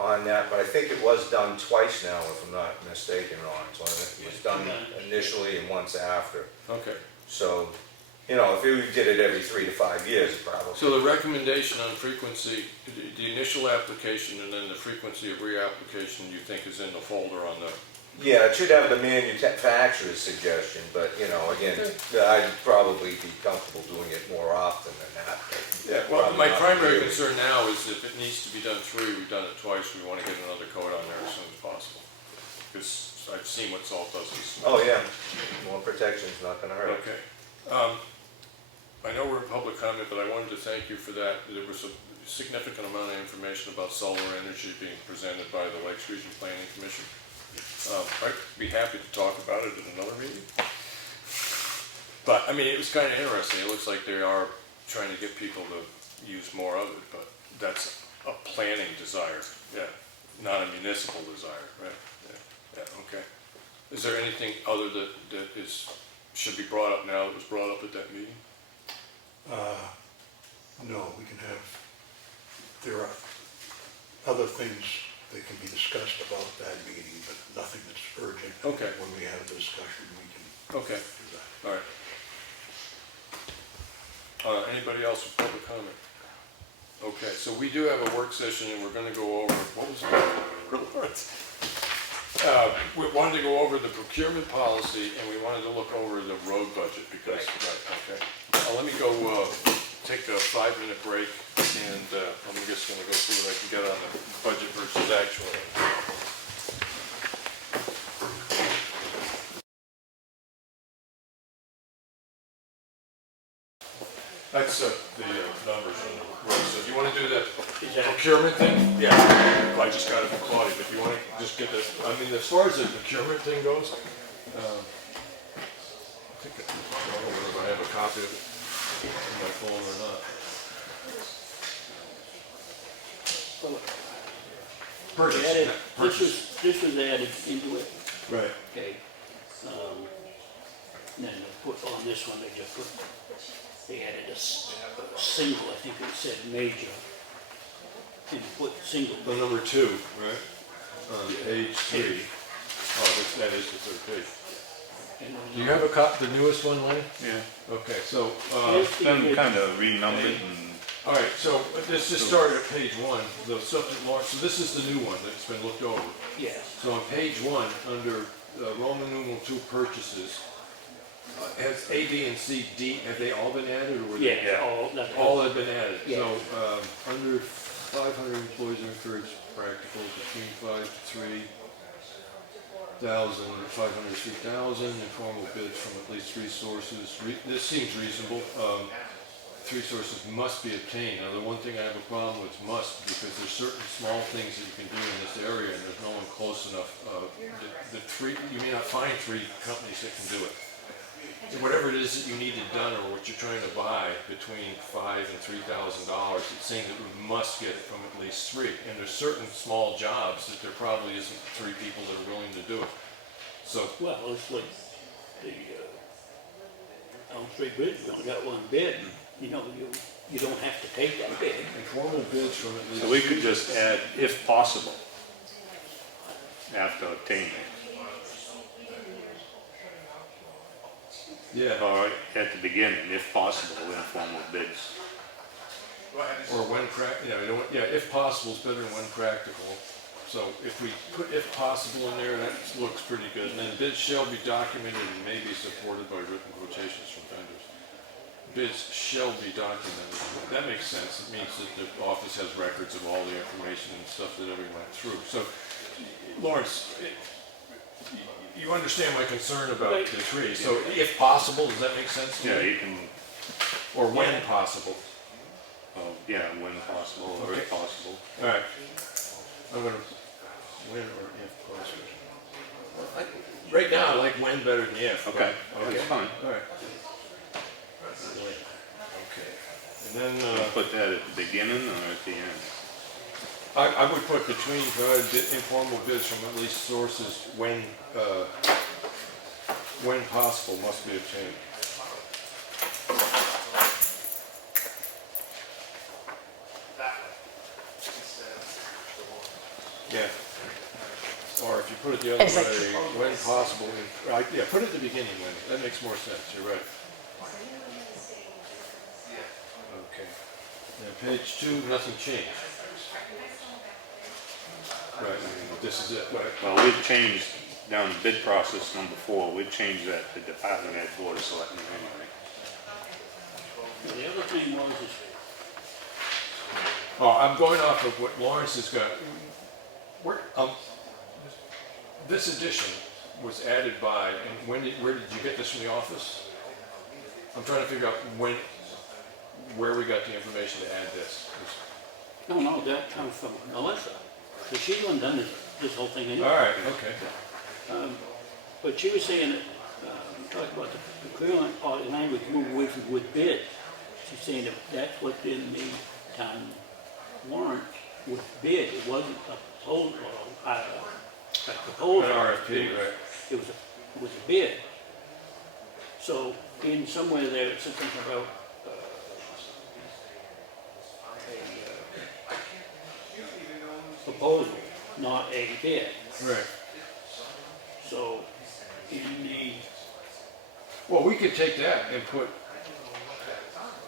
on that, but I think it was done twice now, if I'm not mistaken, Ron. So it was done initially and once after. Okay. So, if we did it every 3 to 5 years, it probably. So the recommendation on frequency, the initial application and then the frequency of reapplication, you think is in the folder on the... Yeah, it should have the manufacturer's suggestion, but, again, I'd probably be comfortable doing it more often than that. Yeah, well, my primary concern now is if it needs to be done 3, we've done it twice, we want to get another coat on there as soon as possible. Because I've seen what salt does. Oh, yeah, more protection's not gonna hurt. Okay. I know we're in public comment, but I wanted to thank you for that. There was a significant amount of information about solar energy being presented by the Lakes Region Planning Commission. I'd be happy to talk about it at another meeting. But, I mean, it was kind of interesting. It looks like they are trying to get people to use more of it, but that's a planning desire, yeah, not a municipal desire, right? Yeah, okay. Is there anything other that should be brought up now that was brought up at that meeting? No, we can have, there are other things that can be discussed about that meeting, but nothing that's urgent. Okay. When we have the discussion, we can Okay, do that. all right. Anybody else with public comment? Okay, so we do have a work session and we're gonna go over, what was it? We wanted to go over the procurement policy and we wanted to look over the road budget because, right, okay. Let me go take a 5-minute break and I'm just gonna go see what I can get on the budget versus actual. That's the numbers on the road. So do you want to do the procurement thing? Yeah, I just got it from Claudia, but you want to just get the, I mean, as far as the procurement thing goes, I think, I don't know if I have a copy of it in my phone or not. Purchase. This was added into it, Right. okay? Then they put on this one, they just put, they added a single, I think it said major. And put single. The number 2, right? On page 3. Oh, that is the 3rd page. Do you have the newest one, Lenny? Yeah. Okay, so, It's been kind of renumbered and... all right, so let's just start at page 1, the subject launch. So this is the new one that's been looked over. Yes. So on page 1, under Roman numeral 2 purchases, has A, B, and C, D, have they all been added or were they? Yeah, All have been added. Yeah. So under 500 employees are encouraged practical between 5 to 3,000, 500 to 3,000, informal bids from at least 3 sources. This seems reasonable. 3 sources must be obtained. Now, the one thing I have a problem with must, because there's certain small things that you can do in this area, and there's no one close enough. You may not find 3 companies that can do it. So whatever it is that you needed done or what you're trying to buy between $5,000 and $3,000, it's saying that we must get it from at least 3. And there's certain small jobs that there probably isn't 3 people that are willing to do it. So, well, it's like the, on 3 bids, we only got 1 bid. You know, you don't have to take that bid. informal bids from at least. So we could just add, if possible, after obtaining. Yeah. Or at the beginning, if possible, informal bids. Or when if possible is better than when practical. So if we put if possible in there, that looks pretty good. And then bids shall be documented and may be supported by written quotations from vendors. Bids shall be documented. That makes sense. It means that the office has records of all the information and stuff that everyone went through. So Lawrence, you understand my concern about the tree, so if possible, does that make sense to you? Yeah, you can, Or when possible? yeah, when possible, or if possible. All right. I'm gonna, when or if possible. Well, right now, I like when better than if. but- Okay, that's fine. All right. Okay. And then, Put that at the beginning or at the end? I would put between informal bids from at least sources when possible must be obtained. Yeah. Or if you put it the other way, when possible, yeah, put it at the beginning when, that makes more sense, you're right. Okay. Now page 2, nothing changed. Right, this is it, right? Well, we've changed down the bid process number 4, we've changed that to Department Head Board of Selectmen anyway. The other thing was, is Oh, I'm going off of what Lawrence has got. This edition was added by, and where did you get this from the office? I'm trying to figure out where we got the information to add this. no, that comes from Melissa. So she's the one done this whole thing anyway. All right, okay. But she was saying that, talking about the procurement part of the language, move away from with bid. She's saying that that's what's in the town warrant with bid. It wasn't a proposal, a proposal. An RFP, right. It was a bid. So in somewhere there, it said something about a proposal, not a bid. Right. So in the, Well, we could take that and put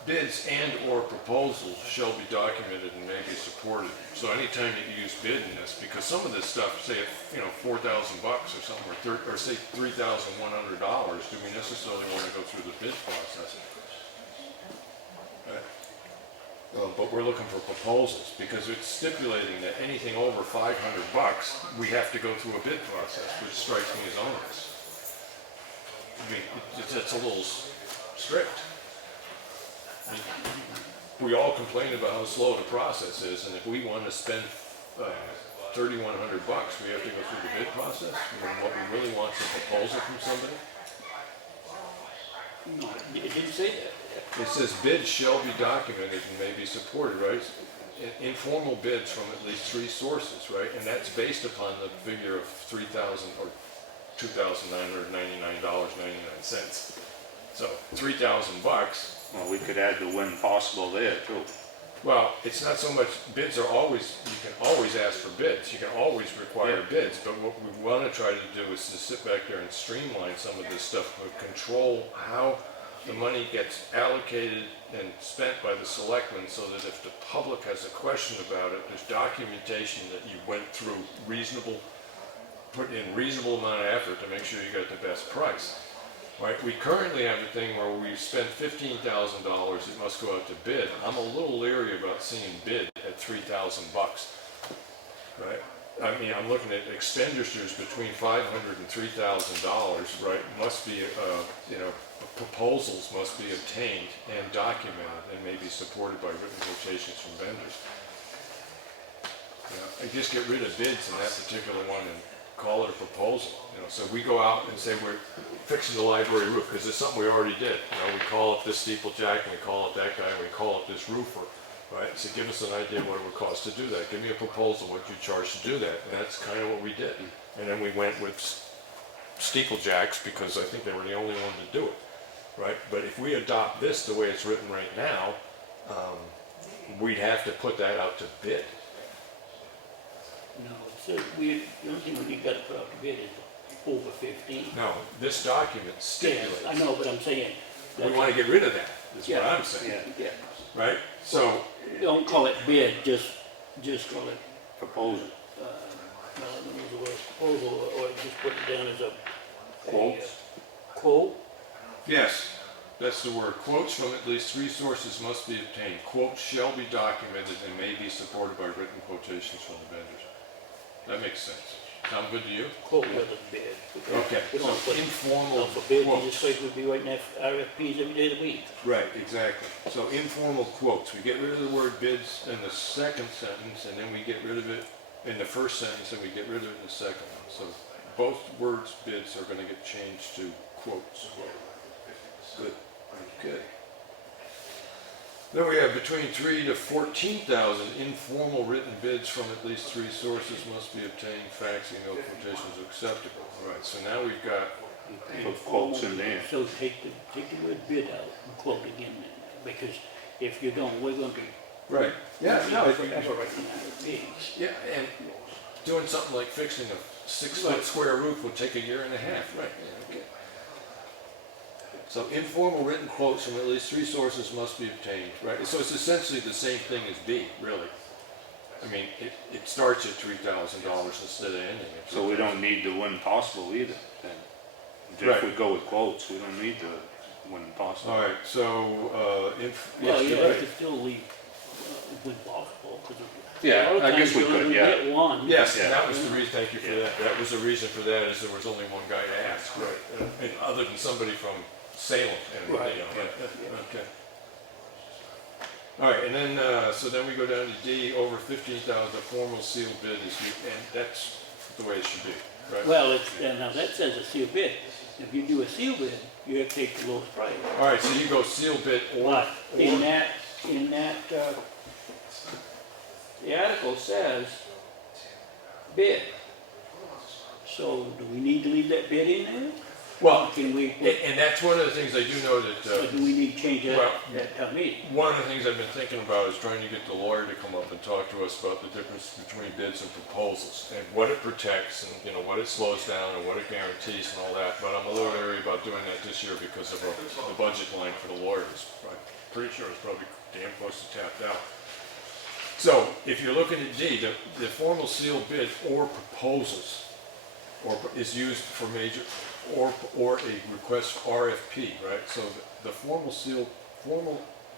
bids and/or proposals shall be documented and may be supported. So anytime you use bid in this, because some of this stuff, say, $4,000 or something, or say $3,100, do we necessarily want to go through the bid process? Right. But we're looking for proposals, because it's stipulating that anything over $500, we have to go through a bid process, which strikes me as onerous. I mean, it's a little strict. We all complain about how slow the process is, and if we want to spend $3,100, we have to go through the bid process. When what we really want is a proposal from somebody. no, it didn't say that. It says bids shall be documented and may be supported, right? Informal bids from at least 3 sources, right? And that's based upon the figure of $3,000 or $2,999.99. So $3,000. Well, we could add the when possible there too. Well, it's not so much, bids are always, you can always ask for bids, you can always require bids, but what we want to try to do is to sit back there and streamline some of this stuff, but control how the money gets allocated and spent by the selectmen, so that if the public has a question about it, there's documentation that you went through put in reasonable amount of effort to make sure you got the best price. Right, we currently have a thing where we've spent $15,000, it must go out to bid. I'm a little leery about seeing bid at $3,000. Right? I mean, I'm looking at expenditures between $500 and $3,000, right? Must be, proposals must be obtained and documented and may be supported by written quotations from vendors. I just get rid of bids in that particular one and call it a proposal. So we go out and say we're fixing the library roof, because it's something we already did. We call up this steeplejack, and we call up that guy, and we call up this roofer, right? So give us an idea what it would cost to do that. Give me a proposal, what you charge to do that. And that's kind of what we did. And then we went with steeplejacks, because I think they were the only one to do it, right? But if we adopt this the way it's written right now, we'd have to put that out to bid. No, so the only thing we got to put out to bid is over 15. No, this document stipulates. Yes, I know, but I'm saying. We want to get rid of that, is what I'm saying. Yeah. Right? So, Don't call it bid, just call it, Proposal. no, use the word proposal, or just put it down as a. Quote. Quote, yes, that's the word. Quotes from at least 3 sources must be obtained. Quotes shall be documented and may be supported by written quotations from the vendors. That makes sense. sound good to you? quote with a bid. Okay, We don't so put informal no forbid, quotes. just like we'd be writing RFPs every day of the week. Right, exactly. So informal quotes, we get rid of the word bids in the second sentence, and then we get rid of it in the first sentence, and we get rid of it in the second one. So both words bids are gonna get changed to quotes. Good, okay. Then we have between 3 to 14,000 informal written bids from at least 3 sources must be obtained, fax, email quotations are acceptable. All right, so now we've got, Put quotes in there. So take the word bid out and quote again, because if you don't, we're gonna be. right, yeah, no, if you- Forever writing RFPs. yeah, and doing something like fixing a 6-foot square roof would take a year and a half, right, yeah, okay. So informal written quotes from at least 3 sources must be obtained, right? So it's essentially the same thing as B, really. I mean, it starts at $3,000 instead of ending at. So we don't need the when possible either, then. Right. If we go with quotes, we don't need the when possible. All right, so, Well, yes, yeah, you're you right. could still leave when possible, because. Yeah, I guess we could, yeah. Get one. Yes, Yeah. and that was the reason, thank you for Yeah. that. That was the reason for that, is there was only one guy to ask. Right. And other than somebody from Salem, and, you know, Right. okay. All right, and then, so then we go down to D, over 15,000, a formal sealed bid is, and that's the way it should be, right? Well, now that says a sealed bid. If you do a sealed bid, you have to take the lowest price. All right, so you go sealed bid or. But in that, the article says bid. So do we need to leave that bid in there? Well, Can we, and that's one of the things I do know that, or do we need to change that well, at town meeting? one of the things I've been thinking about is trying to get the lawyer to come up and talk to us about the difference between bids and proposals, and what it protects, and, you know, what it slows down, and what it guarantees, and all that, but I'm a little leery about doing that this year because of the budget line for the lawyers. I'm pretty sure it's probably damn close to tapped out. So, if you're looking at D, the formal sealed bid or proposals, or is used for major, or a request RFP, right? So the formal,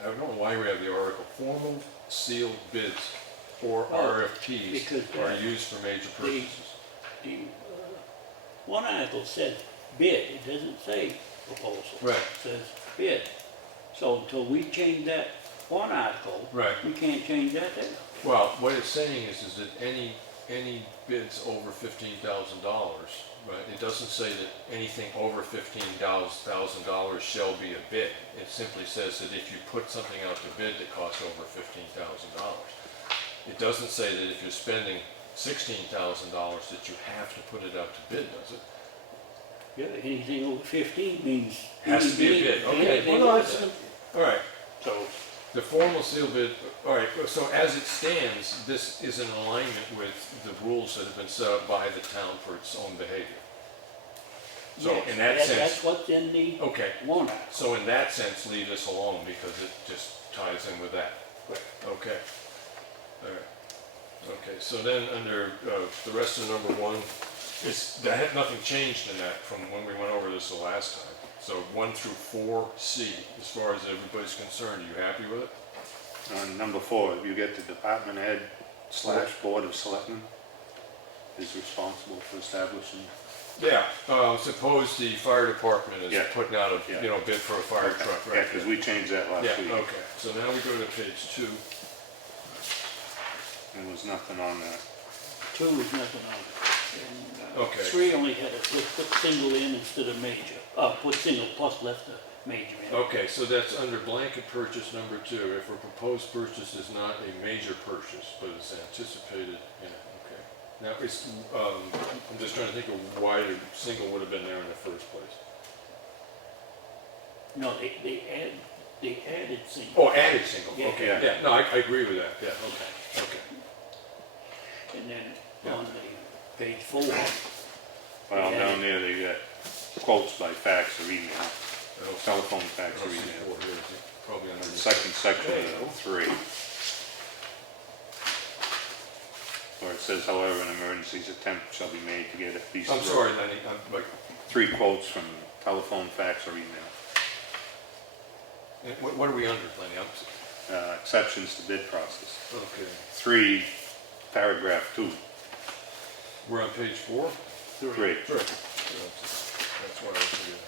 I don't know why we have the article, formal sealed bids or RFPs because, are used for major purchases. The, one article says bid, it doesn't say proposal. Right. It says bid. So until we change that one article, Right. we can't change that there. Well, what it's saying is that any bids over $15,000, right? It doesn't say that anything over $15,000 shall be a bid. It simply says that if you put something out to bid that costs over $15,000. It doesn't say that if you're spending $16,000 that you have to put it out to bid, does it? Yeah, anything over 15 means. Has to be a bid, okay. anything Well, no, over that's- that. All right, So, the formal seal bid, all right, so as it stands, this is in alignment with the rules that have been set up by the town for its own behavior. So yes, in that that's sense, what's in the okay, warrant article. so in that sense, leave this alone because it just ties in with that. Okay, all right. Okay, so then under the rest of number 1, nothing changed in that from when we went over this the last time. So 1 through 4C, as far as everybody's concerned, are you happy with it? On number 4, you get the department head / board of selectmen is responsible for establishing. Yeah, suppose the fire department is Yeah. putting out a, Yeah. you know, bid for a fire Okay. truck, Yeah, right? because we changed that last Yeah, week. okay, so now we go to page 2. There was nothing on that. 2 is nothing on it. And, Okay. 3 only had to put single in instead of major. Put single plus left the major in. Okay, so that's under blanket purchase number 2, if a proposed purchase is not a major purchase, but is anticipated, yeah, okay. Now, I'm just trying to think of why the single would have been there in the first place. No, they added single. Oh, added single, Yeah. okay, yeah, no, I agree with that, yeah, okay, okay. And then on the page 4, Well, Yeah. down there, they got quotes by fax or email, I don't see- telephone, fax, I or don't see email. 4 here, is it? Probably under The the second section There you go. of 3. Where it says, however, in emergencies, attempt shall be made to get at least I'm sorry, Lenny, I'm like, 3 quotes from telephone, fax, or email. what are we under, Lenny? Exceptions to bid process. Okay. 3, paragraph 2. We're on page 4? Three. That's what I was forgetting.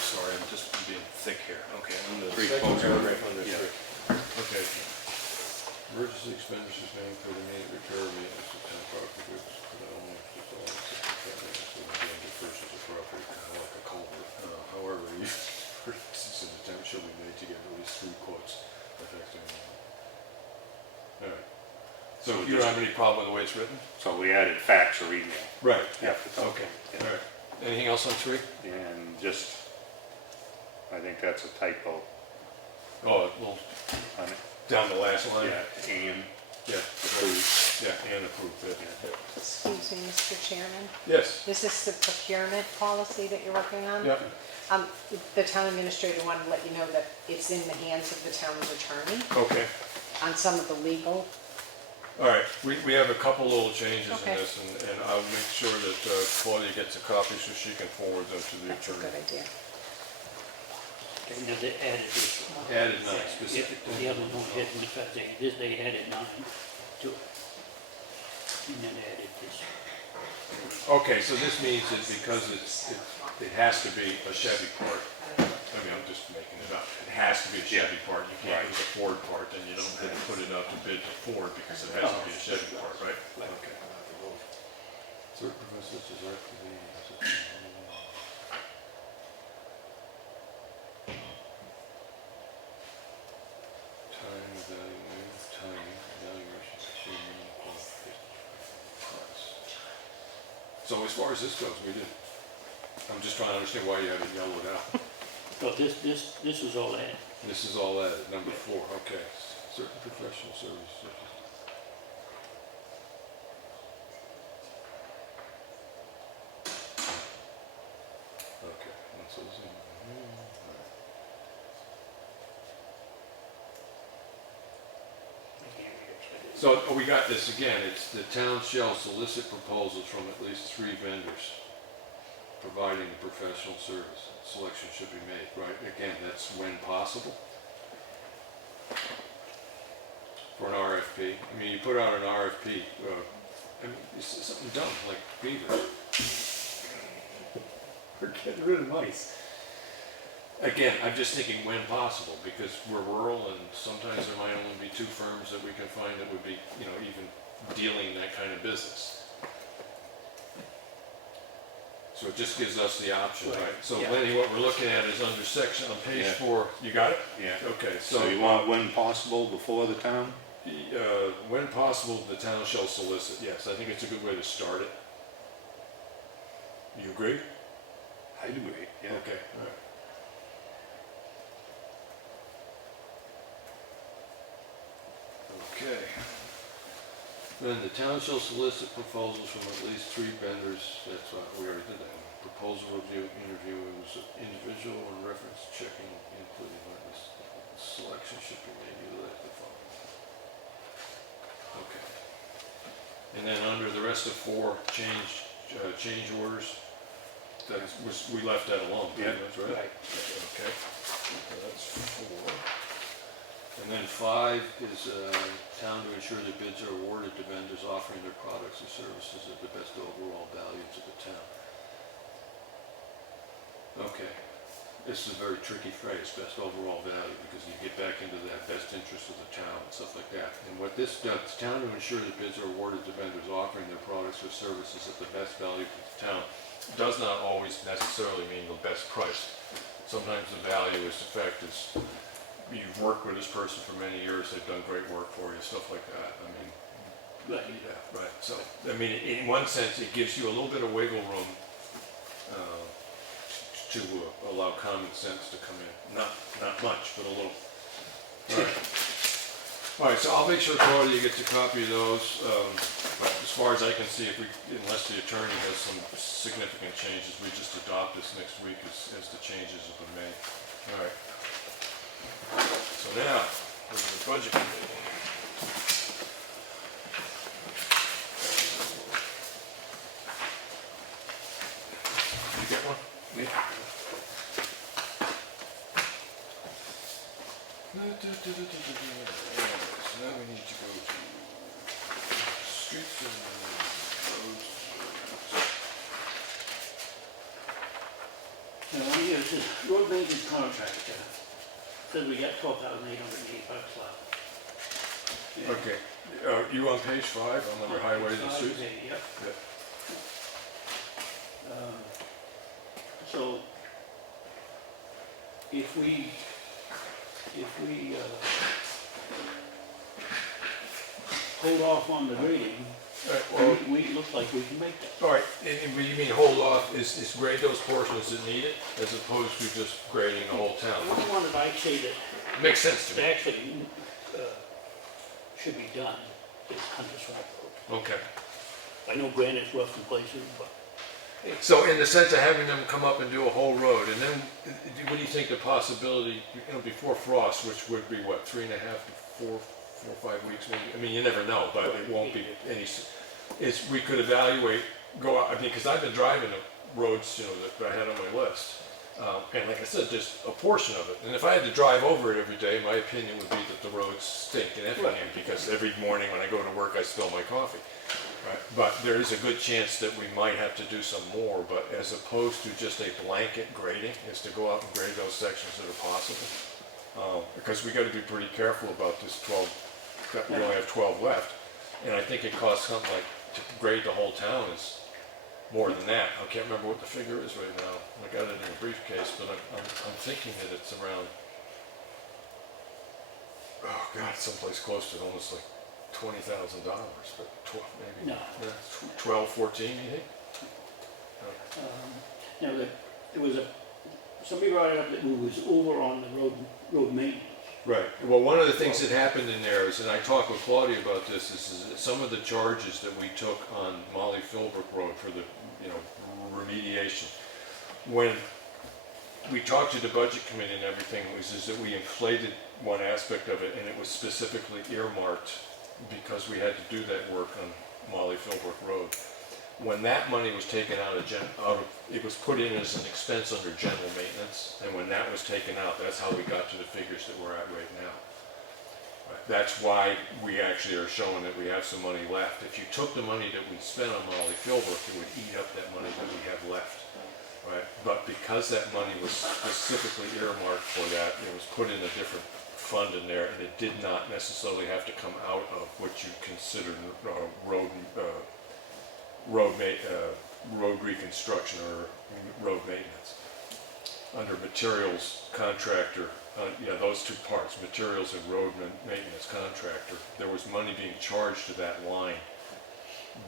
Sorry, I'm just being thick here. Okay, on the Three, second four, paragraph right, under yeah. 3. Okay. Emergency expenditures may include immediate repair of maintenance of town property goods, but only if it's all danger persons or property, kind of like a culvert. However, emergencies in the town shall be made to get at least 3 quotes affecting. All right. So you don't have any problem with the way it's written? So we added fax or email. Right. Yeah. Okay, all right. Anything else on 3? And just, I think that's a typo Oh, well, on it. down the last line? Yeah, and Yeah. approved. Yeah, and approved, yeah. Excuse me, Mr. Chairman. Yes. This is the procurement policy that you're working on? Yep. The town administrator wanted to let you know that it's in the hands of the town's attorney Okay. on some of the legal. All right, we have a couple little changes in Okay. this, and I'll make sure that Claudia gets a copy so she can forward them to the That's a attorney. good idea. Okay, now they added this. Added 9 Yeah, specifically. the other one didn't, because they added 9 to it. And then added this. Okay, so this means that because it has to be a Chevy part, I mean, I'm just making it up. It has to be a Chevy part, you can't put a Ford part, then you don't have to put it out to bid to Ford because it has to be a Chevy part, right? Okay. Certain provisions is right for the. So as far as this goes, we did. I'm just trying to understand why you have it yellowed out. So this was all added. This is all added, number 4, okay. Certain professional services. Okay, that's what it's in. So we got this again, it's the town shall solicit proposals from at least 3 vendors providing a professional service. Selection should be made, right? Again, that's when possible. For an RFP. I mean, you put out an RFP, I mean, it's something dumb like beavers. We're getting rid of mice. Again, I'm just thinking when possible, because we're rural and sometimes there might only be 2 firms that we can find that would be, you know, even dealing that kind of business. So it just gives us the option, right? So Lenny, what we're looking at is under section, on page 4, you got it? Yeah. Okay, So you want when possible before the town? when possible, the town shall solicit, yes, I think it's a good way to start it. You agree? I agree, yeah. Okay, all right. Okay. Then the town shall solicit proposals from at least 3 vendors, that's what, we already did that one. Proposal review, interviews, individual and reference checking, including witness. Selection should be made either at the following. Okay. And then under the rest of 4, change orders, we left that alone, pretty much, right? Right. Okay, so that's 4. And then 5 is town to ensure that bids are awarded to vendors offering their products or services at the best overall value to the town. Okay, this is a very tricky phrase, best overall value, because you get back into that best interest of the town and stuff like that. And what this does, town to ensure that bids are awarded to vendors offering their products or services at the best value to the town, does not always necessarily mean the best price. Sometimes the value is the fact is, you've worked with this person for many years, they've done great work for you, stuff like that. I mean, yeah, right. So, I mean, in one sense, it gives you a little bit of wiggle room to allow common sense to come in. Not much, but a little. All right. All right, so I'll make sure Claudia gets a copy of those. But as far as I can see, unless the attorney has some significant changes, we just adopt this next week as the changes have been made. All right. So now, we're to the budget committee. You get one? Yeah. So now we need to go to streets and roads. Now, on here, it says road maintenance contractor, says we got $12,880 left. Yeah. Okay, you on page 5, on under highways and streets? Yep. Yeah. So, if we hold off on the grading, Well, we look like we can make that. all right, and you mean hold off, is grade those portions that need it, as opposed to just grading the whole town? The one that I say that Makes sense to me. actually should be done is Hunter's Rock Road. Okay. I know granite's rough in places, but So in the sense of having them come up and do a whole road, and then, what do you think the possibility, before frost, which would be what, 3.5 to 4 or 5 weeks maybe? I mean, you never know, but it won't be any, is we could evaluate, go out, I mean, because I've been driving the roads, that I had on my list. And like I said, just a portion of it. And if I had to drive over it every day, my opinion would be that the roads stink in Effingham, because every morning when I go to work, I spill my coffee. Right. But there is a good chance that we might have to do some more, but as opposed to just a blanket grading, is to go out and grade those sections that are possible. Because we gotta be pretty careful about this 12, we only have 12 left. And I think it costs something like, to grade the whole town is more than that. I can't remember what the figure is right now. I got it in a briefcase, but I'm thinking that it's around, oh God, someplace close to almost like $20,000, but 12 maybe. No. 12, 14, you think? now there was somebody brought it up that we was over on the road maintenance. Right. Well, one of the things that happened in there is, and I talked with Claudia about this, is that some of the charges that we took on Molly Philbrook Road for the, remediation, when we talked to the budget committee and everything, is that we inflated one aspect of it, and it was specifically earmarked because we had to do that work on Molly Philbrook Road. When that money was taken out of it was put in as an expense under general maintenance, and when that was taken out, that's how we got to the figures that we're at right now. Right. That's why we actually are showing that we have some money left. If you took the money that we spent on Molly Philbrook, it would eat up that money that we have left. Right. But because that money was specifically earmarked for that, it was put in a different fund in there, and it did not necessarily have to come out of what you consider road reconstruction or road maintenance. Under materials contractor, those two parts, materials and road maintenance contractor, there was money being charged to that line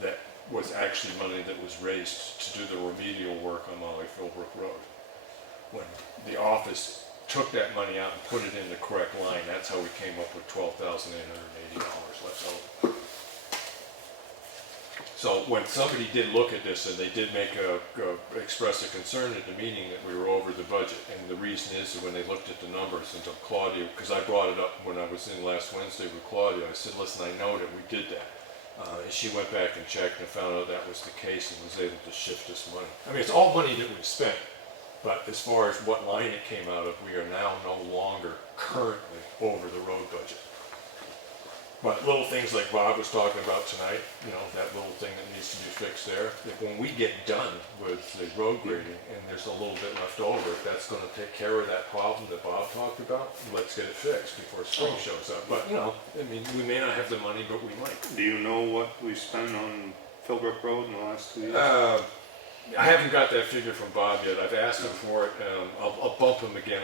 that was actually money that was raised to do the remedial work on Molly Philbrook Road. When the office took that money out and put it in the correct line, that's how we came up with $12,880 left over. So when somebody did look at this, and they did express a concern at the meeting that we were over the budget, and the reason is that when they looked at the numbers, and to Claudia, because I brought it up when I was in last Wednesday with Claudia, I said, listen, I know that we did that. And she went back and checked and found out that was the case and was able to shift this money. I mean, it's all money that we've spent, but as far as what line it came out of, we are now no longer currently over the road budget. But little things like Bob was talking about tonight, that little thing that needs to be fixed there, if when we get done with the road grading and there's a little bit left over, if that's gonna take care of that problem that Bob talked about, let's get it fixed before spring shows up. But, we may not have the money, but we might. Do you know what we spent on Philbrook Road in the last 2 years? I haven't got that figure from Bob yet. I've asked him for it. I'll bump him again.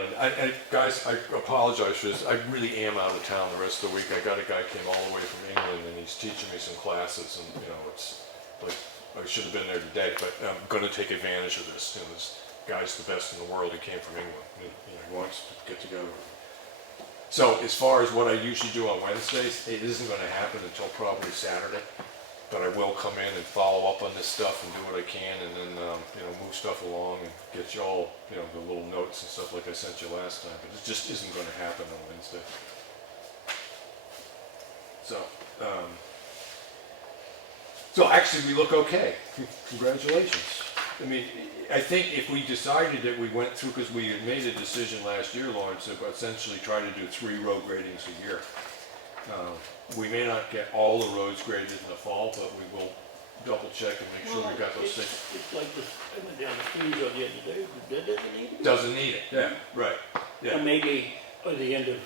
Guys, I apologize for this. I really am out of town the rest of the week. I got a guy came all the way from England, and he's teaching me some classes, and it's like I should have been there today, but I'm going to take advantage of this. This guy's the best in the world. He came from England. He wants to get together with me. So as far as what I usually do on Wednesdays, it isn't going to happen until probably Saturday. But I will come in and follow up on this stuff and do what I can, and then move stuff along and get you all the little notes and stuff like I sent you last time. But it just isn't going to happen on Wednesday. So actually we look okay. Congratulations. I mean, I think if we decided that we went through, because we had made a decision last year, Lawrence, to essentially try to do 3 road gradings a year. We may not get all the roads graded in the fall, but we will double check and make sure we got those things. It's like this, I went down the street the other day, that doesn't need it. Doesn't need it, yeah, right, yeah. Or maybe by the end of,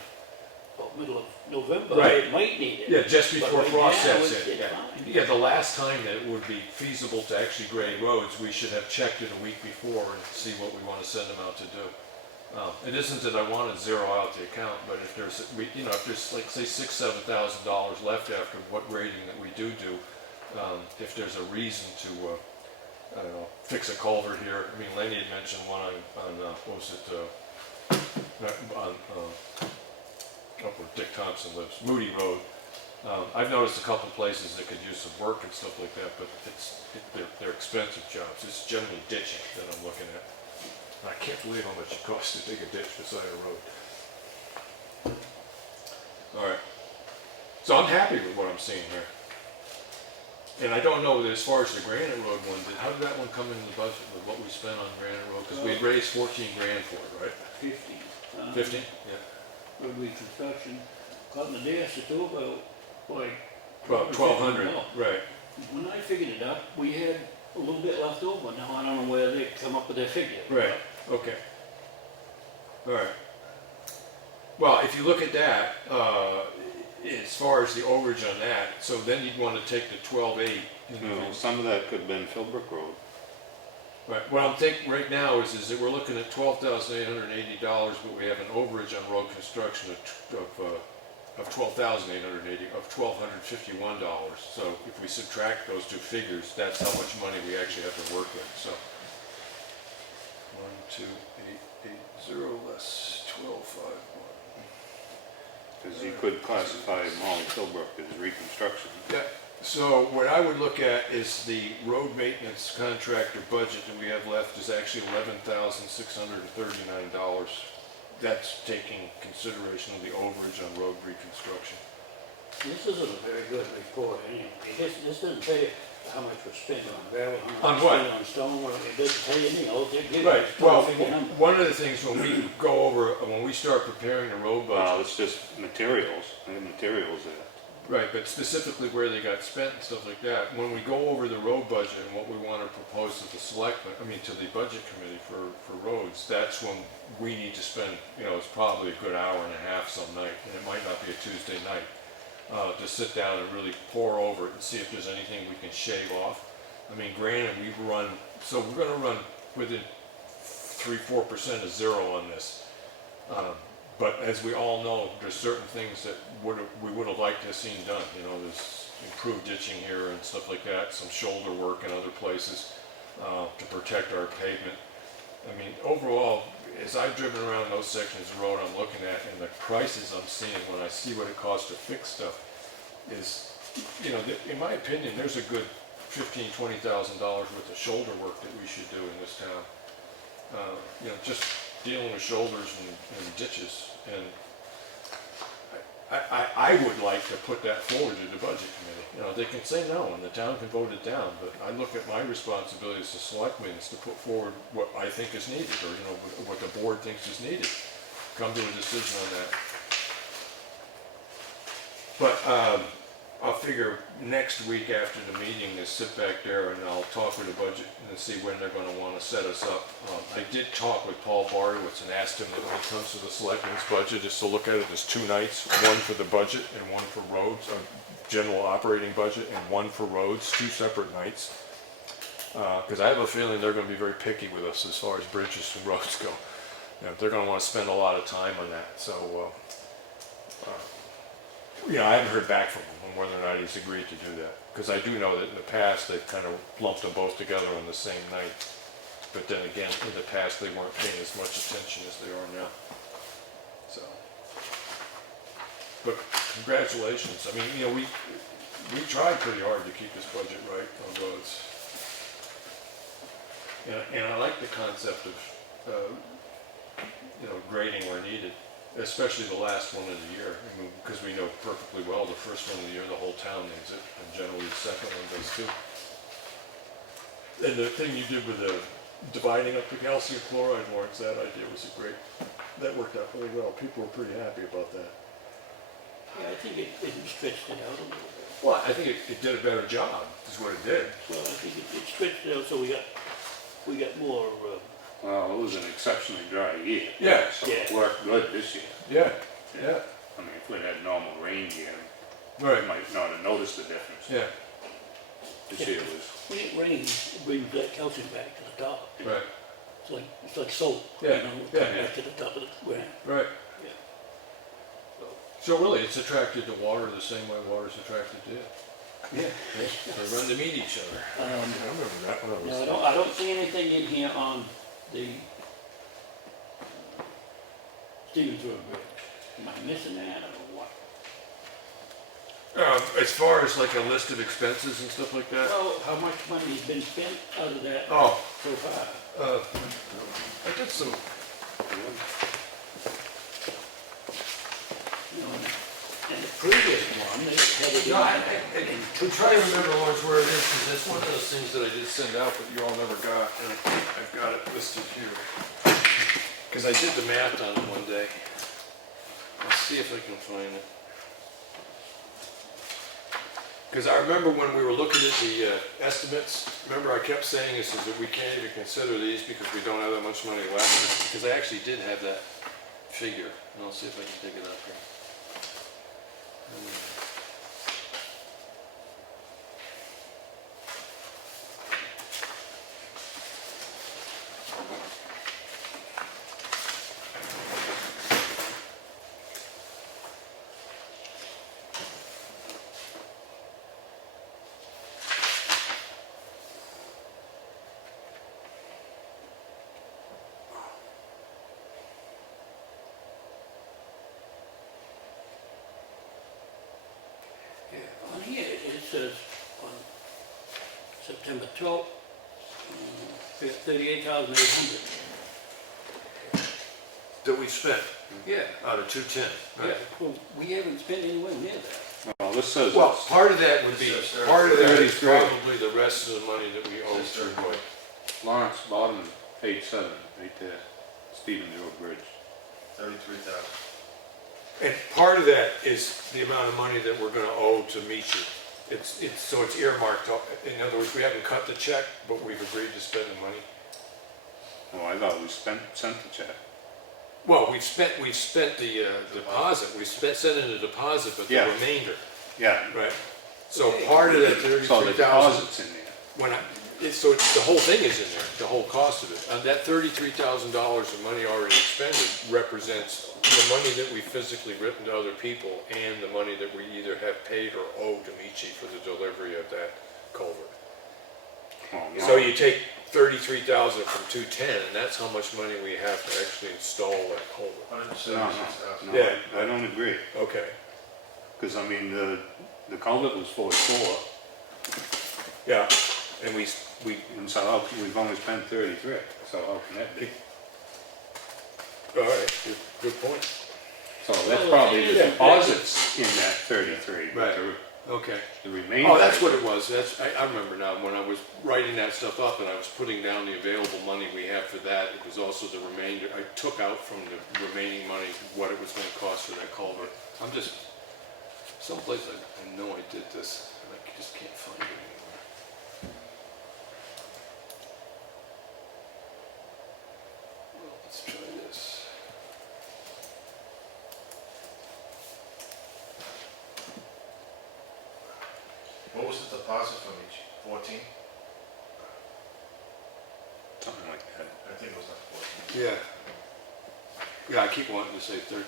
well, middle of November, Right. it might need it. Yeah, just before But right frost now, sets it's in, yeah. fine. Yeah, the last time that it would be feasible to actually grade roads, we should have checked it a week before and see what we want to send them out to do. It isn't that I want to zero out the account, but if there's, if there's like, say, $6,000-7,000 left after what grading that we do, if there's a reason to, I don't know, fix a culvert here. I mean, Lenny had mentioned one on what was it, up where Dick Thompson lives, Moody Road. I've noticed a couple places that could use some work and stuff like that, but they're expensive jobs. It's generally ditching that I'm looking at. I can't believe how much it costs to dig a ditch beside a road. All right. So I'm happy with what I'm seeing here. And I don't know that as far as the Granite Road one, how did that one come into the budget with what we spent on Granite Road? Because we raised 14 grand for it, right? 50. 15? Yeah. Road reconstruction, cutting the dash, it's over like. About 1,200, right. When I figured it up, we had a little bit left over. Now, I don't know where they come up with their figure. Right, okay. All right. Well, if you look at that, as far as the overage on that, so then you'd want to take the 12.8. Some of that could have been Philbrook Road. Right, what I'm thinking right now is that we're looking at $12,880, but we have an overage on road construction of $12,880, of $1,251. So if we subtract those two figures, that's how much money we actually have to work with, so. 12880 less 1251. Because you could classify Molly Philbrook as reconstruction. Yeah, so what I would look at is the road maintenance contractor budget that we have left is actually $11,639. That's taking consideration of the overage on road reconstruction. This isn't a very good report anyway. This doesn't tell you how much was spent on gravel, how On much what? was spent on stone, or it doesn't tell you anything. All it gives you Right, is well, a figure number. one of the things when we go over, when we start preparing the road budget. Well, it's just materials, they have materials there. Right, but specifically where they got spent and stuff like that, when we go over the road budget and what we want to propose to the selectmen, to the budget committee for roads, that's when we need to spend, it's probably a good hour and a half some night, and it might not be a Tuesday night, to sit down and really pour over it and see if there's anything we can shave off. Granted, we've run, so we're gonna run within 3-4% of zero on this. But as we all know, there's certain things that we would have liked to have seen done. There's improved ditching here and stuff like that, some shoulder work in other places to protect our pavement. Overall, as I've driven around those sections of road I'm looking at and the prices I'm seeing when I see what it costs to fix stuff is, in my opinion, there's a good $15,000-20,000 worth of shoulder work that we should do in this town. Just dealing with shoulders and ditches, and I would like to put that forward to the budget committee. They can say no, and the town can vote it down, but I look at my responsibility as a selectman is to put forward what I think is needed, or what the board thinks is needed. Come to a decision on that. But I'll figure next week after the meeting to sit back there and I'll talk with the budget and see when they're gonna wanna set us up. I did talk with Paul Bartowitz and asked him that when it comes to the selectmen's budget, is to look at it as 2 nights, one for the budget and one for roads, general operating budget, and one for roads, 2 separate nights. Cause I have a feeling they're gonna be very picky with us as far as bridges and roads go. They're gonna wanna spend a lot of time on that, so, I haven't heard back from him on whether or not he's agreed to do that. Because I do know that in the past, they've kind of lumped them both together on the same night. But then again, in the past, they weren't paying as much attention as they are now. So, but congratulations. We tried pretty hard to keep this budget right on roads. And I like the concept of, grading where needed. Especially the last one of the year, because we know perfectly well the first one of the year, the whole town needs it, and generally the second one does too. And the thing you did with the dividing up the calcium chloride warrants, that idea was that worked out really well. People were pretty happy about that. Yeah, I think it stretched it out a little bit. Well, I think it did a better job, is what it did. Well, I think it stretched it out, so we got more, Well, it was an exceptionally dry year. Yeah. So it worked good this year. Yeah, yeah, I mean, if we'd had normal rain year, right, you might not have noticed the difference. yeah, This year was, when it rains, it brings that calcium back to the top. right, It's like soap, you Yeah, know, yeah. come back to the top of the ground. right. Yeah. So really, it's attracted to water the same way water's attracted to it. Yeah. They run to meet each other. I remember that when I was. No, I don't see anything in here on the Stevens Road Bridge. Am I missing that or what? As far as like a list of expenses and stuff like that? Well, how much money has been spent out of that Oh, so far? I did some, You know, and the previous one, they had it in. I'm trying to remember, Lawrence, where it is, because that's one of those things that I did send out, but you all never got, and I've got it listed here. Because I did the math on it one day. Let's see if I can find it. Because I remember when we were looking at the estimates, remember I kept saying this, is that we can't even consider these because we don't have that much money left. Because I actually did have that figure, and I'll see if I can dig it up here. On here, it says on September 12th, 38,800. That we spent Yeah. out of 210. Yeah, well, we haven't spent anywhere near that. well, this says. Well, it's- part of that would be, part of that is 33. probably the rest of the money that we owe to Roy. Lawrence, bottom, page 7, right there, Stevens Road Bridge. 33,000. And part of that is the amount of money that we're gonna owe to meet you. So it's earmarked, in other words, we haven't cut the check, but we've agreed to spend the money. Oh, I thought we sent the check. Well, we've spent the deposit, sent in a deposit, but the Yeah. remainder, Yeah, right? So part of that so the 33,000, deposit's in there. so the whole thing is in there, the whole cost of it. That $33,000 of money already expended represents the money that we physically written to other people and the money that we either have paid or owe to Michi for the delivery of that culvert. Oh, no. So you take 33,000 from 210, and that's how much money we have to actually install that culvert. 176,000. No, Yeah. I don't agree, Okay, because I mean, the culvert was 44, yeah, and we, and so we've only spent 33, so how can that be? all right, good point. So that's probably the Yeah. deposits in that 33, but Right. Okay. the remainder. Oh, that's what it was, I remember now, when I was writing that stuff up and I was putting down the available money we have for that, it was also the remainder, I took out from the remaining money what it was gonna cost for that culvert. I'm just, someplace I know I did this, and I just can't find it anymore. Well, let's try this. What was the deposit from each? 14? Something like that. I think it was like 14. Yeah. Yeah, I keep wanting to say 13.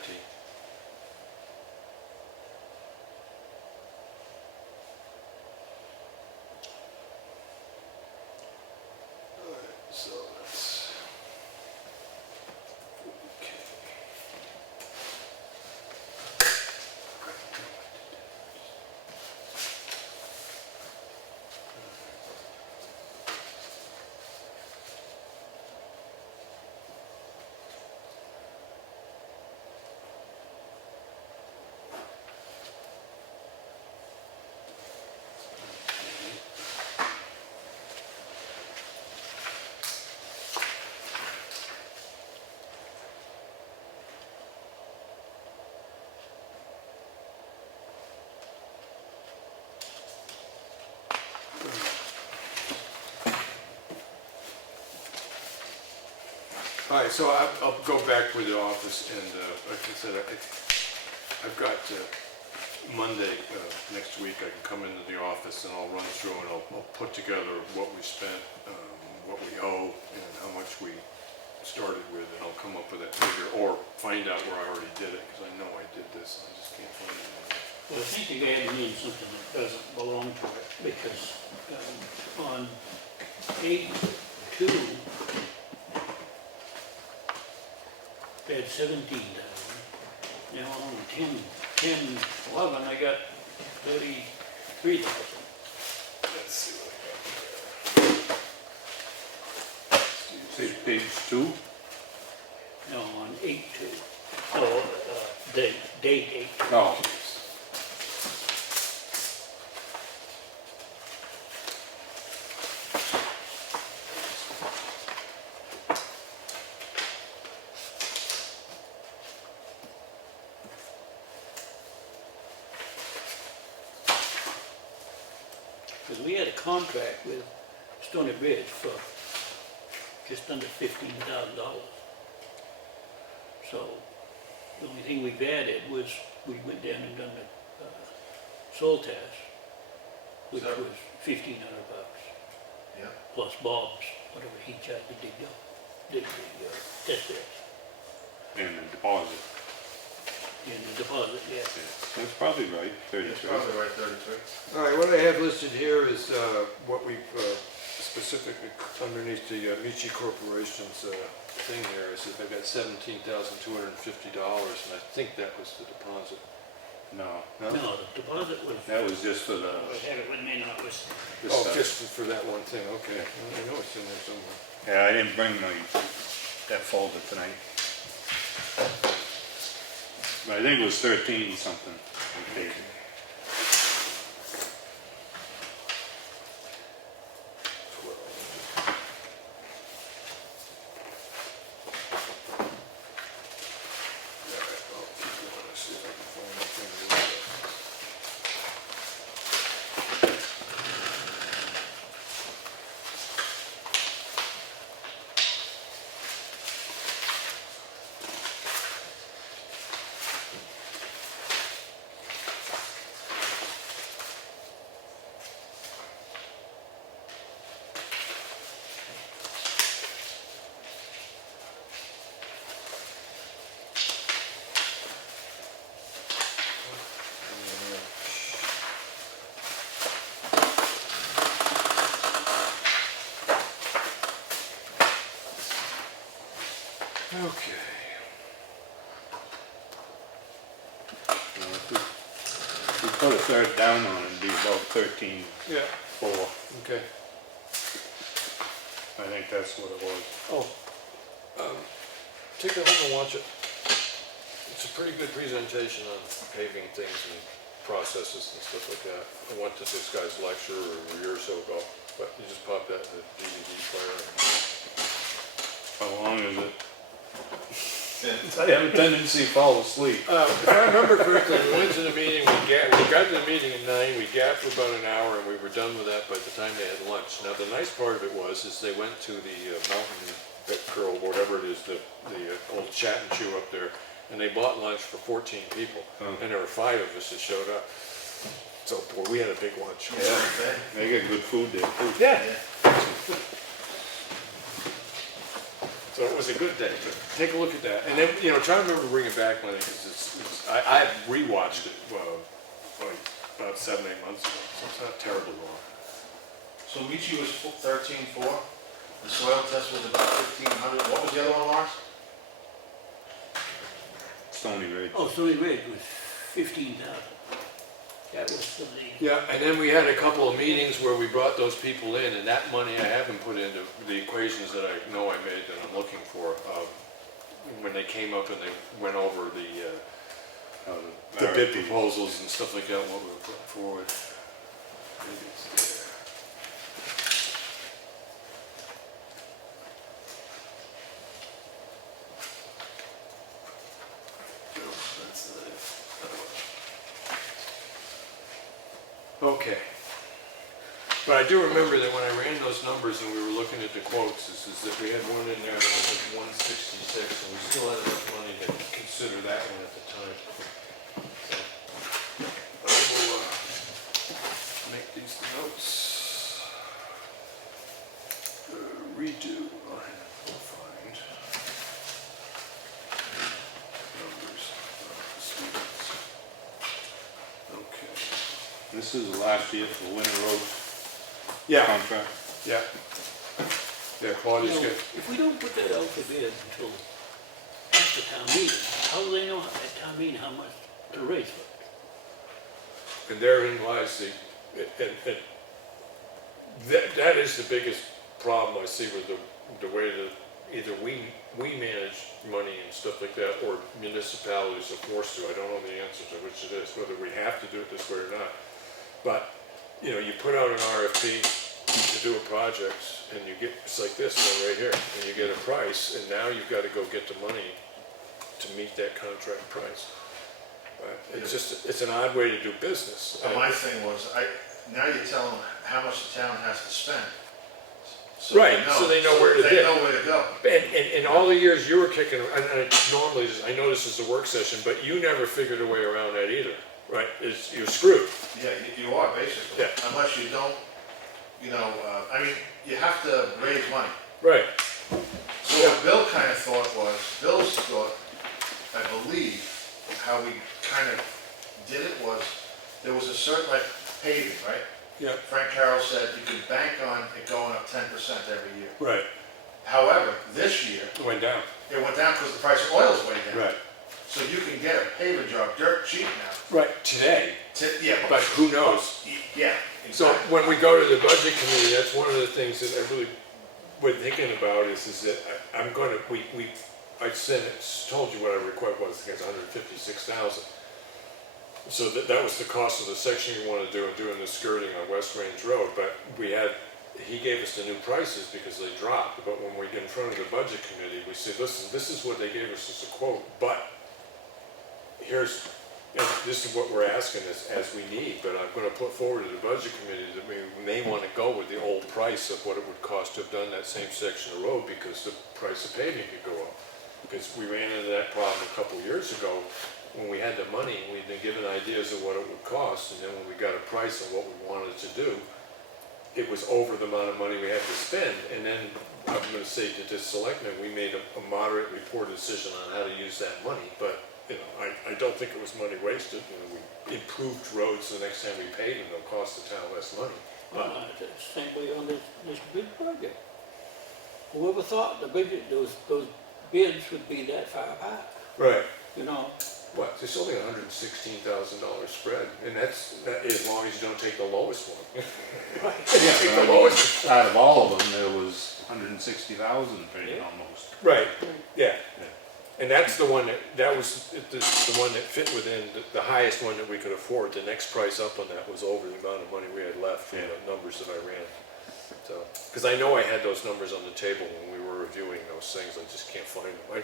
All right, so that's 40K. All right, so I'll go back with the office, and like I said, I've got Monday next week, I can come into the office and I'll run through and I'll put together what we spent, what we owe, and how much we started with, and I'll come up with that figure, or find out where I already did it, because I know I did this, I just can't find it. Well, I think you added in something that doesn't belong to it, because on 8-2, they had 17,000. Now on 10-11, I got 33,000. Let's see what I got. Say page 2? No, on 8-2. Oh, date 8-2. Oh. Because we had a contract with Stony Bridge for just under $15,000. So the only thing we've added was we went down and done the soil test, which So- was $1,500. Yeah. Plus Bob's, whatever he charged to dig the test pits. And the deposit. And the deposit, yeah. That's probably right, It's 32. probably right, 33. All right, what I have listed here is what we specifically underneath the Michi Corporation's thing here is that they've got $17,250, and I think that was the deposit. No, No? No, the deposit was, that was just for the, I have it with me now, it was, this Oh, stuff. just for that one thing, okay. Well, I know it's in there somewhere. Yeah, I didn't bring that folder tonight. But I think it was 13 something. Okay. Okay. If we put a third down on it, it'd be about 13.4. Yeah, okay. I think that's what it was. Oh, take that home and watch it. It's a pretty good presentation on paving things and processes and stuff like that. I went to this guy's lecture a year or so ago, but you just pop that in the DVD player. How long is it? I have a tendency to fall asleep. If I remember correctly, we went to the meeting, we got to the meeting at 9, we gapped for about an hour, and we were done with that by the time they had lunch. Now, the nice part of it was, is they went to the Mountain Curl, whatever it is, the old Chat and Chew up there, and they bought lunch for 14 people, and there were 5 of us that showed up. So, boy, we had a big lunch. Yeah, they got good food there too. Yeah. So it was a good day, but take a look at that. And then, you know, try to remember to bring it back, Lenny, because I rewatched it, like about 7-8 months ago, so it's not terribly long. So Michi was 13.4, the soil test was about 1,500, what was the other one, Lars? Stony Ridge. oh, Stony Ridge was 15,000. That was for the, Yeah, and then we had a couple of meetings where we brought those people in, and that money I haven't put into the equations that I know I made that I'm looking for. When they came up and they went over the bid proposals and stuff like that, what we were putting forward. Maybe it's there. No, that's not it. Okay. But I do remember that when I ran those numbers and we were looking at the quotes, is that we had one in there that was like 166, and we still had enough money to consider that one at the time. So, I will make these notes. Redo. We'll find numbers. Okay. This is the last year for the Winter Road Yeah, contract. yeah. Yeah, Claudia's You know, good. if we don't put that out for bid until after town meeting, how do they know at town meeting how much to raise for it? And therein lies and that is the biggest problem I see with the way that either we manage money and stuff like that, or municipalities are forced to. I don't know the answer to which it is, whether we have to do it this way or not. But, you know, you put out an RFP to do a project, and you get, it's like this one right here, and you get a price, and now you've got to go get the money to meet that contract price. It's just, it's an odd way to do business. Well, my thing was, now you're telling them how much the town has to spend. Right, so they know where to They dig. know where to go. And all the years you were kicking, and normally, I know this is a work session, but you never figured a way around that either, right? You're screwed. Yeah, you are basically, Yeah. unless you don't, you know, I mean, you have to raise money. Right. So what Bill kind of thought was, Bill's thought, I believe, how we kind of did it was, there was a certain, like paving, right? Yeah. Frank Carroll said you could bank on it going up 10% every year. Right. However, this year, It went down. it went down because the price of oil's way down. Right. So you can get a paving job dirt cheap now. Right, today, Yeah, but who knows? Yeah, So exactly. when we go to the budget committee, that's one of the things that I really was thinking about is that I'm gonna, I told you what our request was, I think it's 156,000. So that was the cost of the section you want to do and doing the skirting on West Range Road, but he gave us the new prices because they dropped, but when we get in front of the budget committee, we say, listen, this is what they gave us as a quote, but this is what we're asking as we need, but I'm gonna put forward to the budget committee that we may want to go with the old price of what it would cost to have done that same section of road, because the price of paving could go up. Because we ran into that problem a couple years ago, when we had the money, we'd been given ideas of what it would cost, and then when we got a price on what we wanted to do, it was over the amount of money we had to spend, and then I'm gonna say to this selectman, we made a moderate report decision on how to use that money, but, you know, I don't think it was money wasted. You know, we improved roads, the next time we paved them, they'll cost the town less money. It's the same way on this big project. Whoever thought those bids would be that far apart, Right. you know? What, there's only $116,000 spread, and that's as long as you don't take the lowest one. Right. Yeah, Take but the I mean, lowest. out of all of them, there was 160,000 paid almost. Right, yeah. And that's the one that was the one that fit within the highest one that we could afford. The next price up on that was over the amount of money we had left from the numbers that I ran. So, because I know I had those numbers on the table when we were reviewing those things, I just can't find them.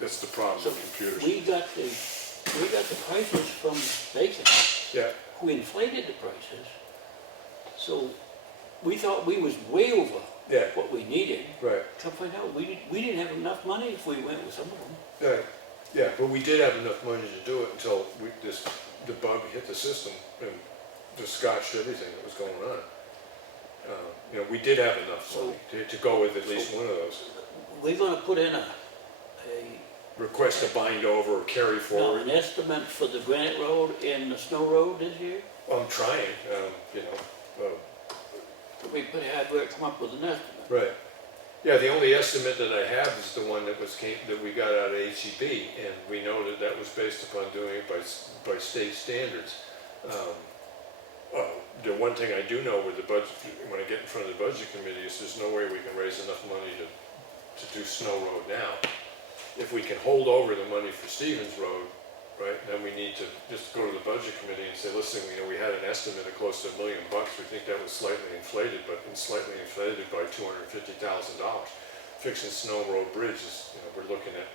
That's the problem with computers. We got the prices from Bacon, Yeah, who inflated the prices. So we thought we was way over yeah, what we needed. right. Come find out, we didn't have enough money if we went with some of them. Right. Yeah, but we did have enough money to do it until the bug hit the system and just scotched everything that was going on. You know, we did have enough money to go with at least one of those. We're gonna put in a Request to bind over or carry forward. an estimate for the Granite Road and the Snow Road this year. I'm trying, you know. We pretty hard work to come up with an estimate. Right. Yeah, the only estimate that I have is the one that we got out of HEB, and we know that was based upon doing it by state standards. The one thing I do know with the budget, when I get in front of the budget committee, is there's no way we can raise enough money to do Snow Road now. If we can hold over the money for Stevens Road, right, then we need to just go to the budget committee and say, listen, you know, we had an estimate of close to $1 million. We think that was slightly inflated, but it's slightly inflated by $250,000. Fixing Snow Road Bridge is, you know, we're looking at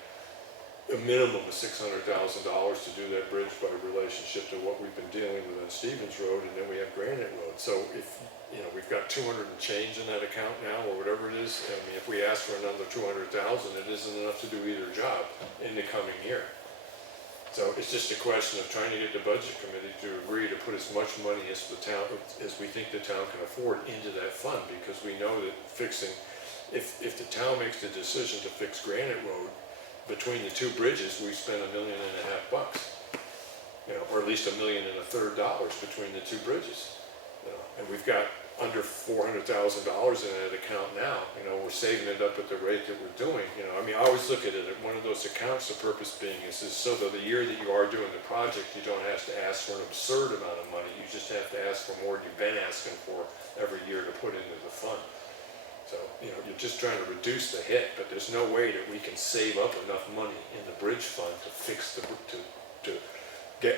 a minimum of $600,000 to do that bridge by relationship to what we've been dealing with on Stevens Road, and then we have Granite Road. So if, you know, we've got 200 and change in that account now, or whatever it is, I mean, if we ask for another 200,000, it isn't enough to do either job in the coming year. So it's just a question of trying to get the budget committee to agree to put as much money as the town, as we think the town can afford into that fund, because we know that fixing, if the town makes the decision to fix Granite Road, between the two bridges, we spend $1.5 million, you know, or at least $1.33 million between the two bridges. You know, and we've got under $400,000 in that account now. You know, we're saving it up at the rate that we're doing. You know, I mean, I always look at it at one of those accounts. The purpose being is so that the year that you are doing the project, you don't have to ask for an absurd amount of money. You just have to ask for more than you've been asking for every year to put into the fund. So, you know, you're just trying to reduce the hit, but there's no way that we can save up enough money in the bridge fund to fix to get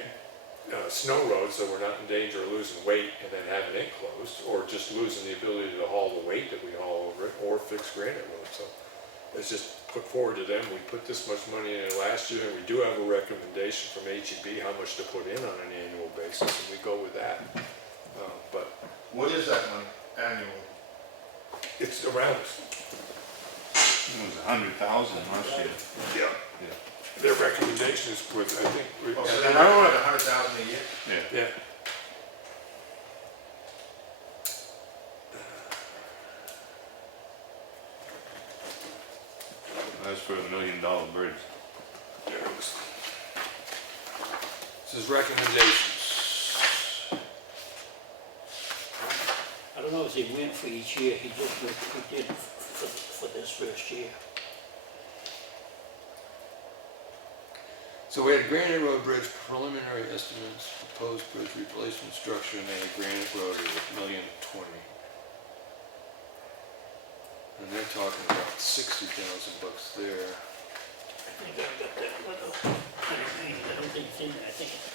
snow roads so we're not in danger of losing weight and then having it closed, or just losing the ability to haul the weight that we haul over it, or fix Granite Road. So it's just put forward to them. We put this much money in it last year, and we do have a recommendation from HEB how much to put in on an annual basis, and we go with that. But What is that money, annual? it's around us. It was 100,000 last year. Yeah. Their recommendation is with, I think, Oh, so they're not at 100,000 a year? Yeah. yeah. That's for $1 million bridge. There it was. This is recommendations. I don't know if he went for each year, he just went, he did for this first year. So we had Granite Road Bridge preliminary estimates, proposed bridge replacement structure, and then a Granite Road is $1,020,000. And they're talking about $60,000 there. I think I've got that little, I don't think it's in there, I think it's.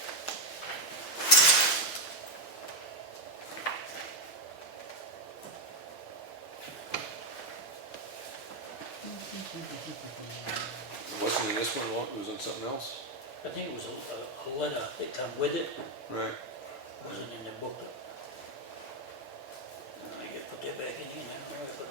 It wasn't in this one, it was in something else? I think it was a letter that come with it, Right. wasn't in the booklet. I gotta put that back in here now, where I put it.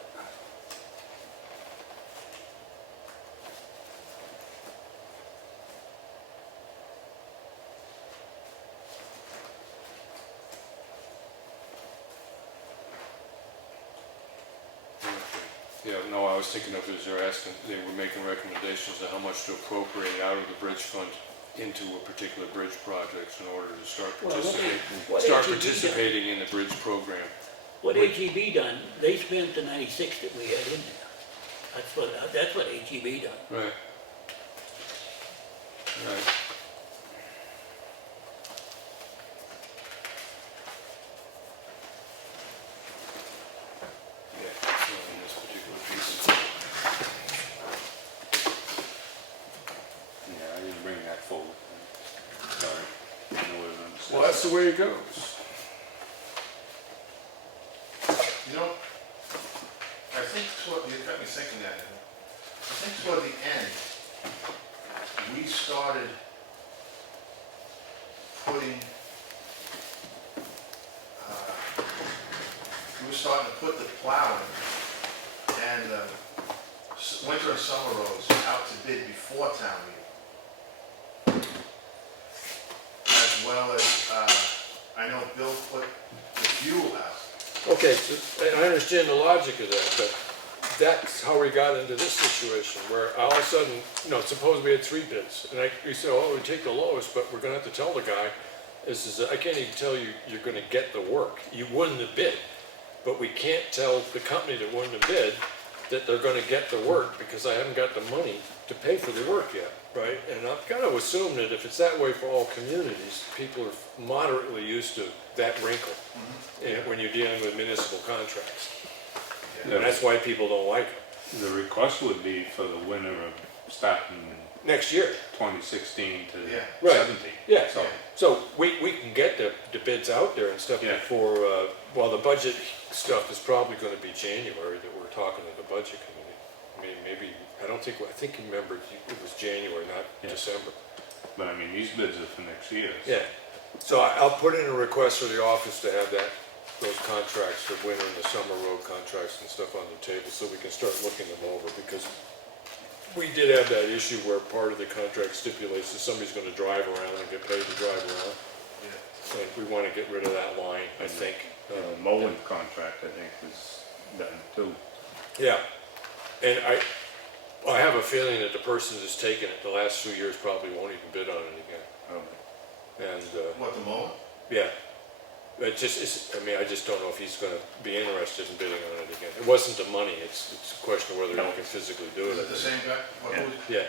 Yeah, no, I was thinking of as they're asking, they were making recommendations on how much to appropriate out of the bridge fund into a particular bridge project in order to start Well, what participating in the bridge program. What HEB done, they spent the 96 that we had in there. That's what HEB done. Right. Right. Yeah, it's not in this particular piece. Yeah, I didn't bring that forward. Sorry. No way to understand. Well, that's the way it goes. You know, I think you got me thinking that, I think toward the end, we started putting, we were starting to put the plowing and winter and summer roads out to bid before town meeting. As well as, I know Bill put the fuel out. Okay, so I understand the logic of that, but that's how we got into this situation, where all of a sudden, you know, suppose we had 3 bids, and we said, oh, we take the lowest, but we're gonna have to tell the guy, I can't even tell you you're gonna get the work. You won the bid, but we can't tell the company that won the bid that they're gonna get the work, because I haven't got the money to pay for the work yet, right? And I've got to assume that if it's that way for all communities, people are moderately used to that wrinkle when you're dealing with municipal contracts. And that's why people don't like them. The request would be for the winter of starting Next year. 2016 to Yeah. 17. Yeah, So, so we can get the bids out there and stuff Yeah. before, well, the budget stuff is probably gonna be January that we're talking to the budget committee. I mean, maybe, I don't I think he remembered it was January, not December. But I mean, these bids are for next year. Yeah, so I'll put in a request for the office to have those contracts for winter and the summer road contracts and stuff on the table, so we can start looking them over, because we did have that issue where part of the contract stipulates that somebody's gonna drive around and get paid to drive around. Yeah. And we wanna get rid of that line, I think. And the mowing contract, I think, was done too. Yeah, and I have a feeling that the person that's taken it the last 2 years probably won't even bid on it again. And, What, the moment? yeah, I just don't know if he's gonna be interested in bidding on it again. It wasn't the money, it's a question of whether he can physically do Is it. it the same guy? What, who was Yeah,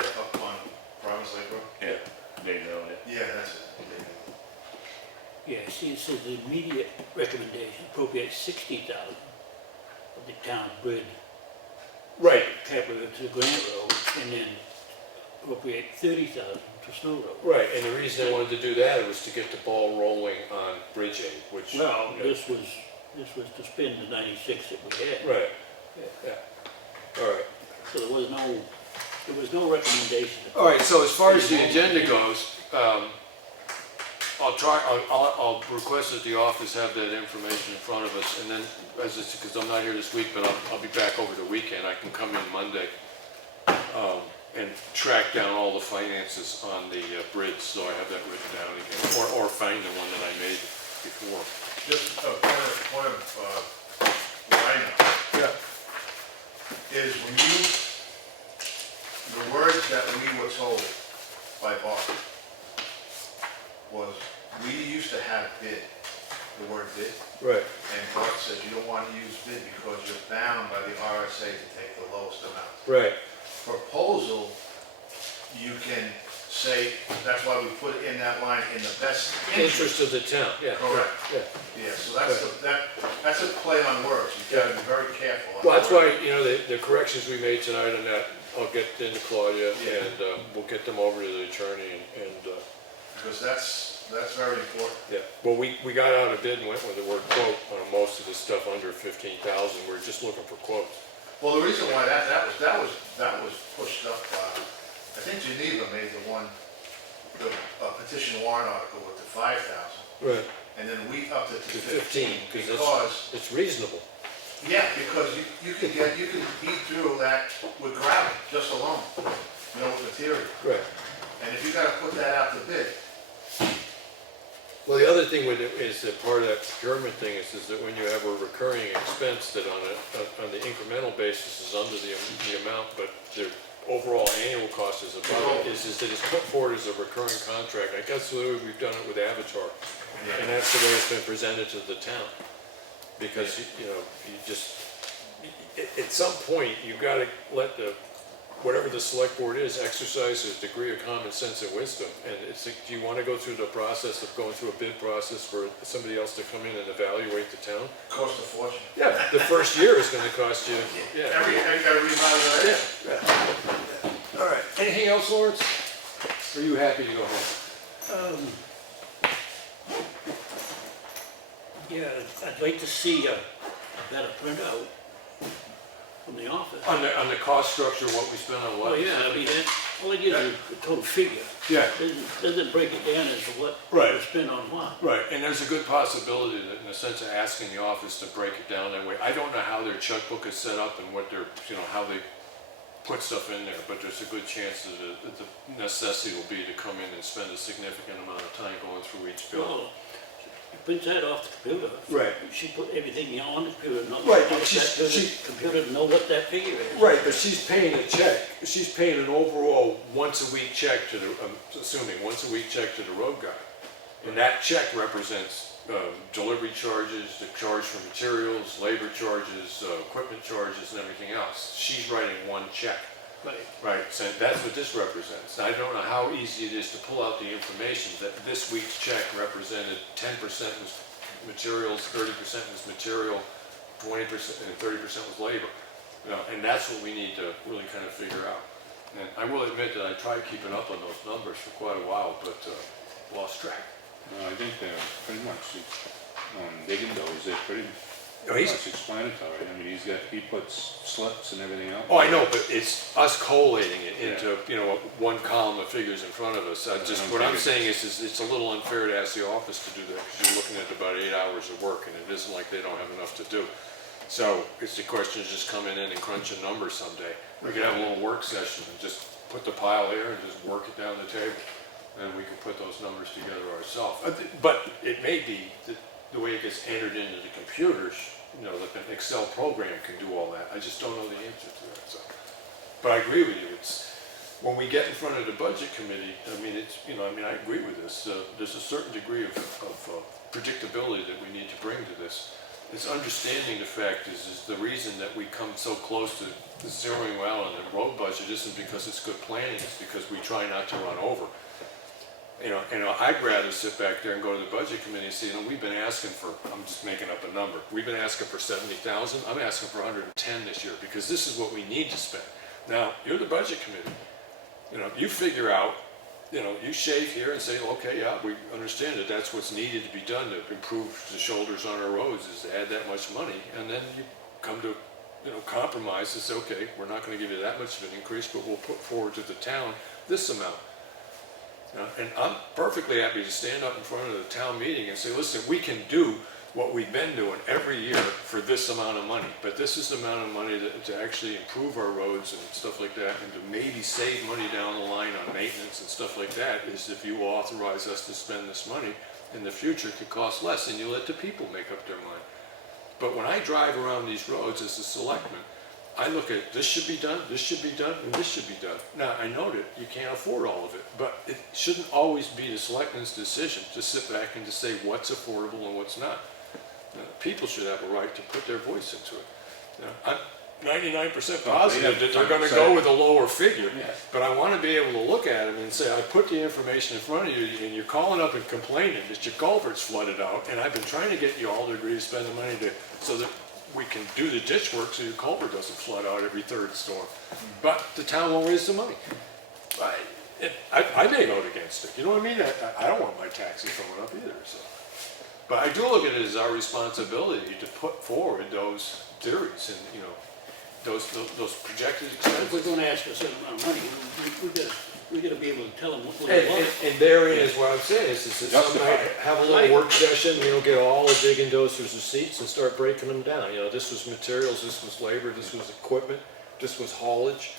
up on Province Lake Road? Yeah. They know it. Yeah, that's it. Yeah, see, it says the immediate recommendation appropriate 60,000 of the town bridge right, capital to Grant Road, and then appropriate 30,000 to Snow Road. right, and the reason I wanted to do that was to get the ball rolling on Bridge Aid, which. Well, this was to spend the 96 that we had. Right, yeah, all right. So there was no recommendation. All right, so as far as the agenda goes, I'll request that the office have that information in front of us, and then, because I'm not here this week, but I'll be back over the weekend, I can come in Monday, and track down all the finances on the bridge, so I have that written down again, or find the one that I made before. Just a point of what I know Yeah. is the words that we were told by Bob was, we used to have bid, the word bid, Right. and Bart says you don't want to use bid because you're bound by the RSA to take the lowest amount. Right, Proposal, you can say, that's why we put it in that line, in the best interest. interest of the town, yeah. Correct. Yeah. Yeah, so that's a play on words, you gotta be very careful. on Well, that's words. why, the corrections we made tonight on that, I'll get into Claudia, Yeah. and we'll get them over to the attorney, and Because that's very important. yeah, well, we got out a bid and went with the word quote on most of the stuff under 15,000, we're just looking for quotes. Well, the reason why that was pushed up, I think Geneva made the petition warrant article with the 5,000, Right. and then we upped it to To 15, 15, because because, it's reasonable. yeah, because you can eat through that with gravel, just alone, with material. Right. And if you gotta put that out to bid, Well, the other thing with it is that part of that procurement thing is that when you have a recurring expense that on the incremental basis is under the amount, but the overall annual cost is above it, is that it's put forward as a recurring contract. I guess the way we've done it with Avatar, and that's the way it's been presented to the town. Because, you just, at some point, you gotta let whatever the select board is, exercise a degree of common sense and wisdom. And do you want to go through the process of going through a bid process for somebody else to come in and evaluate the town? cost a fortune. Yeah, the first year is going to cost you, yeah. Every reevaluation. Yeah. All right, anything else, Lawrence? Or are you happy to go home? Yeah, I'd like to see a better printout from the office. On the cost structure, what we spend on what? Oh, yeah, I mean, that, all it gives you a total figure. Yeah. Doesn't break it down as to what Right. was spent on what. Right, and there's a good possibility that in the sense of asking the office to break it down that way. I don't know how their checkbook is set up and what their, how they put stuff in there, but there's a good chance that the necessity will be to come in and spend a significant amount of time going through each bill. Well, she prints that off the computer. Right. She put everything on the computer, not Right, but that to the computer to know what that figure is. Right, but she's paying a check, she's paying an overall once-a-week check to the, I'm assuming, once-a-week check to the road guy. And that check represents delivery charges, the charge for materials, labor charges, equipment charges, and everything else. She's writing one check. Right. Right, so that's what this represents. I don't know how easy it is to pull out the information that this week's check represented 10% was materials, 30% was material, 20% and 30% was labor. And that's what we need to really kind of figure out. And I will admit that I tried keeping up on those numbers for quite a while, but lost track. No, I think they're pretty much, digging those, they're pretty Oh, he's, Self-explanatory, I mean, he puts slips and everything else. oh, I know, but it's us collating it into, you know, one column of figures in front of us. What I'm saying is it's a little unfair to ask the office to do that, because you're looking at about 8 hours of work, and it isn't like they don't have enough to do. So it's the question of just coming in and crunching numbers someday. We could have a little work session and just put the pile there and just work it down the table, and we can put those numbers together ourselves. But it may be that the way it gets entered into the computers, you know, like an Excel program can do all that. I just don't know the answer to that, so. But I agree with you, it's, when we get in front of the budget committee, I mean, it's, you know, I mean, I agree with this. There's a certain degree of predictability that we need to bring to this. It's understanding the fact is the reason that we come so close to zeroing out on the road budget isn't because it's good planning, it's because we try not to run over. You know, I'd rather sit back there and go to the budget committee and say, you know, we've been asking for, I'm just making up a number, we've been asking for 70,000, I'm asking for 110 this year, because this is what we need to spend. Now, you're the budget committee, you know, you figure out, you know, you shave here and say, okay, yeah, we understand that that's what's needed to be done to improve the shoulders on our roads, is to add that much money, and then you come to, you know, compromise and say, okay, we're not gonna give you that much of an increase, but we'll put forward to the town this amount. And I'm perfectly happy to stand up in front of the town meeting and say, listen, we can do what we've been doing every year for this amount of money, but this is the amount of money to actually improve our roads and stuff like that, and to maybe save money down the line on maintenance and stuff like that, is if you authorize us to spend this money in the future, it could cost less, and you let the people make up their mind. But when I drive around these roads as a selectman, I look at this should be done, this should be done, and this should be done. Now, I know that you can't afford all of it, but it shouldn't always be the selectman's decision to sit back and to say what's affordable and what's not. People should have a right to put their voice into it. I'm 99% positive that they're going to go with a lower figure, but I want to be able to look at them and say, I put the information in front of you, and you're calling up and complaining that your culvert's flooded out, and I've been trying to get you all to agree to spend the money so that we can do the ditch work so your culvert doesn't flood out every third storm. But the town won't raise the money. I may vote against it, you know what I mean? I don't want my taxes going up either, so. But I do look at it as our responsibility to put forward those theories and, you know, those projected expenses. If we're gonna ask for a certain amount of money, we gotta be able to tell them what we want. And therein is what I'm saying, is somebody have a little work session, you know, get all the digging dozers receipts and start breaking them down. You know, this was materials, this was labor, this was equipment, this was haulage.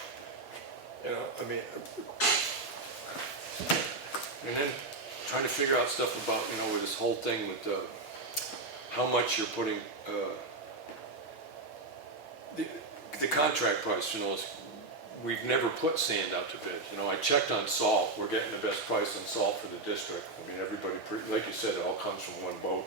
You know, I mean, and then trying to figure out stuff about, you know, with this whole thing with how much you're putting, the contract price, you know, we've never put sand out to bid. You know, I checked on salt. We're getting the best price on salt for the district. I mean, everybody, like you said, it all comes from one boat.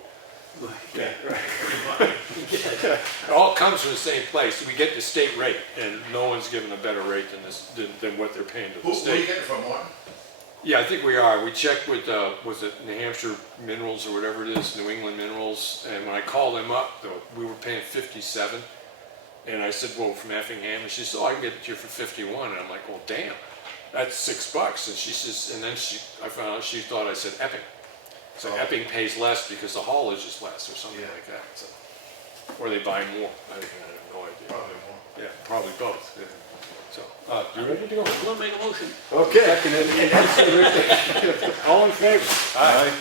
Yeah, right. It all comes from the same place. We get the state rate, and no one's given a better rate than what they're paying to the state. Who are you getting from, Martin? Yeah, I think we are. We checked with, was it New Hampshire Minerals or whatever it is, New England Minerals, and when I called them up, though, we were paying 57. And I said, well, from Effingham, and she said, oh, I can get it to you for 51. And I'm like, well, damn, that's $6. And she says, and then I found out she thought I said Epping. So Epping pays less because the haulage is less or something like that. So, or they buy more. I have no idea. Probably more. Yeah, probably both. Yeah. So, you ready to go? We'll make a motion. Okay. All in favor? Aye.